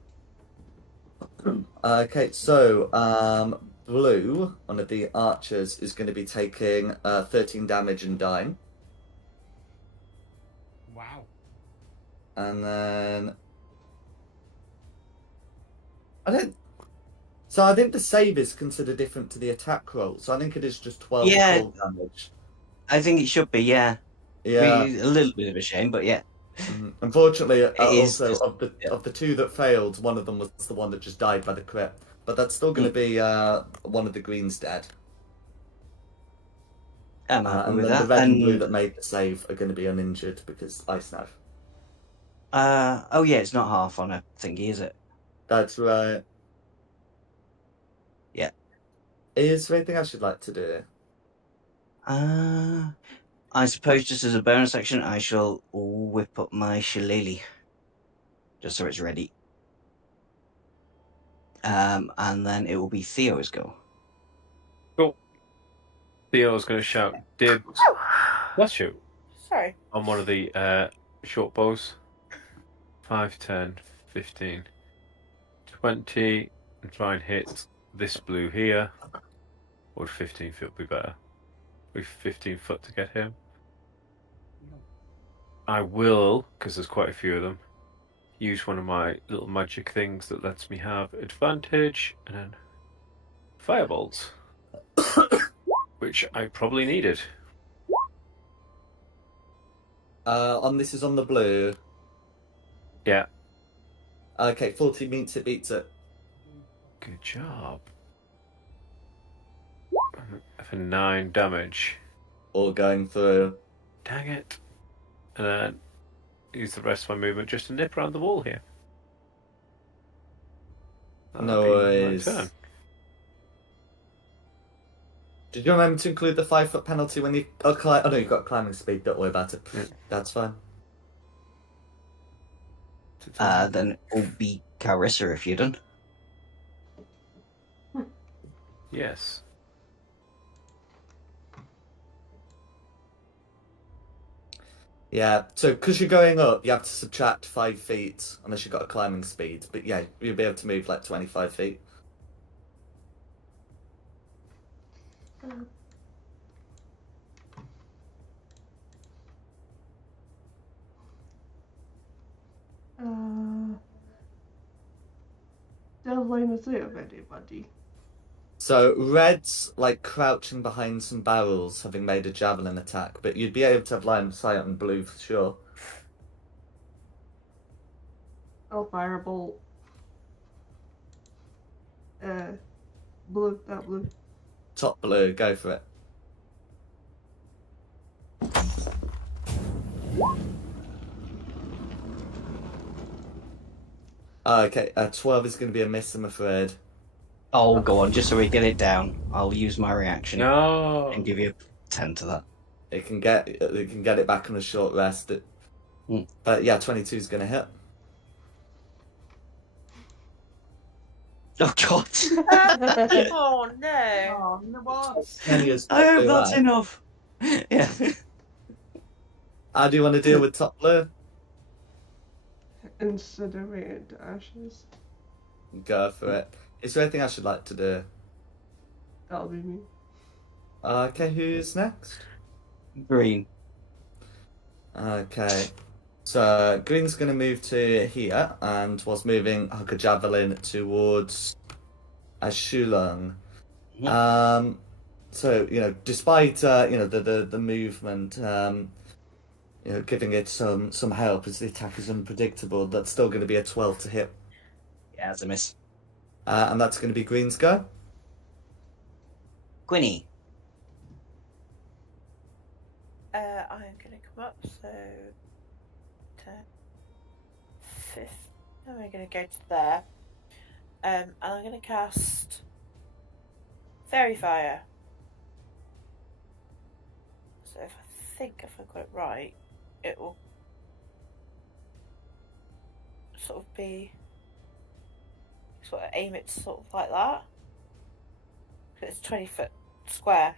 Okay, so blue, one of the archers, is going to be taking 13 damage and dying. Wow. And then I think the save is considered different to the attack roll. So I think it is just 12 cold damage. I think it should be, yeah. Yeah. A little bit of a shame, but yeah. Mm-hmm. Unfortunately, also just, of the 2 that failed, one of them was the one that just died by the crit. But that's still going to be one of the greens dead. I'm happy and with then that. the red and blue that made the save are going to be uninjured because ice knife. Oh yeah, it's not half on a thingy, is it? That's right. Yeah. Is there anything else you'd like to do? I suppose just as a bonus action, I shall whip up my shillelagh. Just so it's ready. and then it will be Theo's go. Cool. Theo's going to shout dibs. Bless you. Sorry. On one of the short bows. 5, 10, 15, 20, and try and hit this blue here. Or would 15 foot be better? With 15 foot to get him. I will, because there's quite a few of them, use one of my little magic things that lets me have advantage and then firebolts. Which I probably needed. This is on the blue. Yeah. Okay, 40 means it beats it. Good job. For 9 damage. All going through. Dang it. And then use the rest of my movement just to nip around the wall here. No That'll be my worries. turn. Did you remember to include the 5 foot penalty when you... Oh, no, you've got climbing speed. Don't worry about it. Yeah. That's fine. Then it will be Carissa if you're done. Yes. Yeah, so because you're going up, you have to subtract 5 feet unless you've got a climbing speed. But yeah, you'll be able to move like 25 feet. Don't line of sight of anybody. So Red's like crouching behind some barrels, having made a javelin attack, but you'd be able to have line of sight on blue for sure. I'll firebolt. Blue, that blue. Top blue, go for it. Okay, 12 is going to be a miss, I'm afraid. Oh, go on, just so we get it down. I'll use my reaction No. and give you a 10 to that. It can get it back on a short rest. But yeah, 22 is going to hit. Oh, God. Oh no. Oh, no, what? I hope that's enough. Yeah. How do you want to deal with top blue? Incinerate it to ashes. Go for it. Is there anything I should like to do? That'll be me. Okay, who's next? Green. Okay. So Green's going to move to here and was moving Hugger Javelin towards Ashulung. So, despite, the movement, giving it some help as the attack is unpredictable, that's still going to be a 12 to hit. Yeah, that's a miss. And that's going to be Green's go. Quinny. I'm gonna come up, so 10, 15. Then we're gonna go to there. And I'm gonna cast Fairy Fire. So if I got it right, it will sort of aim it sort of like that. It's 20 foot square.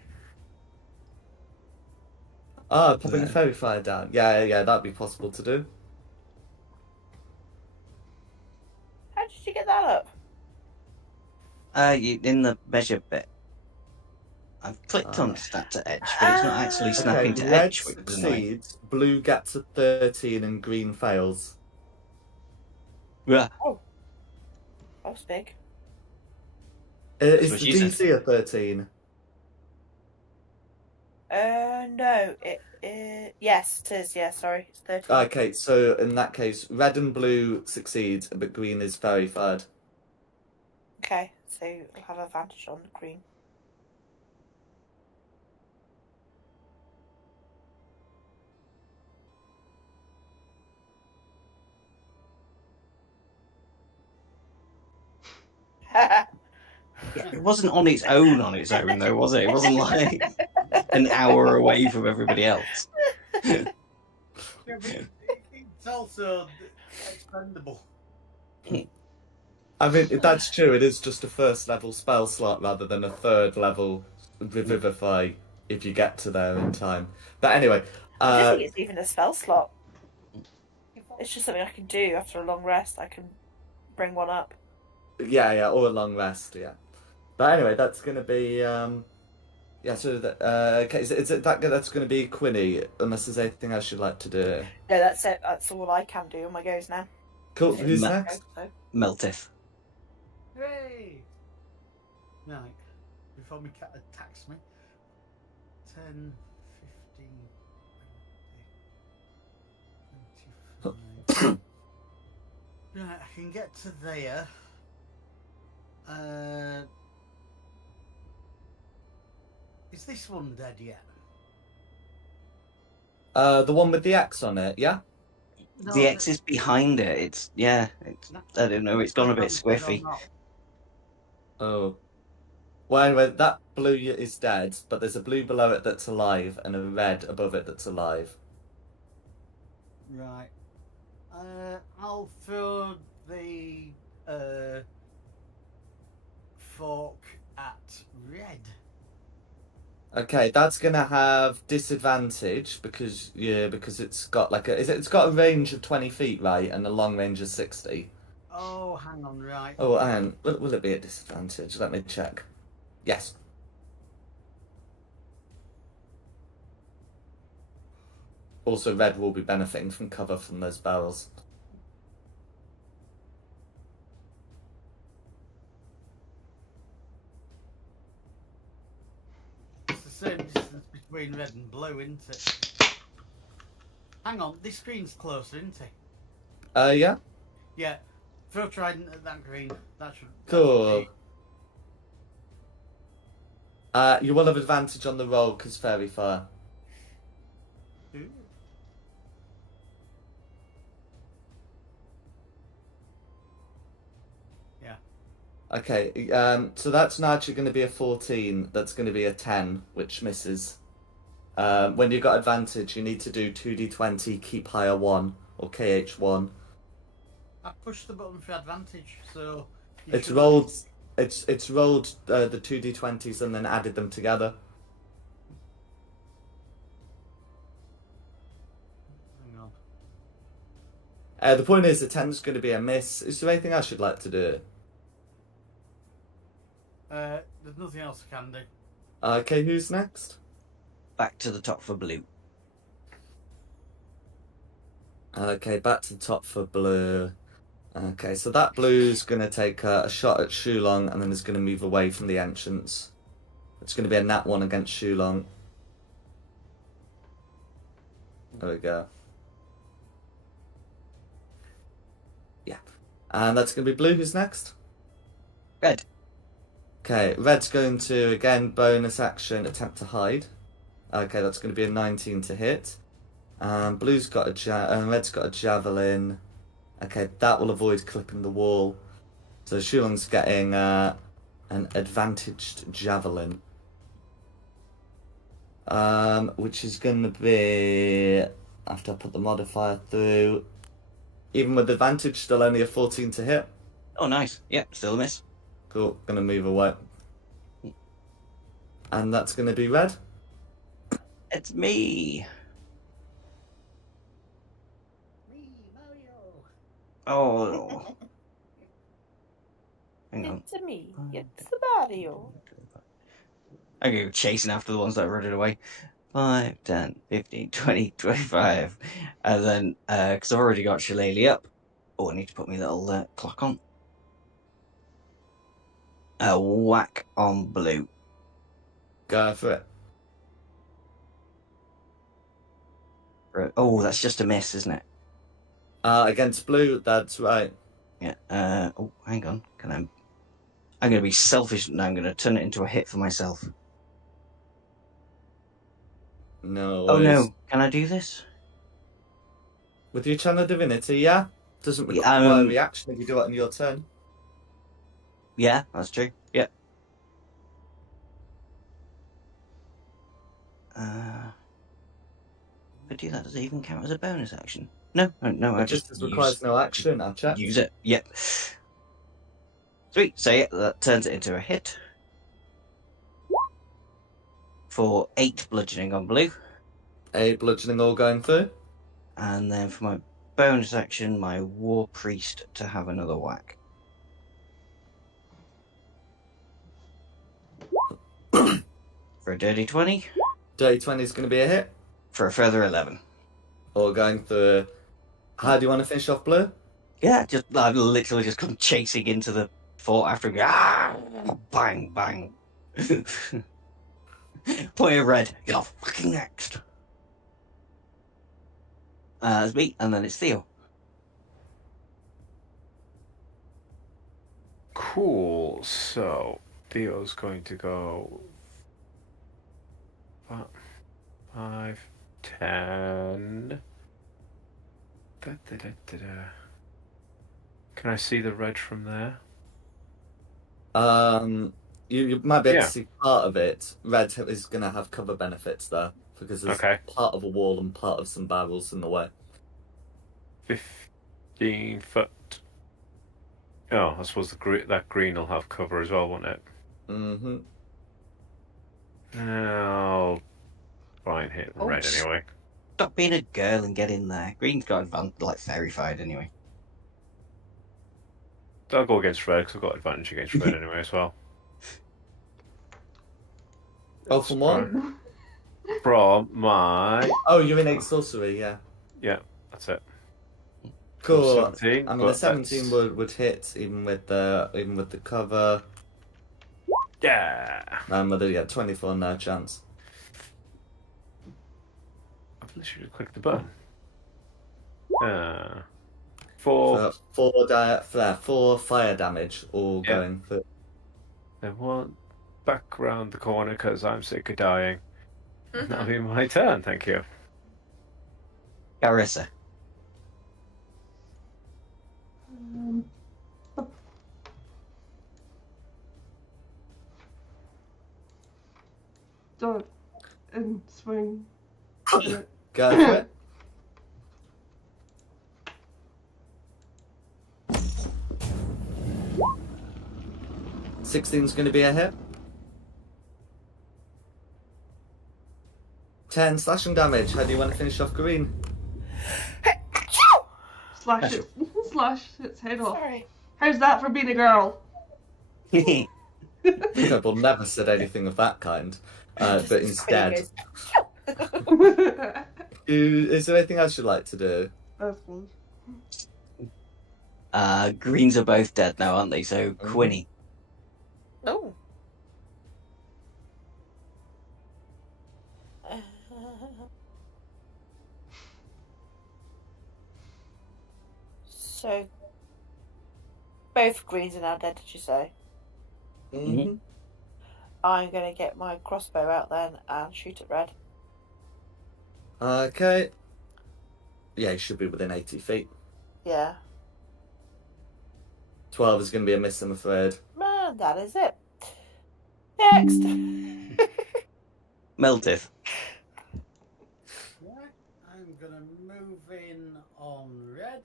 Popping a fairy fire down. Yeah, that'd be possible to do. How did you get that up? In the measure bit. I've clicked on stat to edge, but it's not actually snapping to red edge, which is annoying. succeeds, blue gets a 13, and green fails. Yeah. Oh, that was big. Is what the she said. DC a 13? No, yes, it is. Yeah, sorry, it's 13. Okay, so in that case, red and blue succeed, but green is fairy fired. Okay, so I'll have advantage on the green. It wasn't on its own though, was it? It wasn't like an hour away from everybody else. Yeah, but it's also expendable. I mean, that's true. It is just a first level spell slot rather than a third level revivify if you get to there in time. But anyway, I don't think it's even a spell slot. It's just something I can do after a long rest. I can bring one up. yeah, or a long rest, yeah. But anyway, that's gonna be yeah. So that okay, is it that that's gonna be Quinny? Unless there's anything else you'd like to do. No, that's it. That's all I can do on my goes now. Cool. Who's Ma- next? So. Meltif. Hooray! Right, before my cat attacks me. 10, 15, 25. Right, I can get to there. Is this one dead yet? The one with the X on it, yeah. No, The X is behind it. It's I don't know. It's gone a bit squiffy. Oh. Well, anyway, that blue is dead, but there's a blue below it that's alive and a red above it that's alive. Right. I'll throw the fork at red. Okay, that's gonna have disadvantage because it's got like it's got a range of 20 feet, right, and a long range of 60. Oh, hang on, right. Oh, and will it be at disadvantage? Let me check. Yes. Also, red will be benefiting from cover from those barrels. It's the same distance between red and blue, isn't it? Hang on, this green's closer, isn't it? Yeah. Yeah. Throw trident at that green. That should. Cool. You will have advantage on the roll because fairy fire. Ooh. Yeah. Okay, so that's not actually going to be a 14. That's going to be a 10, which misses. When you got advantage, you need to do 2d20, keep higher 1, or KH1. I pushed the button for advantage, so. It's rolled. It's rolled the 2d20s and then added them together. Hang The on. point is, the 10's going to be a miss. Is there anything else you'd like to do? There's nothing else I can do. Okay, who's next? Back to the top for blue. Okay, back to the top for blue. Okay, so that blue's going to take a shot at Shulong and then is going to move away from the entrance. It's going to be a nat 1 against Shulong. There we go. Yeah. And that's going to be blue. Who's next? Red. Okay, red's going to, again, bonus action, attempt to hide. Okay, that's going to be a 19 to hit. Blue's got red's got a javelin. Okay, that will avoid clipping the wall. So Shulong's getting an advantaged javelin. Which is going to be, after I put the modifier through, even with advantage, still only a 14 to hit. Oh, nice. Yeah, still a miss. Cool, gonna move away. And that's gonna be red. It's me. Me, Mario. Oh. Hang on. It's me. It's Mario. I go chasing after the ones that are running away. 5, 10, 15, 20, 25. And then, because I've already got Shillelagh up. Oh, I need to put my little clock on. Whack on blue. Go for it. Oh, that's just a miss, isn't it? Against blue, that's right. Yeah. Oh, hang on. I'm going to be selfish and I'm going to turn it into a hit for myself. No. Oh no! Can I do this? With your channel divinity, yeah. Doesn't require a reaction if you do it on your turn. Yeah, that's true. Yeah. If I do that, does it even count as a bonus action? No, no. It just requires no action. I'll check. Use it. Yep. Sweet. So yeah, that turns it into a hit. For 8 bludgeoning on blue. 8 bludgeoning all going through. And then for my bonus action, my War Priest to have another whack. For a dirty 20. Dirty 20 is going to be a hit. For a further 11. All going through. How do you want to finish off blue? Yeah, I've literally just come chasing into the fort after me. Ah! Bang, bang. Point of red. You're fucking next. It's me, and then it's Theo. Cool. So Theo's going to go 5, 10. Can I see the red from there? You might be able Yeah. to see part of it. Red is going to have cover benefits there because there's Okay. part of a wall and part of some barrels in the way. 15 foot. Oh, I suppose that green will have cover as well, won't it? Mm-hmm. I'll try and hit Oh, red anyway. Stop being a girl and get in there. Green's got fairy-fied anyway. I'll go against red because I've got advantage against red anyway as well. Oh, from what? From my... Oh, you're in 8 sorcery, yeah. Yeah, that's it. Cool. 17, I mean, but the 17 that's- would hit even with the cover. Yeah. With the 24 no chance. I've literally clicked the button. 4. For 4 fire damage, all Yeah. going for. Then one back round the corner because I'm sick of dying. And that'll be my turn, thank you. Carissa. Dodge and swing. Go for it. Sixteen's going to be a hit. 10 slashing damage. How do you want to finish off green? Slash it. Slash its head off. Sorry. How's that for being a girl? People never said anything of that kind. But instead, is there anything else you'd like to do? That's close. Greens are both dead now, aren't they? So Quinny. Oh. So, both greens are now dead, did you say? Mm-hmm. I'm going to get my crossbow out then and shoot at red. Okay. Yeah, you should be within 80 feet. Yeah. 12 is going to be a miss, I'm afraid. Man, that is it. Next. Meltith. Right, I'm gonna move in on red.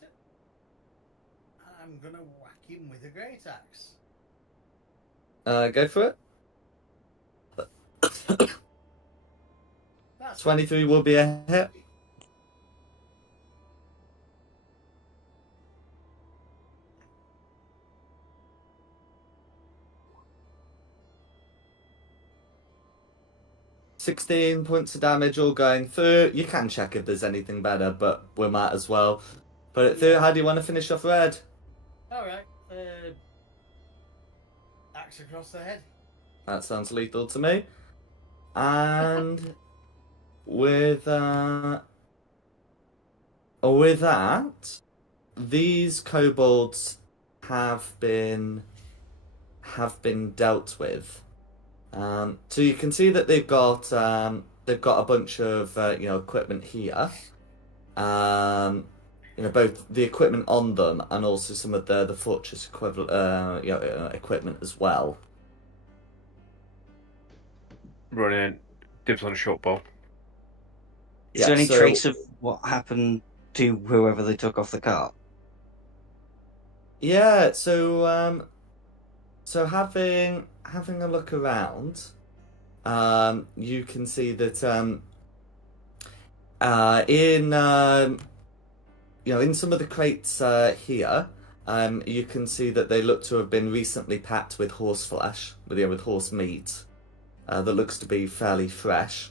And I'm gonna whack him with a great axe. Go for it. That's 23 will be a hit. $16 points of damage all going through. You can check if there's anything better, but we might as well put it through. How do you want to finish off red? alright. Axe across the head. That sounds lethal to me. And with that, these kobolds have been dealt with. So you can see that they've got a bunch of equipment here. Both the equipment on them and also some of the fortress equivalent equipment as well. Run in. Dibs on a short bow. Is there any so- trace of what happened to whoever they took off the cart? Yeah, so So having a look around, you can see that in in some of the crates here, you can see that they look to have been recently packed with horse flesh, with horse meat, that looks to be fairly fresh.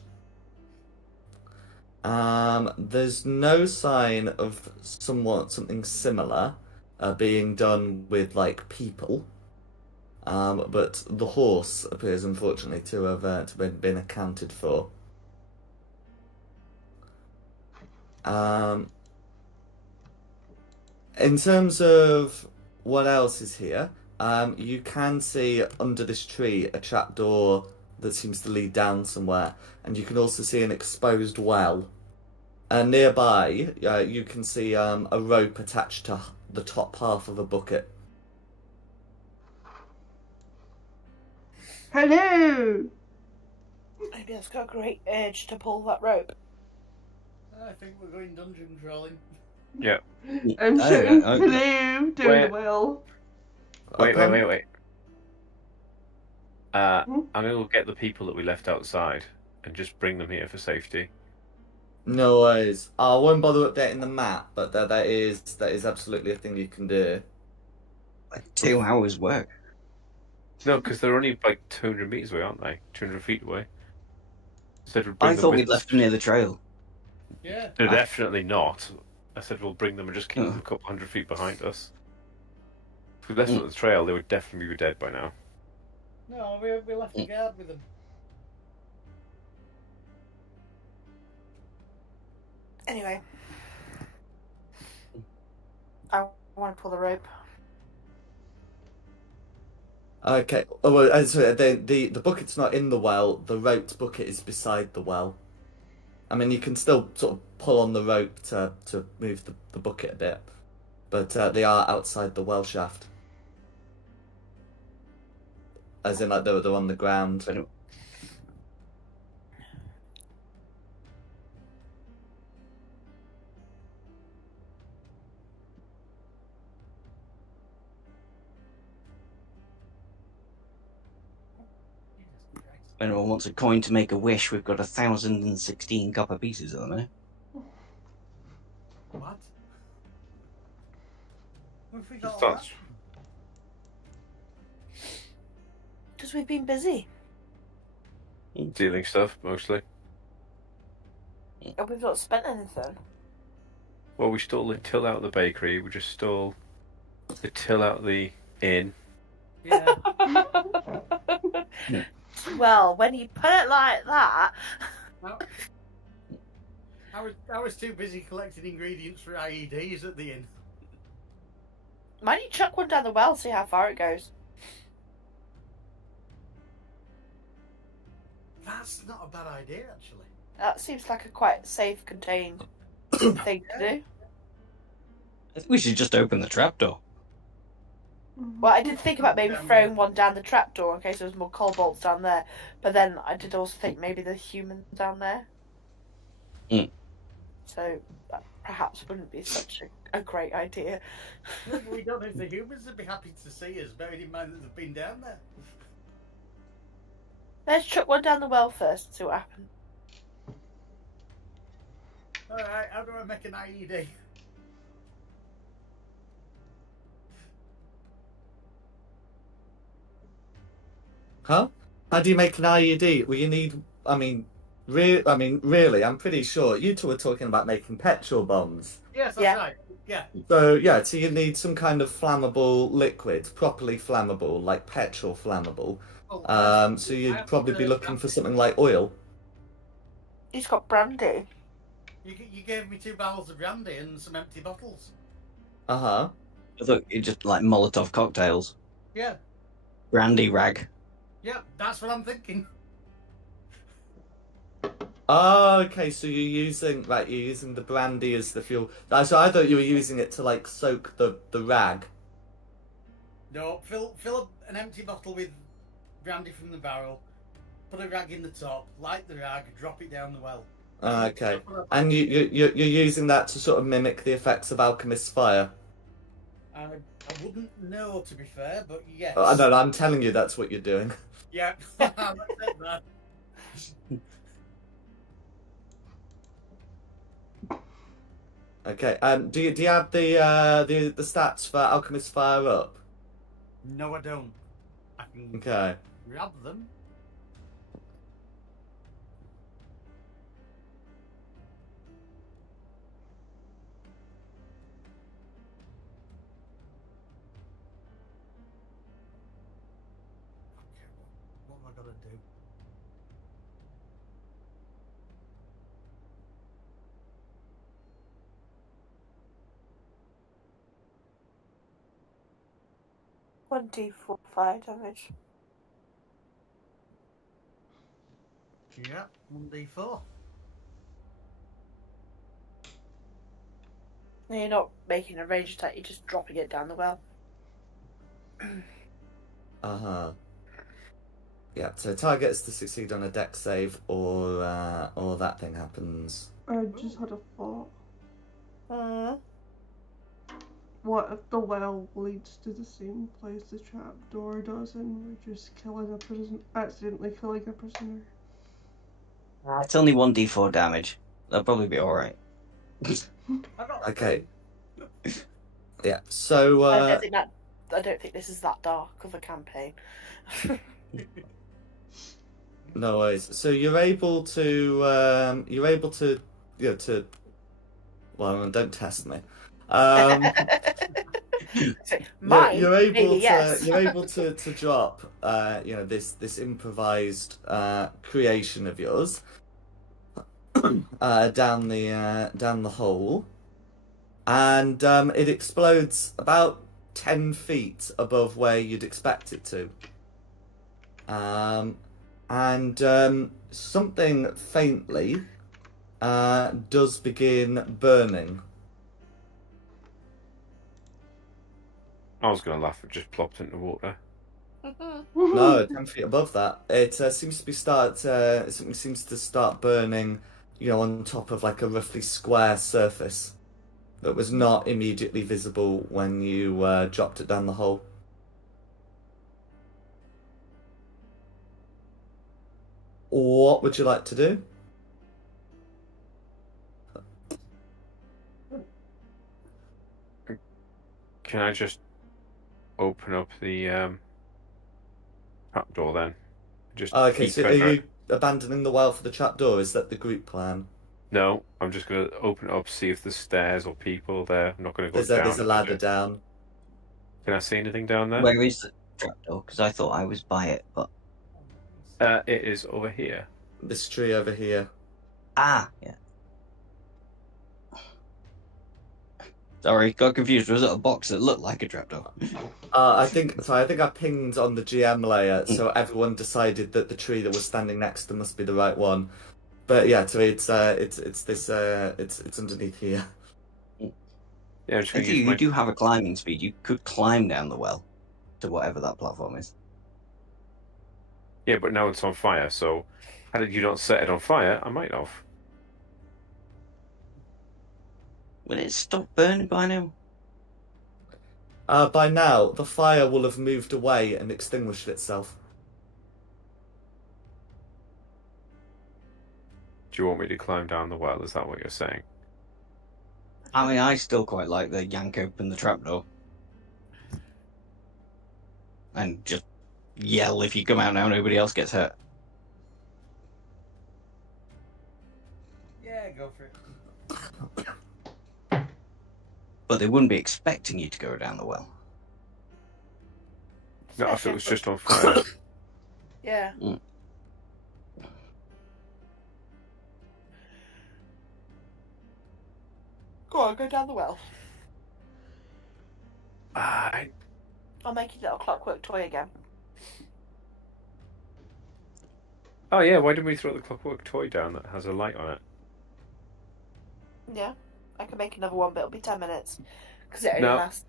There's no sign of something similar being done with like people. But the horse appears, unfortunately, to have been accounted for. In terms of what else is here, you can see under this tree a trapdoor that seems to lead down somewhere, and you can also see an exposed well. And nearby, you can see a rope attached to the top half of a bucket. Hello! Maybe it's got a great urge to pull that rope. I think we're going dungeon crawling. Yeah. I'm Oh, shouting okay. hello down Where- the well. Wait. Hmm? I'm going to get the people that we left outside and just bring them here for safety. No worries. I won't bother updating the map, but that is absolutely a thing you can do. Like 2 hours work. No, because they're only like 200 meters away, aren't they? 200 feet away. Said we'd bring I them thought with we'd us. left them near the trail. Yeah. They're definitely not. I said we'll bring them and just keep them Oh. a couple hundred feet behind us. If we left them at the trail, they would definitely be dead by now. No, we left the guard with them. Anyway. I want to pull the rope. Okay. Oh, well, sorry, the bucket's not in the well. The roped bucket is beside the well. I mean, you can still sort of pull on the rope to move the bucket a bit, but they are outside the well shaft. As in, like, they're on the ground. If anyone wants a coin to make a wish, we've got 1,016 copper pieces on there. What? We forgot all That's that. Because we've been busy. dealing stuff, mostly. And we've not spent anything. Well, we stole the till out of the bakery. We just stole the till out of the inn. Yeah. Well, when you put it like that. No. I was too busy collecting ingredients for IEDs at the inn. Might you chuck one down the well, see how far it goes? That's not a bad idea, actually. That seems like a quite safe, contained thing to do. I think we should just open the trapdoor. Well, I did think about maybe throwing one down the trapdoor in case there was more kobolds down there, but then I did also think maybe there's humans down there. So that perhaps wouldn't be such a great idea. We don't know if the humans would be happy to see us, bearing in mind that they've been down there. Let's chuck one down the well first and see what happens. Alright, how do I make an E IED? Huh? How do you make an IED? Well, you need. Really, I'm pretty sure you two were talking about making petrol bombs. Yes, that's Yeah. right. Yeah. So you need some kind of flammable liquid, properly flammable, like petrol flammable. Well, So you'd probably be looking for something like oil. He's got brandy. You gave me 2 barrels of brandy and some empty bottles. Uh-huh. I thought it just like Molotov cocktails. Yeah. Brandy rag. Yeah, that's what I'm thinking. Oh, okay, so you're using the brandy as the fuel. So I thought you were using it to like soak the rag. No, fill an empty bottle with brandy from the barrel, put a rag in the top, light the rag, drop it down the well. Okay. And you're using that to sort of mimic the effects of alchemist's fire. I wouldn't know, to be fair, but yes. I know, I'm telling you that's what you're doing. Yeah, that's it, man. Okay, do you have the stats for Alchemist Fire up? No, I don't. I can Okay. grab them. Okay, what have I got to do? One d4 fire damage. Yeah, 1d4. No, you're not making a ranged attack, you're just dropping it down the well. Yeah, so targets to succeed on a dex save, or that thing happens. I just had a thought. Hmm. What if the well leads to the same place the trapdoor does, and we're just accidentally killing a prisoner? It's only 1d4 damage. That'll probably be alright. Okay. Yeah, so I don't think this is that dark of a campaign. no worries. So you're able to well, don't test me. You're able to drop this improvised creation of yours down the hole, and it explodes about 10 feet above where you'd expect it to. And something faintly does begin burning. I was going to laugh. It just plopped into water. No, 10 feet above that. It seems to start burning, on top of like a roughly square surface that was not immediately visible when you dropped it down the hole. What would you like to do? Can I just open up the trapdoor then? Just Okay, peek so are under you abandoning the well for the trapdoor? Is that the group plan? No, I'm just going to open it up, see if there's stairs or people there. I'm not going to go down. There's a ladder down. Can I see anything down there? Where is the trapdoor? Because I thought I was by it, but... It is over here. This tree over here. Ah, yeah. Sorry, got confused. Was it a box that looked like a trapdoor? I think I pinged on the GM layer, so everyone decided that the tree that was standing next to must be the right one. But yeah, so it's underneath here. Yeah, I'm just I going to think use you my... do have a climbing speed. You could climb down the well to whatever that platform is. Yeah, but now it's on fire, so how did you not set it on fire? I might have. Will it stop burning by now? By now, the fire will have moved away and extinguished itself. Do you want me to climb down the well? Is that what you're saying? I mean, I still quite like the yank open the trapdoor. And just yell if you come out now, nobody else gets hurt. Yeah, go for it. But they wouldn't be expecting you to go down the well. No, if it was just on fire. Yeah. Go on, go down the well. I'll make you a little clockwork toy again. Oh yeah, why didn't we throw the clockwork toy down that has a light on it? Yeah, I can make another one, but it'll be 10 minutes. Because it only No. lasts.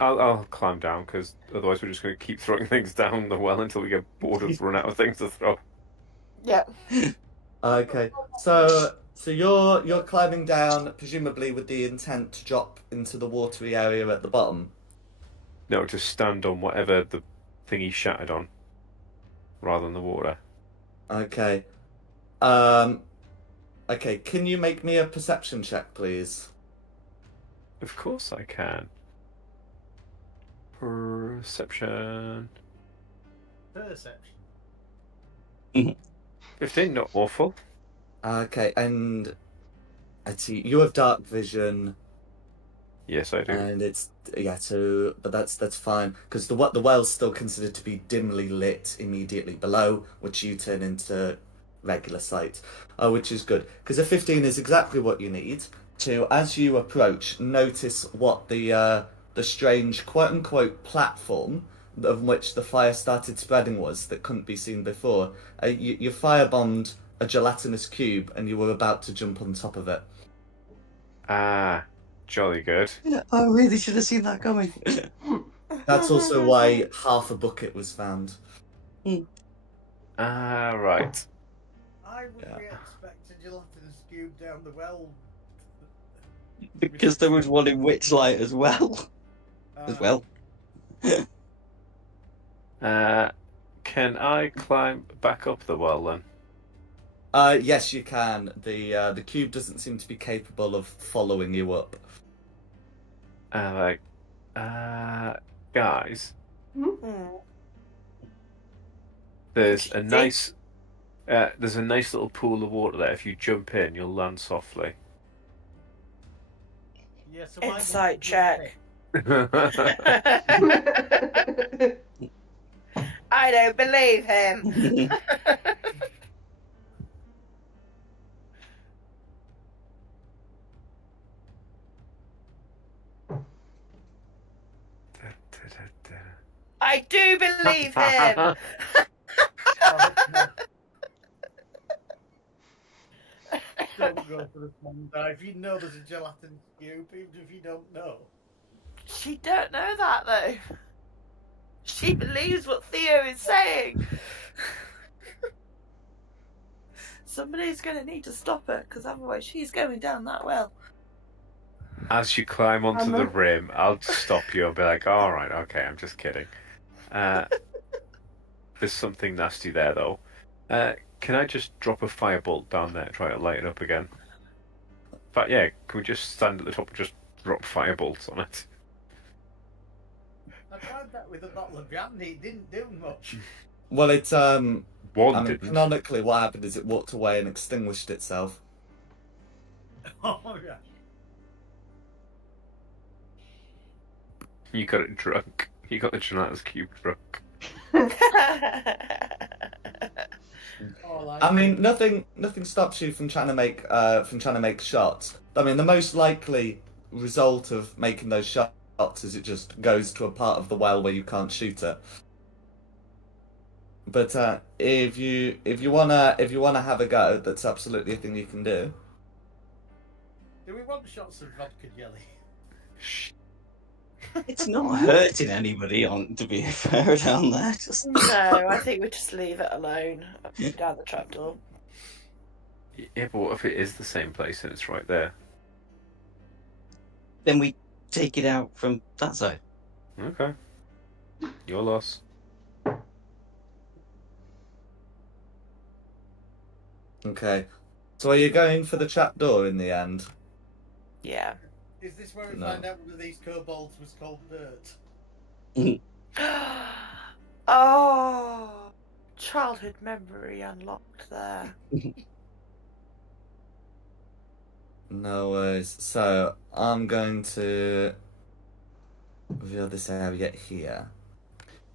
I'll climb down, because otherwise we're just going to keep throwing things down the well until we get bored and run out of things to throw. Yeah. Okay, so So you're climbing down, presumably with the intent to drop into the watery area at the bottom. No, to stand on whatever the thing he shattered on, rather than the water. Okay. Um. Okay. Can you make me a perception check, please? Of course I can. Perception. Perception. 15, not awful. Okay. And I see you have dark vision, Yes, I do. and it's yeah. So, but that's fine because the well's still considered to be dimly lit immediately below, which you turn into regular sight, which is good because a 15 is exactly what you need to, as you approach, notice what the strange quote unquote platform of which the fire started spreading was that couldn't be seen before. You firebombed a gelatinous cube and you were about to jump on top of it. Ah, jolly good. I really should have seen that coming. That's also why half a bucket was found. Ah, right. I would Yeah. expect a gelatinous cube down the well. Because there was one in Witchlight as well. As well. Can I climb back up the well then? Yes, you can. The cube doesn't seem to be capable of following you up. Guys, Hmm. there's a nice little pool of water there. If you jump in, you'll land softly. Yeah, so why Insight don't you jump check. in? I don't believe him. I do believe him. Don't go for the swan dive. You know there's a gelatin cube, even if you don't know. She don't know that though. She believes what Theo is saying. Somebody's going to need to stop her because otherwise she's going down that well. As you climb onto I'm the not- rim, I'll stop you and be like, all right, okay, I'm just kidding. There's something nasty there, though. Can I just drop a firebolt down there, try to light it up again? But yeah, can we just stand at the top and just drop firebolts on it? I tried that with a bottle of brandy. It didn't do much. Well, it's One I mean, didn't. canonically, what happened is it walked away and extinguished itself. Oh yeah. You got it drunk. You got the gelatinous cube drunk. All I mean, nothing stops you from trying to make shots. I mean, the most likely result of making those shots is it just goes to a part of the well where you can't shoot it. But if you wanna have a go, that's absolutely a thing you can do. Do we want shots of vodka jelly? Shh. It's not hurting anybody, to be fair, down there. Just No, I think we just leave it alone down the trapdoor. Yeah, but what if it is the same place and it's right there? then we take it out from that side. Okay. Your loss. Okay. So are you going for the trapdoor in the end? Yeah. Is this where we No. find out one of these kobolds was called Dirt? Oh, childhood memory unlocked there. No worries. So I'm going to reveal this area here.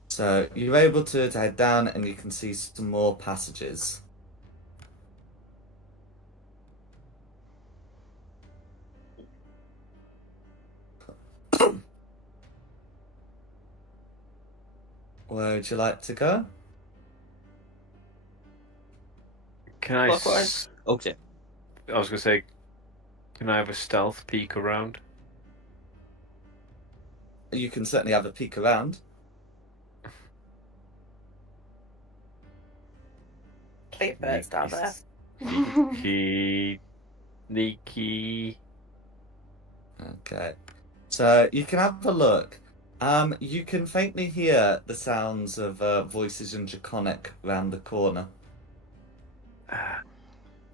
So you're able to head down and you can see some more passages. Where would you like to go? Can I? Clockwise. Okay. I was gonna say, can I have a stealth peek around? You can certainly have a peek around. Big birds down there. He Sneaky. Okay. So you can have a look. You can faintly hear the sounds of voices in Draconic round the corner.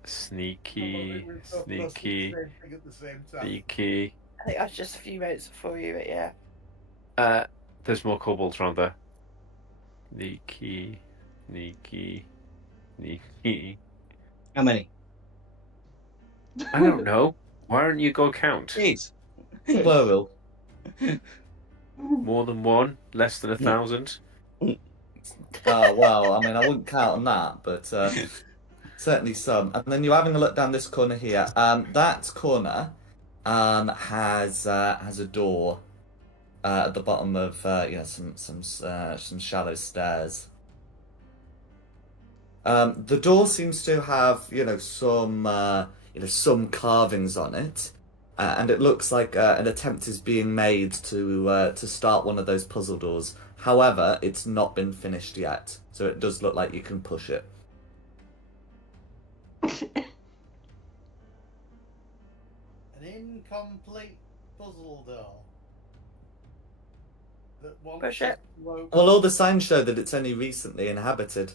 Sneaky. We're so close to the Sneaky. same thing at the same time. Sneaky. I think that's just a few minutes before you, but yeah. There's more kobolds around there. Sneaky. Sneaky. Sneaky. How many? I don't know. Why don't you go count? Jeez. Plural. More than one? Less than 1,000? Oh, well, I mean, I wouldn't count on that, but certainly some. And then you're having a look down this corner here. That corner has a door at the bottom of some shallow stairs. The door seems to have some carvings on it, and it looks like an attempt is being made to start one of those puzzle doors. However, it's not been finished yet, so it does look like you can push it. An incomplete puzzle door. That wants Push it. us to open- Well, all the signs show that it's only recently inhabited.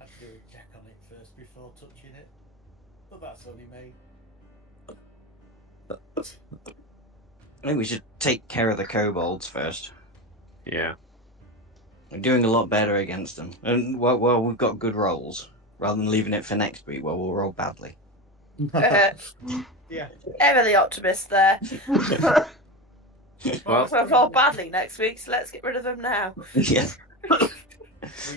I'd do a check on it first before touching it. But that's only me. I think we should take care of the kobolds first. Yeah. We're doing a lot better against them. And, well, we've got good rolls. Rather than leaving it for next week, well, we'll roll badly. Yeah. Ever the optimist there. Well, So I've rolled badly next week, so let's get rid of them now. Yeah. We're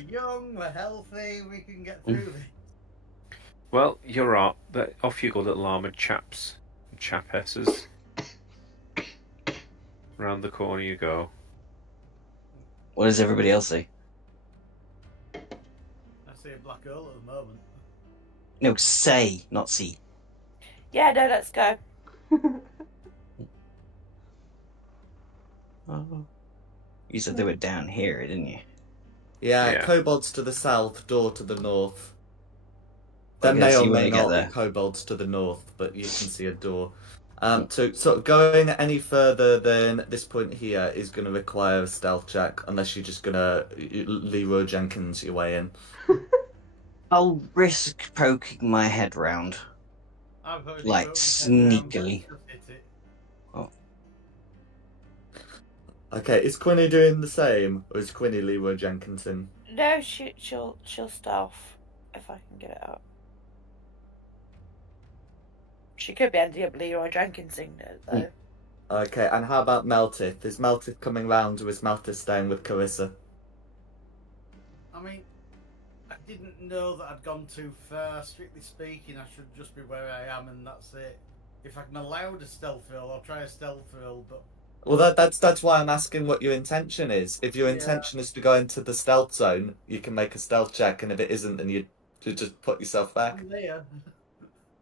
young, we're healthy, we can get through this. well, you're right. Off you go, little armoured chaps and chapesses. Round the corner you go. What does everybody else say? I see a black hole at the moment. No, say, not see. Yeah, no, let's go. Oh. You said they were down here, didn't you? Yeah, Yeah. kobolds to the south, door to the north. There Okay, may so or you may wanna get not there. be kobolds to the north, but you can see a door. So sort of going any further than this point here is going to require a stealth check, unless you're just going to Leroy Jenkins your way in. I'll risk poking my head round. I've already Like, poked my head around, sneakily. but just hit it. Okay, is Quinny doing the same, or is Quinny Leroy Jenkinson? No, she'll stealth if I can get it up. She could be ending up Leroy Jenkinsing though. Okay, and how about Meltith? Is Meltith coming round, or is Meltith staying with Carissa? I mean, I didn't know that I'd gone too far. Strictly speaking, I should just be where I am, and that's it. If I can allow a stealth roll, I'll try a stealth roll, but Well, that's why I'm asking what your intention is. If your intention is to go into the stealth zone, you can make a stealth check, and if it isn't, then you just put yourself back. I'm there.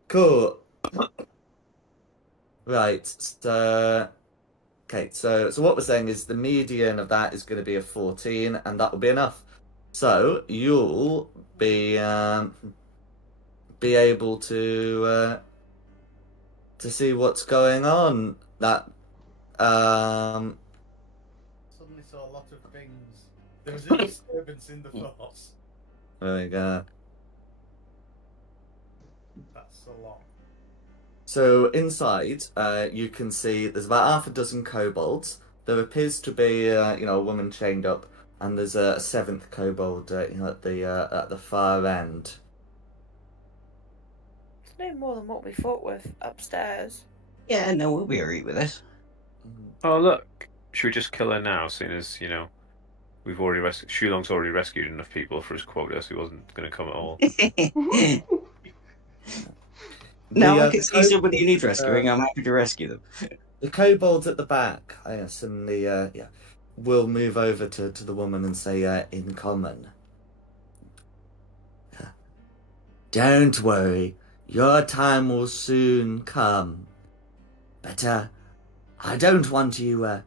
Cool. Right. So, okay. So what we're saying is the median of that is going to be a 14, and that will be enough. So you'll be able to see what's going on. That Suddenly saw a lot of things. There was a disturbance in the force. there we go. That's a lot. So inside, you can see there's about half a dozen kobolds. There appears to be, a woman chained up, and there's a seventh kobold, at the far end. It's no more than what we fought with upstairs. Yeah, no, we'll be alright with this. Oh, look. Should we just kill her now, seeing as, we've already rescued... Shulong's already rescued enough people for his quota, so he wasn't going to come at all. No, The, I can see somebody who needs rescuing. I'm happy to rescue them. The kobolds at the back, suddenly, will move over to the woman and say, in common. Don't worry, your time will soon come. But, I don't want you,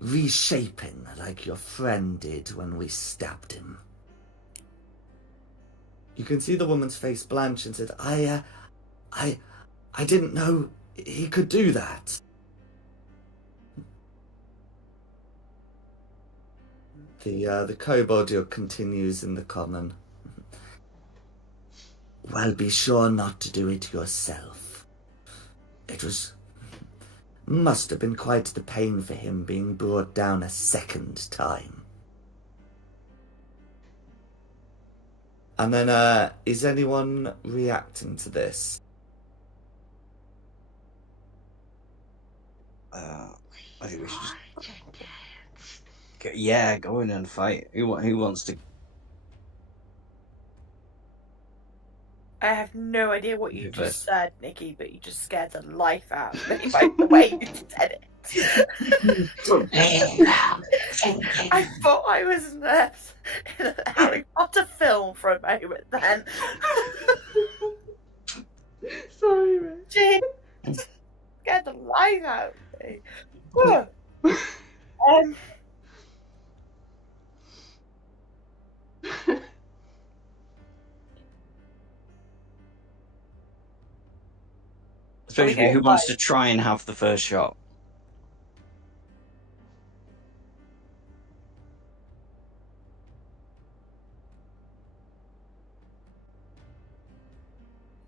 reshaping like your friend did when we stabbed him. You can see the woman's face blanch and said, I didn't know he could do that. The kobold continues in the common. Well, be sure not to do it yourself. It must have been quite the pain for him being brought down a second time. And then, is anyone reacting to this? I think we should just go in and fight. Who wants to? I have no idea what you Who just first? said, Nikki, but you just scared the life out of me by the way you said it. I thought I was in a Harry Potter film for a moment then. Sorry, man. Jeez, scared the life out of me. Whoa. Especially who wants to try and have the first shot?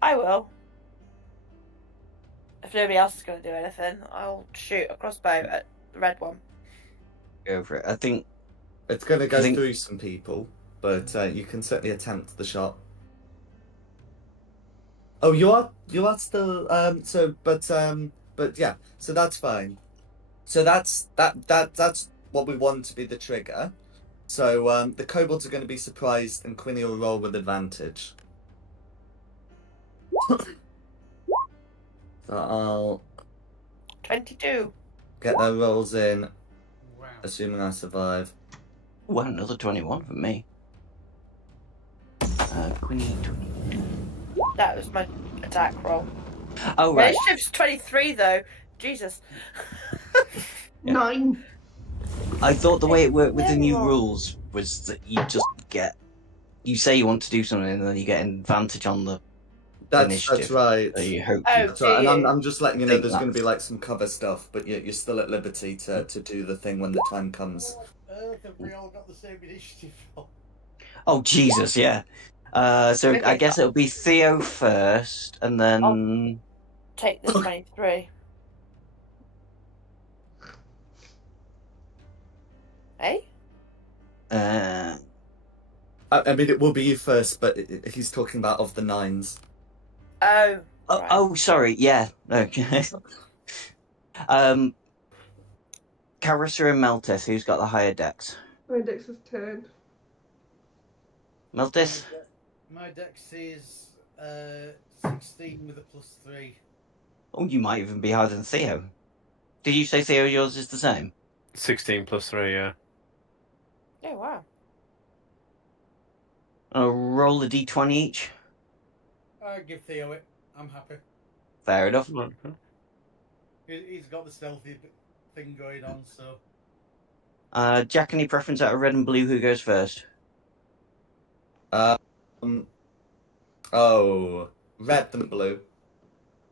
I will. If nobody else is going to do anything, I'll shoot a crossbow at the red one. Go for it. I think It's going to go through some people, but you can certainly attempt the shot. Oh, you are still but yeah, so that's fine. So that's what we want to be the trigger. So the kobolds are going to be surprised, and Quinny will roll with advantage. So I'll 22. get their rolls in, Wow. assuming I survive. well, another 21 for me. Quinny 20. That was my attack roll. Oh right. Initiative's 23 though. Jesus. Yeah. 9. I thought the way it worked with the new rules was that you say you want to do something and then you get an advantage on the That's initiative. right. So you hope. Oh, That's right. And dear. I'm just letting you know Think there's going to be that's- like some cover stuff, but you're still at liberty to do the thing when the time comes. Earth have we all got the same initiative? Oh Jesus, yeah. So Okay, I guess it'll be Theo first, and then Take the 23. Hey? I mean, it will be you first, but he's talking about of the 9s. Oh. oh, right. oh, sorry, yeah, okay. Carissa and Meltis, who's got the higher dex? My dex is 10. Meltis? My dex is 16 with a +3. Oh, you might even be higher than Theo. Did you say Theo yours is the same? 16 plus 3, yeah. Oh, wow. Roll a d20 each. I give Theo it. I'm happy. Fair enough. He's got the stealthy thing going on, so. Jack, any preference out of red and blue? Who goes first? Oh, red and blue.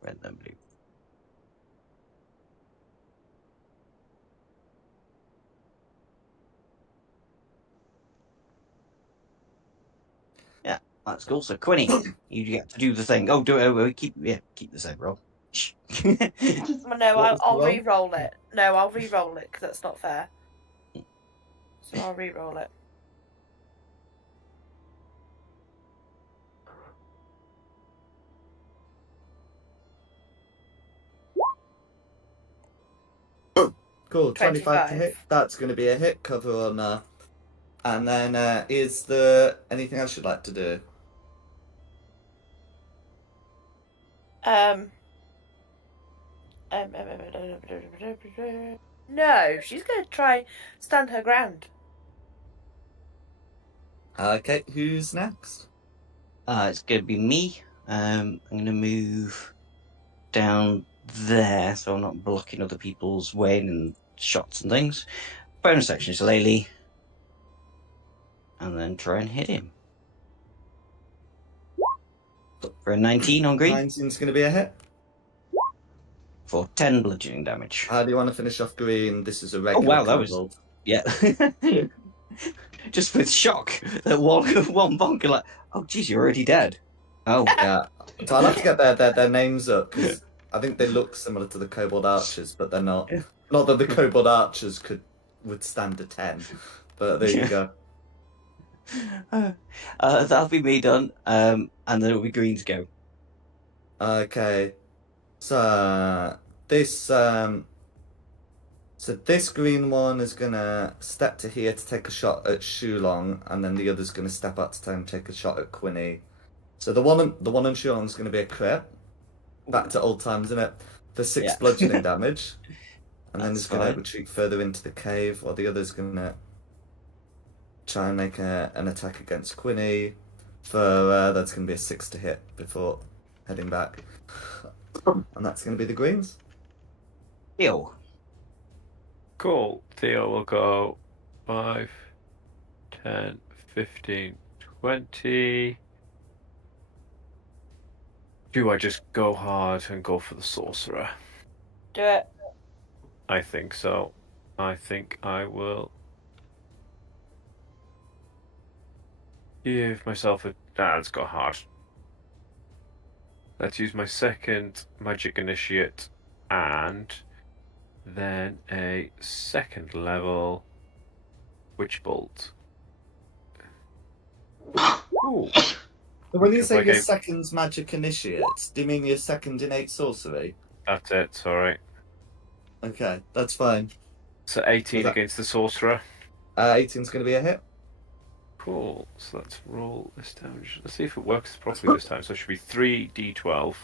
Red and blue. Yeah, that's cool. So Quinny, you get to do the thing. Oh, do it. Keep the same roll. Well, no, What was I'll the roll? re-roll it. No, I'll re-roll it because that's not fair. So I'll re-roll it. Cool, 25 to hit. 25. That's going to be a hit cover on. And then, is there anything else you'd like to do? No, she's going to try stand her ground. Okay, who's next? It's going to be me. I'm going to move down there so I'm not blocking other people's way and shots and things. Bonus action is Laylee. And then try and hit him. For a 19 on green 19's going to be a hit. for 10 bludgeoning damage. How do you want to finish off green? This is a Oh regular wow, that was kobold. yeah. Just with shock that one bonk, you're like, oh geez, you're already dead. Oh Yeah. So I'll have to get their names up because I think they look similar to the kobold archers, but they're not. Not that the kobold archers could withstand a 10, but there you go. That'll be me done. And then it'll be green's go. Okay. So this green one is gonna step to here to take a shot at Shulong, and then the other's gonna step up to try and take a shot at Quinny. So the one on Shulong's gonna be a crit. Back to old times, isn't it? For 6 Yeah. bludgeoning damage. And then That's he's gonna fine. retreat further into the cave, while the other's gonna try and make an attack against Quinny. For that's gonna be a 6 to hit before heading back. And that's gonna be the greens. Ew. Cool. Theo will go 5, 10, 15, 20. Do I just go hard and go for the sorcerer? Do it. I think so. I think I will give myself a... let's go hard. Let's use my second magic initiate and then a second level witch bolt. Ooh. So when you If say I your gave- second magic initiate, do you mean your second innate sorcery? That's it, sorry. Okay, that's fine. So 18 Is that- against the sorcerer. 18's gonna be a hit. Cool. So let's roll this damage. Let's see if it works properly this time. So it should be 3d12.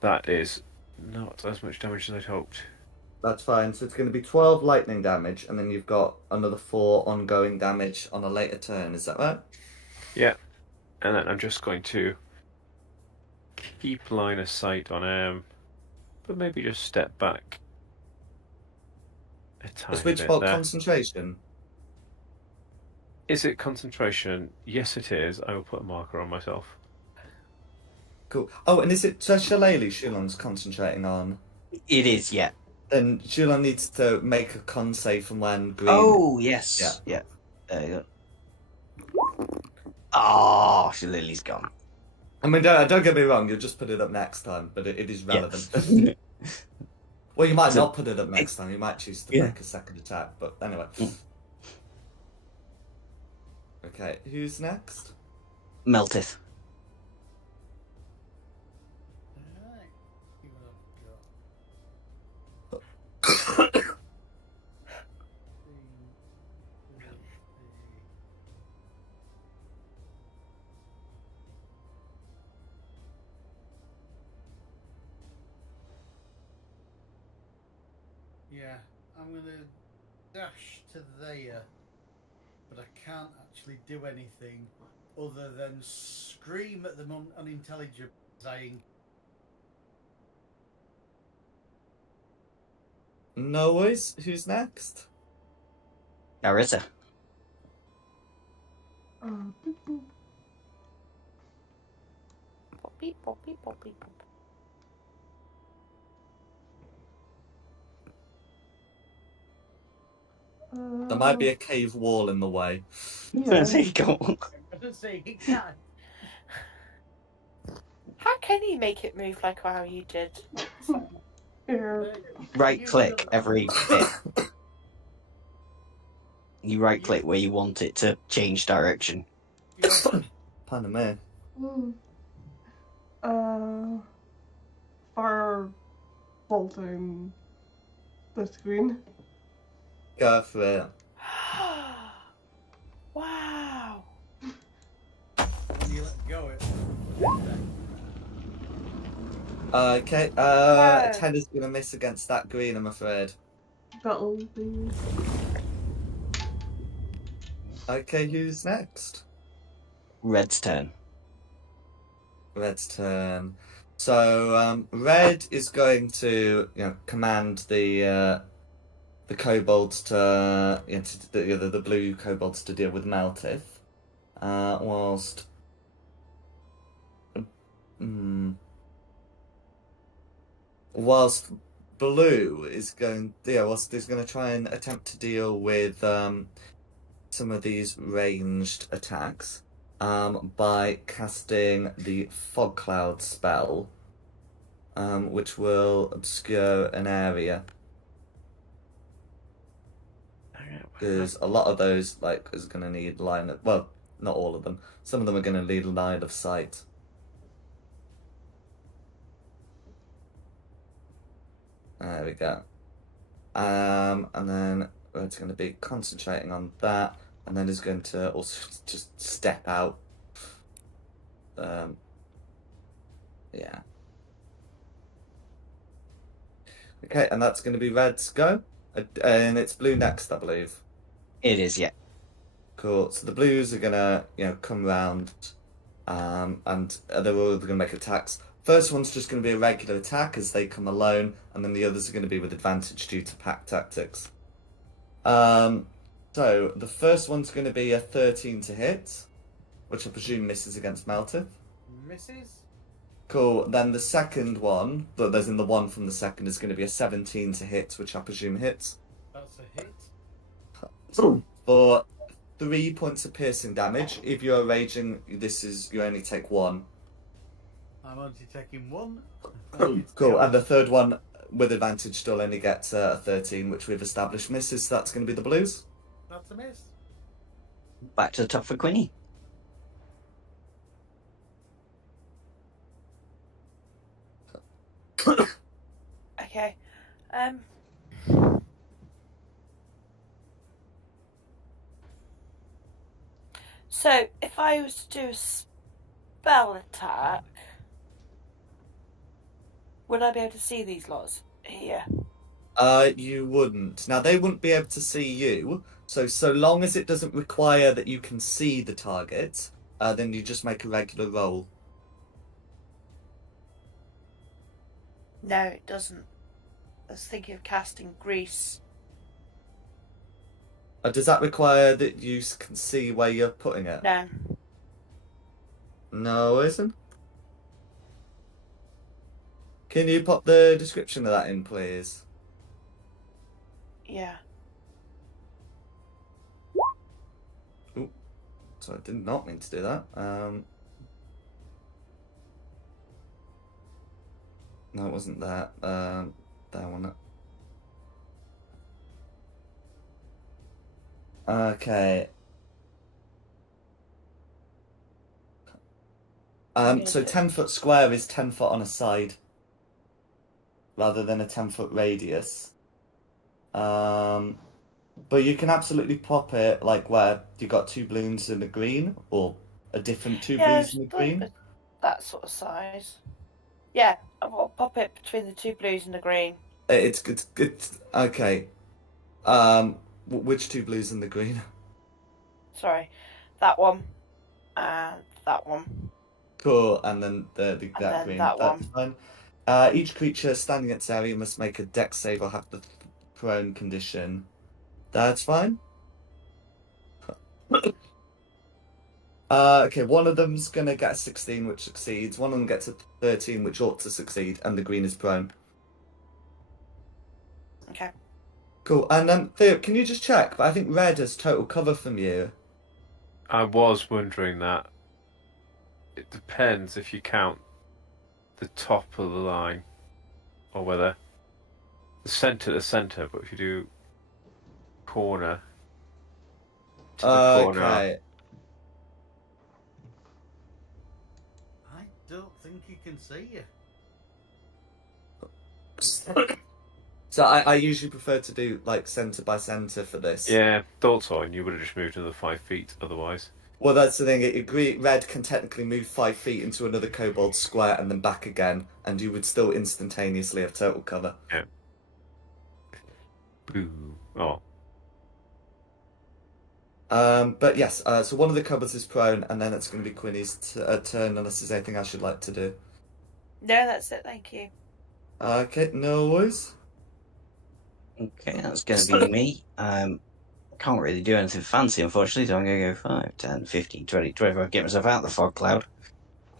That is not as much damage as I'd hoped. That's fine. So it's gonna be 12 lightning damage, and then you've got another 4 ongoing damage on a later turn. Is that right? Yeah. And then I'm just going to keep line of sight on him, but maybe just step back a tiny Is witch bit bolt there. concentration? Is it concentration? Yes, it is. I will put a marker on myself. Cool. Oh, and is it Shillelagh Shulong's concentrating on? It is, yeah. Then Shulong needs to make a con save from when green. Oh yes. Yeah. There you go. Oh, Lily's gone. I mean, don't get me wrong. You'll just put it up next time, but it is relevant. Well, you might So- not put it up next time. You might choose to Yeah. make a second attack. But anyway. Okay, who's next? Melteth. Alright. See what I've got. Yeah, I'm gonna dash to there, but I can't actually do anything other than scream at them unintelligible saying, No worries. Who's next? Arita. Boop, boop. Poppy, poppy, poppy, pop. There might be a cave wall in the way. Yeah. There you go. I'm gonna say he can't. How can you make it move like how you did? Yeah. Right click every bit. You right click where you want it to change direction. Pardon me. Fire bolting the screen. Go for it. Wow. When you let go, it. Okay. No. 10 is gonna miss against that green, I'm afraid. That'll be. Okay, who's next? Red's turn. Red's turn. So Red is going to, command the kobolds to, the blue kobolds to deal with Meltith. whilst whilst blue is going, whilst he's going to try and attempt to deal with some of these ranged attacks by casting the fog cloud spell, which will obscure an area. Because a lot of those is going to need line of, well, not all of them. Some of them are going to need line of sight. There we go. And then it's going to be concentrating on that, and then it's going to also just step out. Yeah. Okay, and that's going to be red's go, and it's blue next, I believe. It is, yeah. Cool. So the blues are gonna, come round, and they're all gonna make attacks. First one's just gonna be a regular attack as they come alone, and then the others are gonna be with advantage due to pack tactics. So the first one's gonna be a 13 to hit, which I presume misses against Meltith. Misses? Cool. Then the second one, there's in the one from the second, is gonna be a 17 to hit, which I presume hits. That's a hit. For 3 points of piercing damage. If you're raging, you only take 1. I'm only taking 1. Cool. And the third one with advantage still only gets a 13, which we've established misses. So that's going to be the blues. That's a miss. Back to the top for Quinny. Okay. So if I was to do a spell attack, would I be able to see these lots here? You wouldn't. Now they wouldn't be able to see you. So long as it doesn't require that you can see the target, then you just make a regular roll. No, it doesn't. I was thinking of casting grease. Does that require that you can see where you're putting it? No. No, it isn't. Can you pop the description of that in, please? Yeah. Ooh, so I did not mean to do that. No, it wasn't that. That one. Okay. So 10-foot square is 10 foot on a side, rather than a 10-foot radius. But you can absolutely pop it where you got 2 balloons and a green, or a different 2 blues and a green. That sort of size. Yeah, I'll pop it between the 2 blues and the green. It's good. Okay. Which 2 blues and the green? Sorry, that one and that one. Cool, and then that green. That That's one. fine. Each creature standing in its area must make a dex save or have the prone condition. That's fine. Okay, one of them's gonna get a 16, which succeeds. One of them gets a 13, which ought to succeed, and the green is prone. Okay. Cool. And Theo, can you just check? But I think red has total cover from you. I was wondering that. It depends if you count the top of the line, or whether the centre to centre. But if you do corner to the corner, Okay. I don't think he can see you. So I usually prefer to do centre by centre for this. yeah, thought so. And you would have just moved another 5 feet otherwise. Well, that's the thing. Red can technically move 5 feet into another kobold square and then back again, and you would still instantaneously have total cover. Yeah. Boo. Oh. But yes, so one of the cupboards is prone, and then it's going to be Quinny's turn, unless there's anything else you'd like to do. No, that's it. Thank you. Okay, no worries. Okay, that's going to be me. can't really do anything fancy, unfortunately, so I'm going to go 5, 10, 15, 20, 25, get myself out of the fog cloud.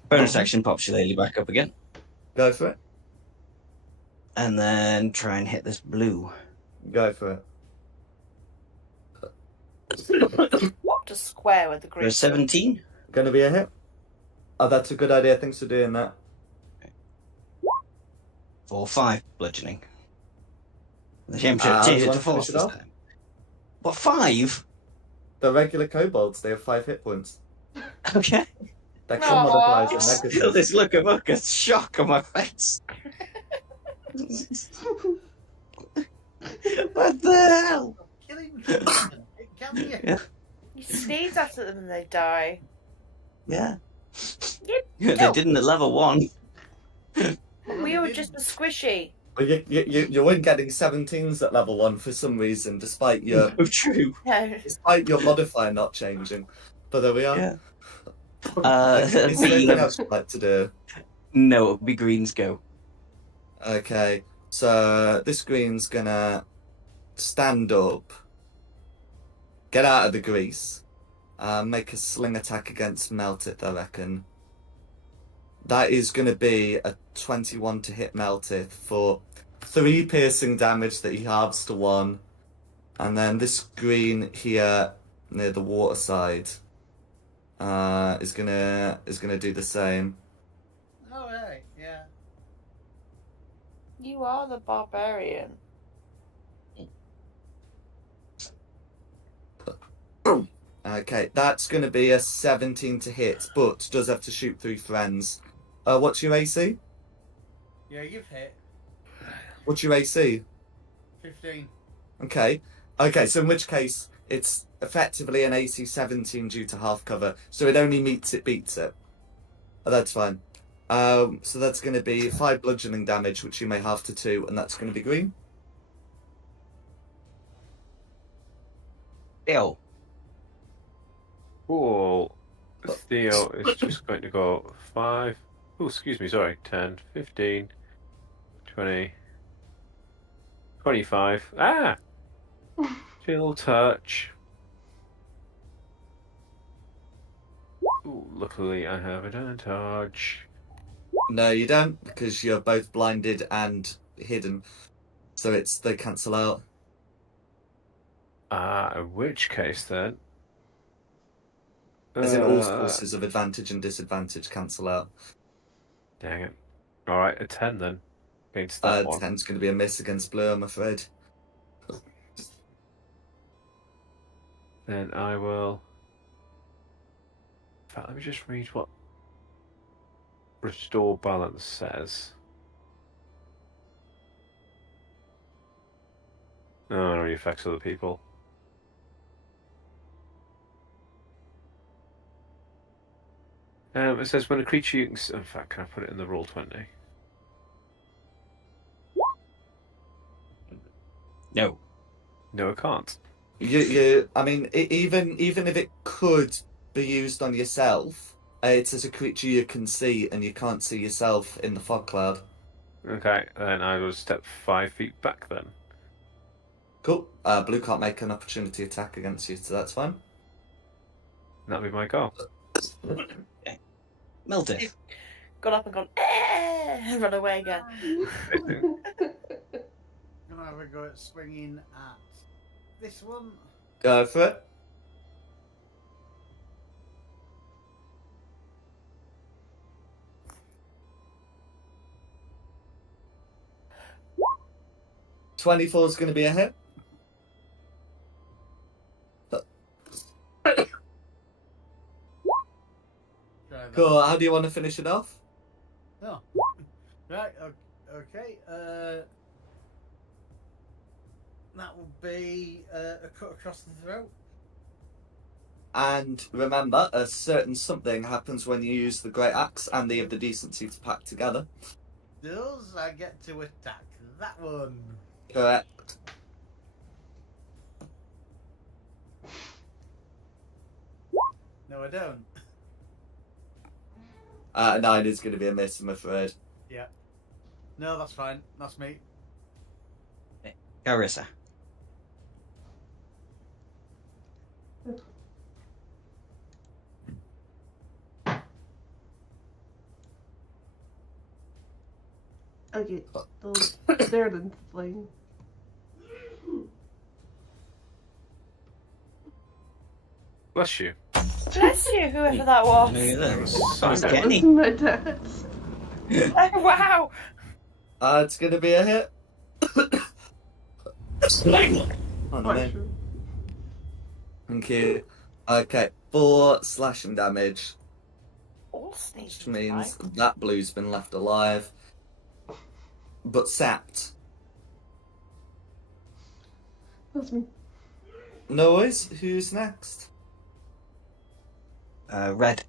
Bonus action pops your lady back up again. Go for it. And then try and hit this blue. Go for Just square with the For green. 17. it. Gonna be a hit. Oh, that's a good idea. Thanks for doing that. For 5 bludgeoning. The change How do it you to want to force finish it this off? time. What, 5? The regular kobolds, they have 5 hit points. Okay. Their con Aw. modifiers are Still negative. this look of utter shock on my face. What the hell? Kill him, Jonathan. It can be. Yeah. You sneeze at them and they die. Yeah. You They didn't at level 1. We were just a squishy. Well, you weren't getting 17s at level 1 for some reason, despite your No. modifier not changing. But there we are. Yeah. Is there anything else you'd like to do? No, it'll be Green's go. Okay, so this green's gonna stand up, get out of the grease, make a sling attack against Meltith, I reckon. That is gonna be a 21 to hit Meltith for 3 piercing damage that he halves to 1. And then this green here near the water side is gonna do the same. All right, yeah. You are the barbarian. Okay, that's going to be a 17 to hit, but does have to shoot through friends. What's your AC? Yeah, you've hit. What's your AC? 15. Okay. Okay, so in which case, it's effectively an AC 17 due to half cover, so it only meets it, beats it. Oh, that's fine. So that's going to be 5 bludgeoning damage, which you may halve to 2, and that's going to be green. Ew. Cool. Theo is just going to go 5. Oh, excuse me, sorry. 10, 15, 20, 25. Ah! Chill touch. Ooh, luckily I have advantage. No, you don't, because you're both blinded and hidden. So they cancel out. In which case then? As in all sources of advantage and disadvantage cancel out. Dang it. Alright, a 10 then. Against that one. 10's going to be a miss against blue, I'm afraid. Then I will... In fact, let me just read what Restore Balance says. Oh, it only affects other people. It says when a creature you can... In fact, can I put it in the roll 20? No. No, I can't. I mean, even if it could be used on yourself, it's as a creature you can see, and you can't see yourself in the fog cloud. Okay, then I will step 5 feet back then. Cool. Blue can't make an opportunity attack against you, so that's fine. That'll be my goal. Meltith. Got up and gone, and run away again. I'm gonna have a go at swinging at this one. Go for it. $24 is going to be a hit. Try that. Cool. How do you want to finish it off? Oh. Right, okay. That will be a cut across the throat. And remember, a certain something happens when you use the Great Axe and they have the decency to pack together. Does I get to attack that one? Correct. No, I don't. 9 is going to be a miss, I'm afraid. Yeah. No, that's fine. That's me. Carissa. Okay, those Sterling flying. Bless you. Bless you, whoever that was. Look at That that. was That so was That good. was Kenny. my dad's. Oh, wow. It's gonna be a hit. On Oh, me. sure. Thank you. Okay, 4 slashing damage, All which sneezing means tonight. that blue's been left alive, but sapped. That's me. No worries. Who's next? Red.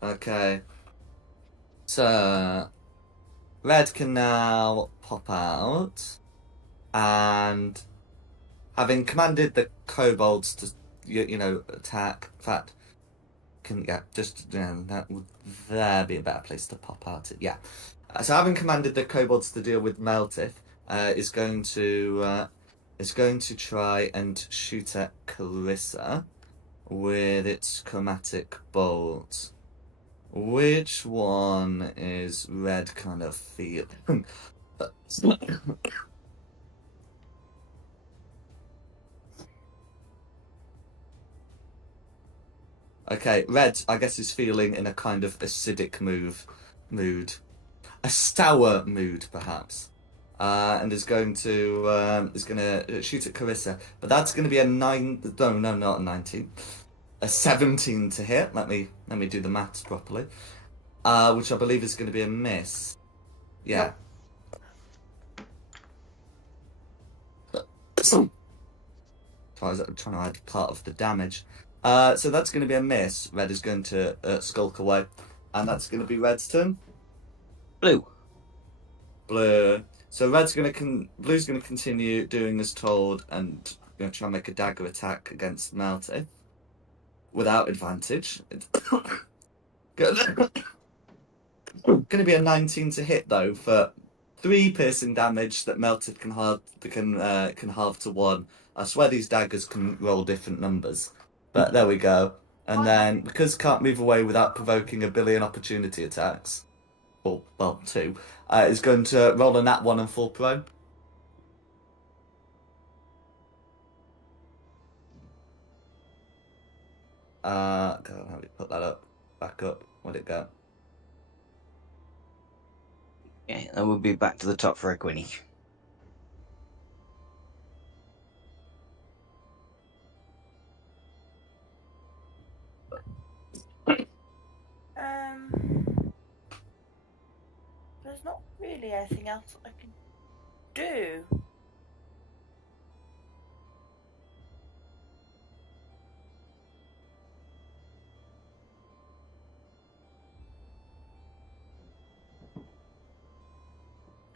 Okay. So, Red can now pop out, and having commanded the kobolds to, attack. In fact, that would there be a better place to pop out? Yeah. So, having commanded the kobolds to deal with Meltith, is going to try and shoot at Clarissa with its chromatic bolt. Which one is Red kind of feeling? Okay, Red, I guess, is feeling in a kind of acidic mood, a sour mood, perhaps, and is going to shoot at Carissa, but that's going to be a 9. No, not a 19, a 17 to hit. Let me do the maths properly. Which I believe is going to be a miss. Yeah. So I was trying to add part of the damage. So that's going to be a miss. Red is going to skulk away, and that's going to be Red's turn. Blue. Blue. So Blue's going to continue doing as told, and going to try and make a dagger attack against Melty without advantage. Going to be a 19 to hit though for 3 piercing damage that Melted can halve to 1. I swear these daggers can roll different numbers, but there we go. And then because can't move away without provoking a billion opportunity attacks, or well 2, is going to roll a nat 1 and fall prone. God, how do we put that up? Back up. Where'd it go? Yeah, and we'll be back to the top for a Quinny. There's not really anything else I can do.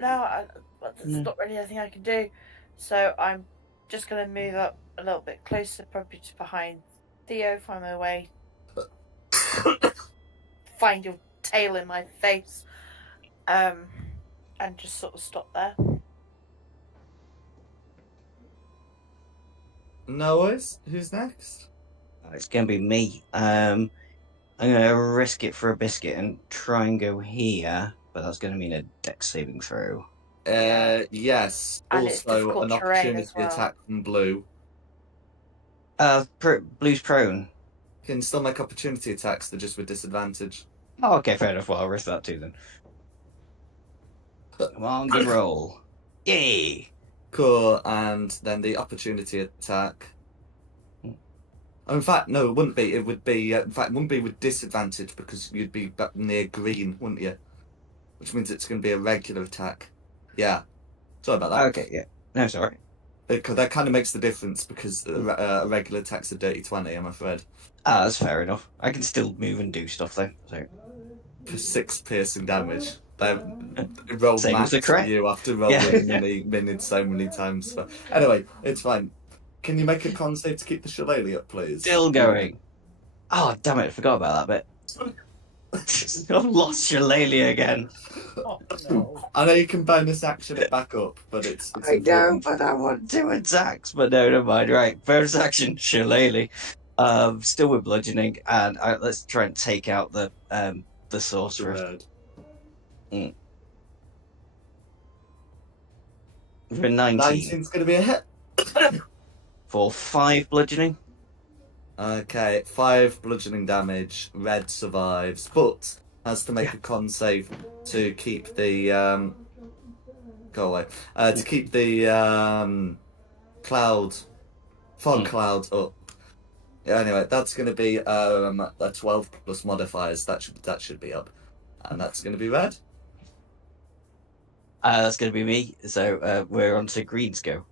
No, there's not really anything I can do. So I'm just going to move up a little bit closer, probably to behind Theo, find my way. Find your tail in my face. And just sort of stop there. No worries. Who's next? It's going to be me. I'm going to risk it for a biscuit and try and go here, but that's going to mean a dex saving throw. Yes. And it's also, difficult an terrain opportunity as well. attack from Blue. Blue's prone. Can still make opportunity attacks, they're just with disadvantage. Oh, okay, fair enough. Well, I'll risk that too then. Come on, good roll. Yay! Cool, and then the opportunity attack. Oh, in fact, no, it wouldn't be. It would be, in fact, it wouldn't be with disadvantage because you'd be back near green, wouldn't you? Which means it's going to be a regular attack. Yeah. Sorry about that. Okay, yeah. No, sorry. That kind of makes the difference because a regular attack's a dirty 20, I'm afraid. Ah, that's fair enough. I can still move and do stuff though. So For 6 piercing damage. They rolled Same as max the crit. for you after rolling Yeah. minions so many times. So. Anyway, it's fine. Can you make a con save to keep the shillelagh up, please? still going. Oh, damn it! I forgot about that bit. I've lost Shillelagh again. Oh, no. I know you can bonus action it back up, but it's I know, important. but I want 2 attacks. But no, never mind. Right, bonus action, Shillelagh. Still with bludgeoning, and let's try and take out the sorceress. Word. For 19. 19's going to be a hit. For 5 bludgeoning. Okay, 5 bludgeoning damage. Red survives, but has to make a con save to keep the go away. To keep the fog cloud up. Anyway, that's going to be a 12 plus modifiers. That should be up, and that's going to be red. That's going to be me. So we're on to greens go.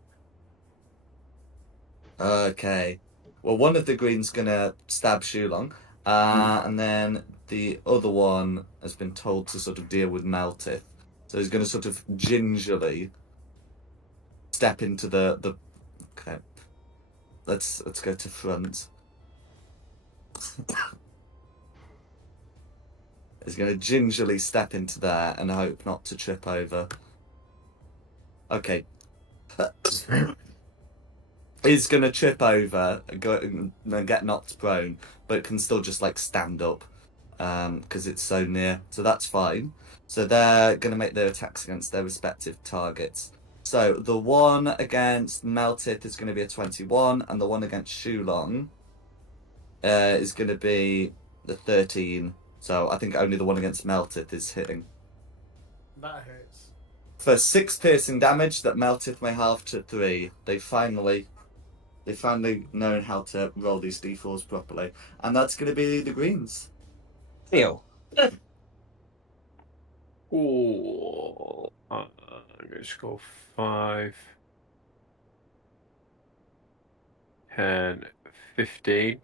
Okay. Well, one of the green's gonna stab Shulong, and then the other one has been told to sort of deal with Meltith. So he's gonna sort of gingerly step into the. Okay. Let's go to front. He's gonna gingerly step into there and hope not to trip over. Okay. Is gonna trip over and get knocked prone, but can still just like stand up because it's so near. So that's fine. So they're gonna make their attacks against their respective targets. So the one against Meltith is gonna be a 21, and the one against Shulong is gonna be the 13. So I think only the one against Meltith is hitting. That hurts. For 6 piercing damage that Meltith may halve to 3. They finally known how to roll these d4s properly. And that's going to be the greens. Theo. Oh, let's go 5, 10, 15.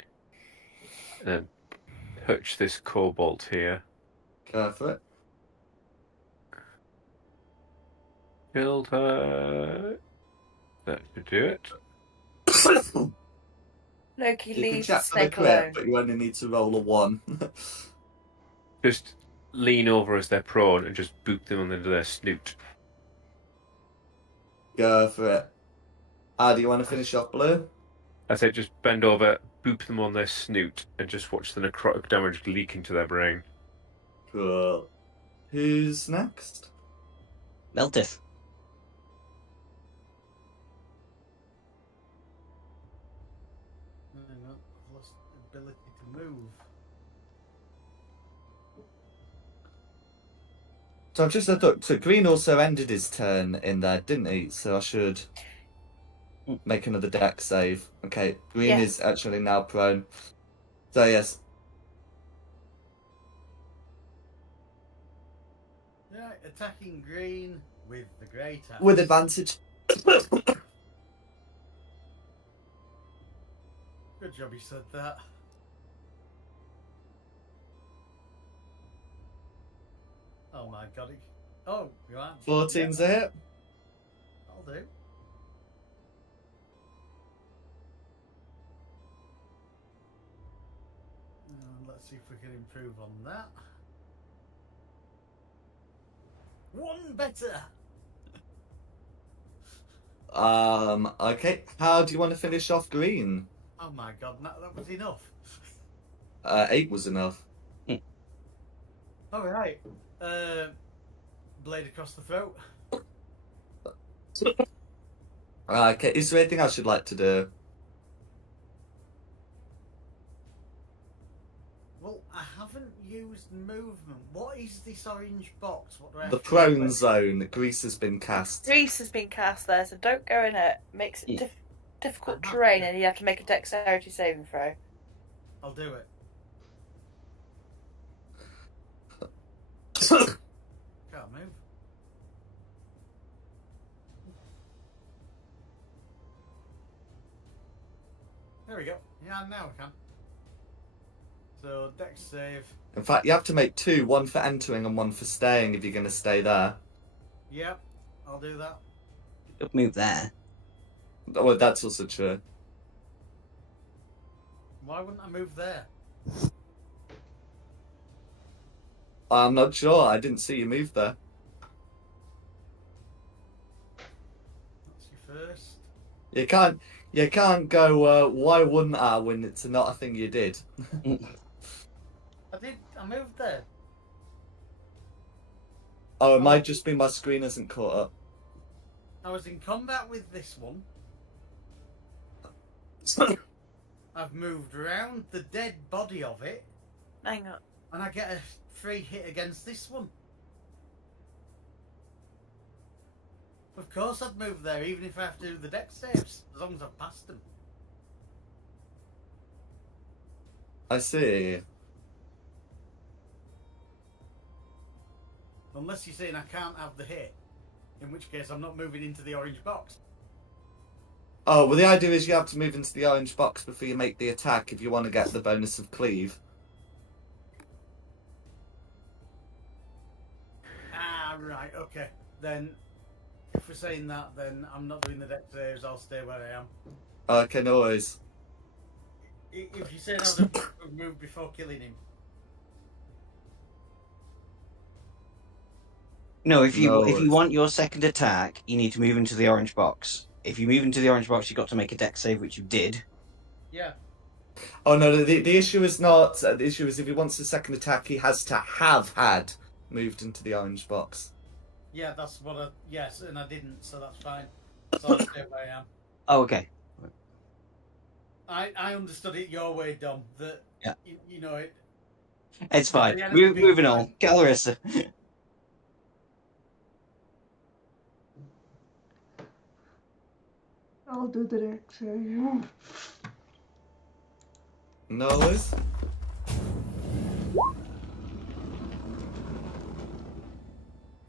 And then touch this cobalt here. Go for it. Killed her. That should do it. Loki You can leaves the check for the snake crit, alone. but you only need to roll a 1. Just lean over as they're prone and just boot them under their snoot. Go for it. Do you want to finish off Blue? I say just bend over, boop them on their snoot, and just watch the necrotic damage leak into their brain. Cool. Who's next? Meltith. Hang on, I've lost the ability to move. So I've just had a look. So Green also ended his turn in there, didn't he? So I should make another deck save. Okay, Green Yeah. is actually now prone. So yes. Right, attacking green with the great axe. With advantage. Good job you said that. Oh my god. Oh, you are. 14's a hit. I'll do. Let's see if we can improve on that. 1 better. Okay. How do you want to finish off Green? Oh my god, that was enough. 8 was enough. All right. Blade across the throat. Okay, is there anything else you'd like to do? Well, I haven't used movement. What is this orange box? What do I have The to do prone with it? zone. Grease has been cast. Grease has been cast there, so don't go in it. Makes it difficult terrain, and you have to make a dexterity saving throw. I'll do it. Can't move. There we go. Yeah, now I can. So, dex save. In fact, you have to make 2, 1 for entering and 1 for staying if you're going to stay there. Yep, I'll do that. Don't move there. Well, that's also true. Why wouldn't I move there? I'm not sure. I didn't see you move there. That's your first. You can't go, why wouldn't I, when it's not a thing you did. I moved there. Oh, it might just be my screen isn't caught up. I was in combat with this one. I've moved around the dead body of it, Hang on. and I get a free hit against this one. Of course I'd move there, even if I have to do the deck saves, as long as I've passed them. I see. Unless you're saying I can't have the hit, in which case I'm not moving into the orange box. Oh, well, the idea is you have to move into the orange box before you make the attack if you want to get the bonus of cleave. Ah, right, okay. Then, if we're saying that, then I'm not doing the deck saves, I'll stay where I am. Okay, no worries. If you're saying I would have moved before killing him. No, if you No, if you it's- want your second attack, you need to move into the orange box. If you move into the orange box, you've got to make a deck save, which you did. Yeah. Oh, no, the issue is not... the issue is if he wants a second attack, he has to have had moved into the orange box. Yeah, that's what I... Yes, and I didn't, so that's fine. So I'll stay where I am. Oh, okay. I understood it your way, Dom, that, Yeah. you know, it... It's fine. Yeah, that'd be Moving on. fine. Calorissa. I'll do the deck save. No worries.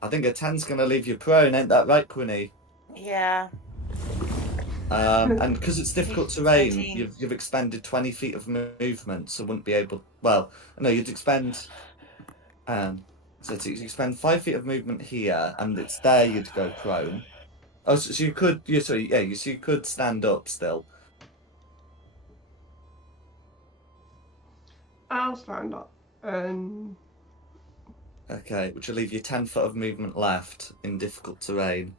I think a 10's going to leave you prone, ain't that right, Quinny? Yeah. And because it's difficult terrain, 13. you've expended 20 feet of movement, so wouldn't be able... Well, no, you'd expend... so you expend 5 feet of movement here, and it's there you'd go prone. Oh, so you could... so you could stand up still. I'll stand up. Okay, which will leave you 10 foot of movement left in difficult terrain.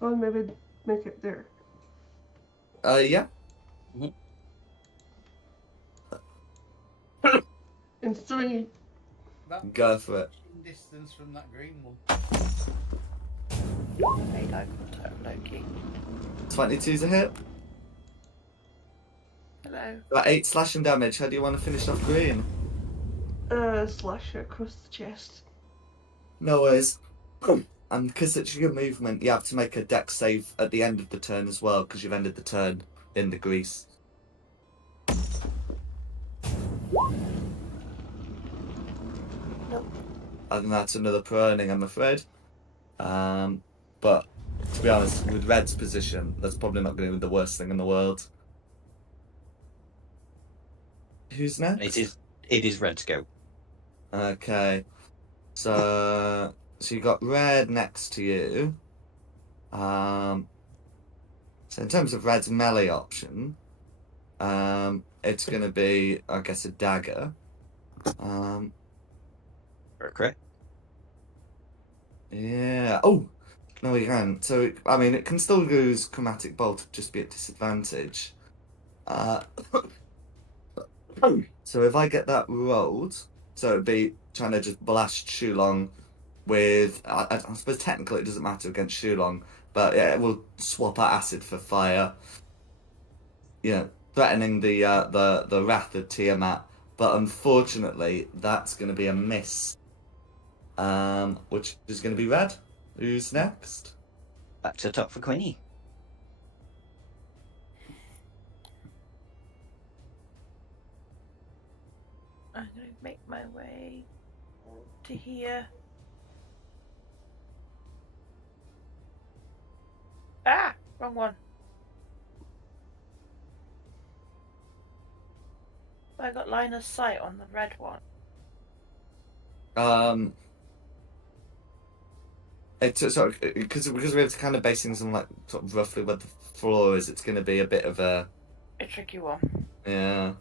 So I'll maybe make it there. Yeah. In 3. That Go for it. distance from that green one. Made eye contact, Loki. 22's a hit. Hello. Got 8 slashing damage. How do you want to finish off green? Slash across the chest. No worries. And because it's your movement, you have to make a dex save at the end of the turn as well, because you've ended the turn in the grease. Nope. And that's another proning, I'm afraid. But to be honest, with Red's position, that's probably not going to be the worst thing in the world. Who's next? It is Red's go. Okay. So you got Red next to you. So in terms of Red's melee option, it's going to be, I guess, a dagger. Okay. Yeah. Oh, no, you can. So I mean, it can still use chromatic bolt, just be at disadvantage. So if I get that rolled, so it'd be trying to just blast Shulong with. I suppose technically it doesn't matter against Shulong, but yeah, it will swap out acid for fire. Yeah, threatening the wrath of Tiamat, but unfortunately that's going to be a miss. Which is going to be Red. Who's next? Back to the top for Queenie. I'm going to make my way to here. Ah! Wrong one. I got line of sight on the red one. It's sort of because we're kind of basing this on like sort of roughly where the floor is. It's going to be a bit of A tricky one. yeah.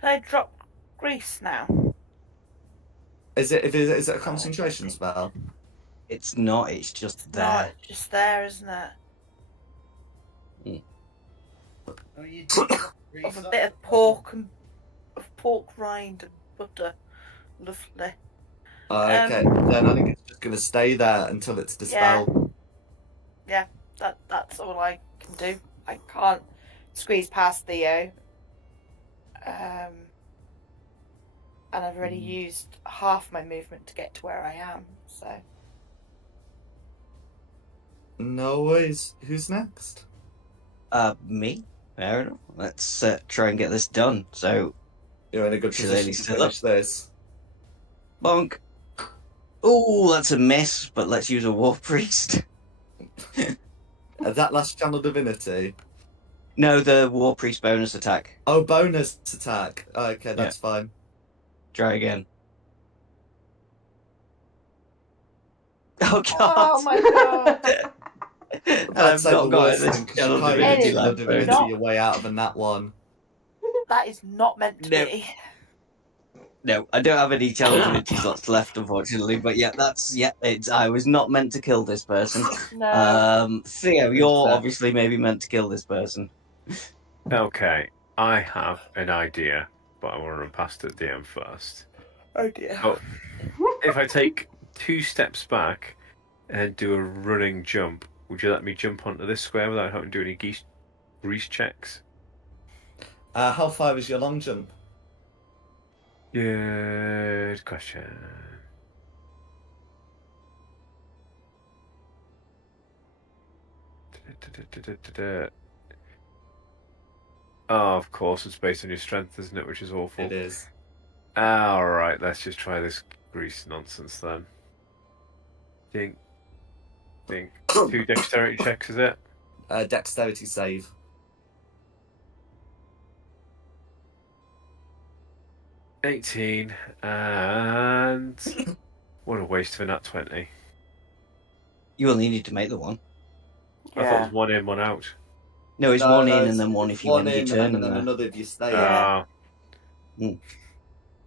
Can I drop grease now? Is it a concentration spell? It's not. It's just It's there. not just there, isn't it? Oh, you Of a bit of pork rind and butter. Lovely. Okay, then I think it's just going to stay there until it's dispelled. Yeah, that's all I can do. I can't squeeze past Theo. And I've already used half my movement to get to where I am, so. No worries. Who's next? Me? Fair enough. Let's try and get this done. So, You're in a good Should position I to still finish this. bonk. Oh, that's a miss, but let's use a War Priest. Is that last channel divinity? No, the War Priest bonus attack. Oh, bonus attack. Okay, that's fine. Try again. Oh, God. Oh my god! And That's I've like not the got worst this thing, 'cause channel you can't divinity use channel left divinity bonus. your way out of a nat one. That is not meant to No. be. No, I don't have any channel divinity slots left, unfortunately. But yeah, I was not meant to kill this person. No. Theo, you're obviously maybe meant to kill this person. Okay, I have an idea, but I want to run past the DM first. Oh dear. Oh, if I take 2 steps back and do a running jump, would you let me jump onto this square without having to do any grease checks? How far is your long jump? Good question. Oh, of course, it's based on your strength, isn't it? Which is awful. It is. Alright, let's just try this grease nonsense then. Dink. 2 dexterity checks, is it? Dexterity save. $18, and what a waste of a nat 20. You only need to make the one. I thought it was 1 in, 1 out. No, it's No, one no, in and then one if you one end your in turn and in then there. another if you stay. Yeah.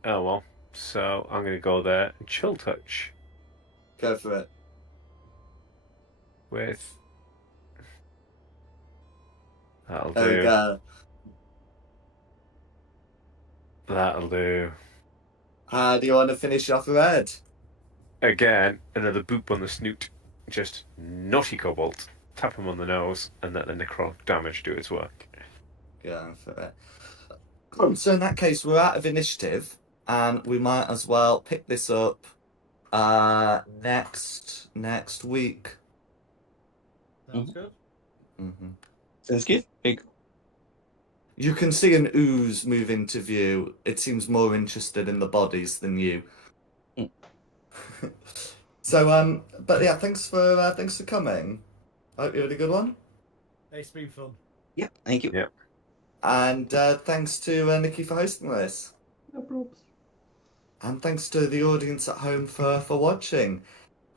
Oh well. So I'm going to go there and chill touch Go for it. with. That'll There we do. go. That'll do. How do you want to finish off red? Again, another boop on the snoot. Just naughty cobalt. Tap him on the nose and let the necrotic damage do its work. Go for it. So in that case, we're out of initiative, and we might as well pick this up next week. Sounds good. Mm-hmm. Sounds good. Big. You can see an ooze move into view. It seems more interested in the bodies than you. So, but yeah, thanks for coming. I hope you had a good one. It's been fun. Yeah, thank you. Yeah. And thanks to Nikki for hosting this. No probs. And thanks to the audience at home for watching.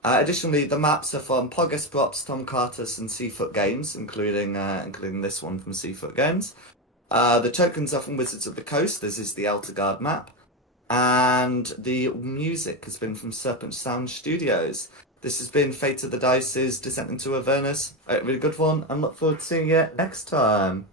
Additionally, the maps are from Pogus Props, Tom Cartus, and Seafoot Games, including this one from Seafoot Games. The tokens are from Wizards of the Coast. This is the Eltergard map. And the music has been from Serpent Sound Studios. This has been Fate of the Dice's Descent into Avernus. A really good one, and look forward to seeing you next time.